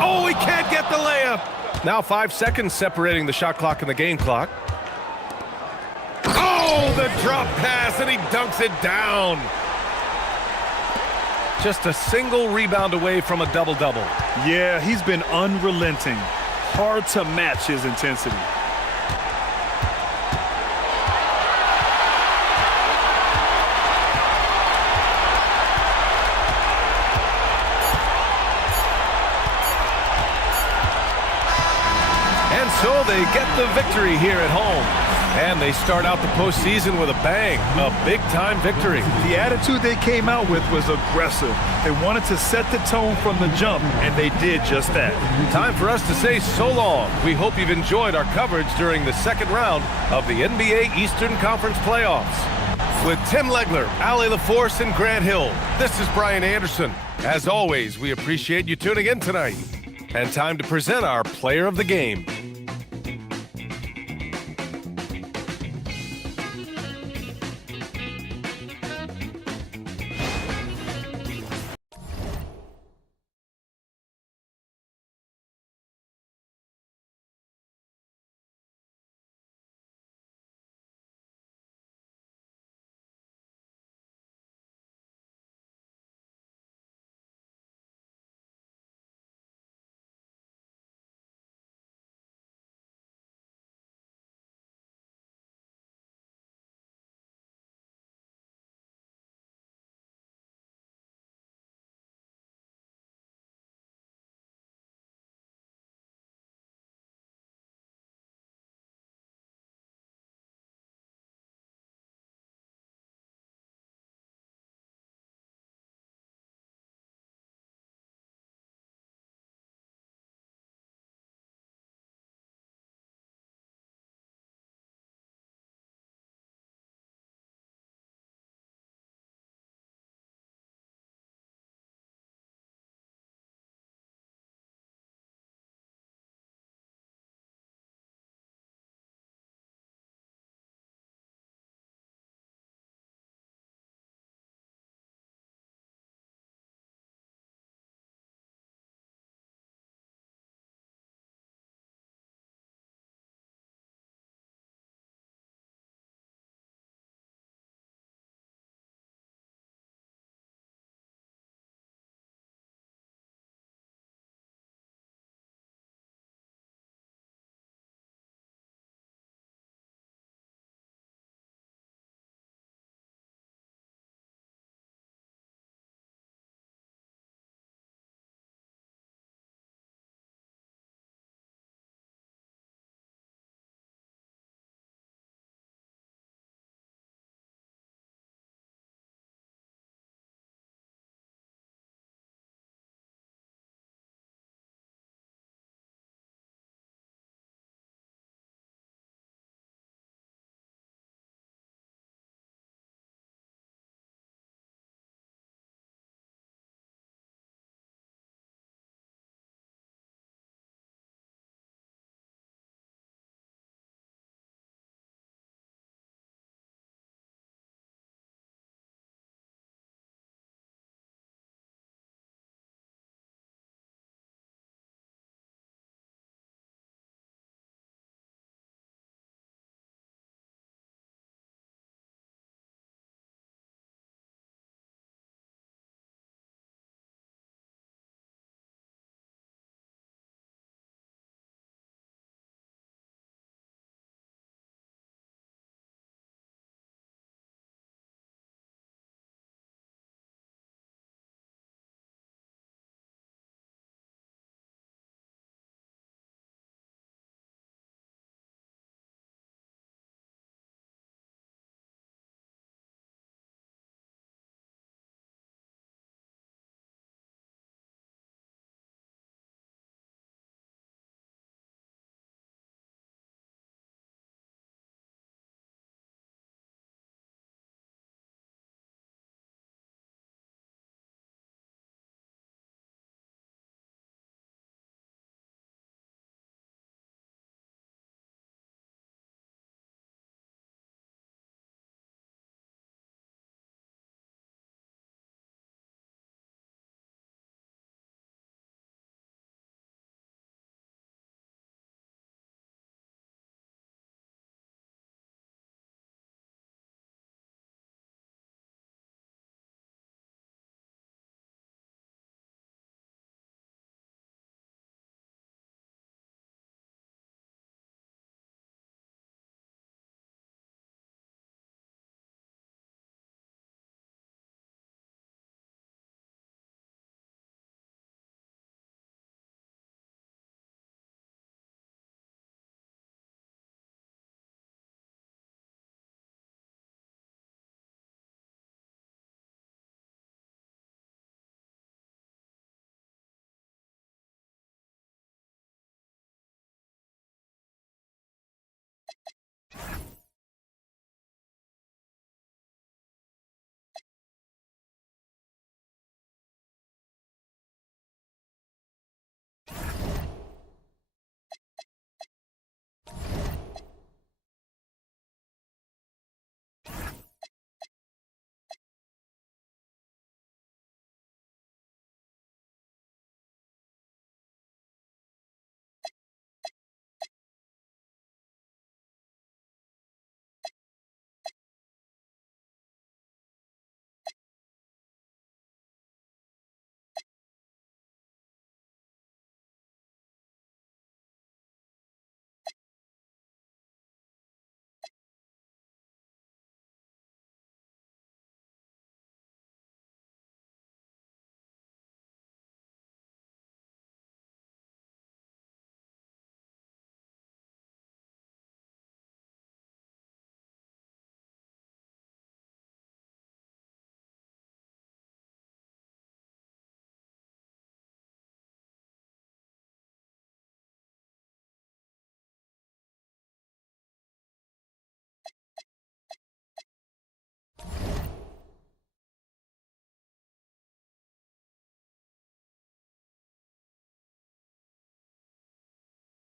Oh, he can't get the layup. Now 5 seconds separating the shot clock and the game clock. Oh, the drop pass, and he dunks it down. Just a single rebound away from a double-double. Yeah, he's been unrelenting. Hard to match his intensity. And so they get the victory here at home. And they start out the postseason with a bang, a big-time victory. The attitude they came out with was aggressive. They wanted to set the tone from the jump, and they did just that. Time for us to say so long. We hope you've enjoyed our coverage during the second round of the NBA Eastern Conference playoffs. With Tim Legler, Allie LaForce, and Grant Hill, this is Brian Anderson. As always, we appreciate you tuning in tonight. And time to present our player of the game. it.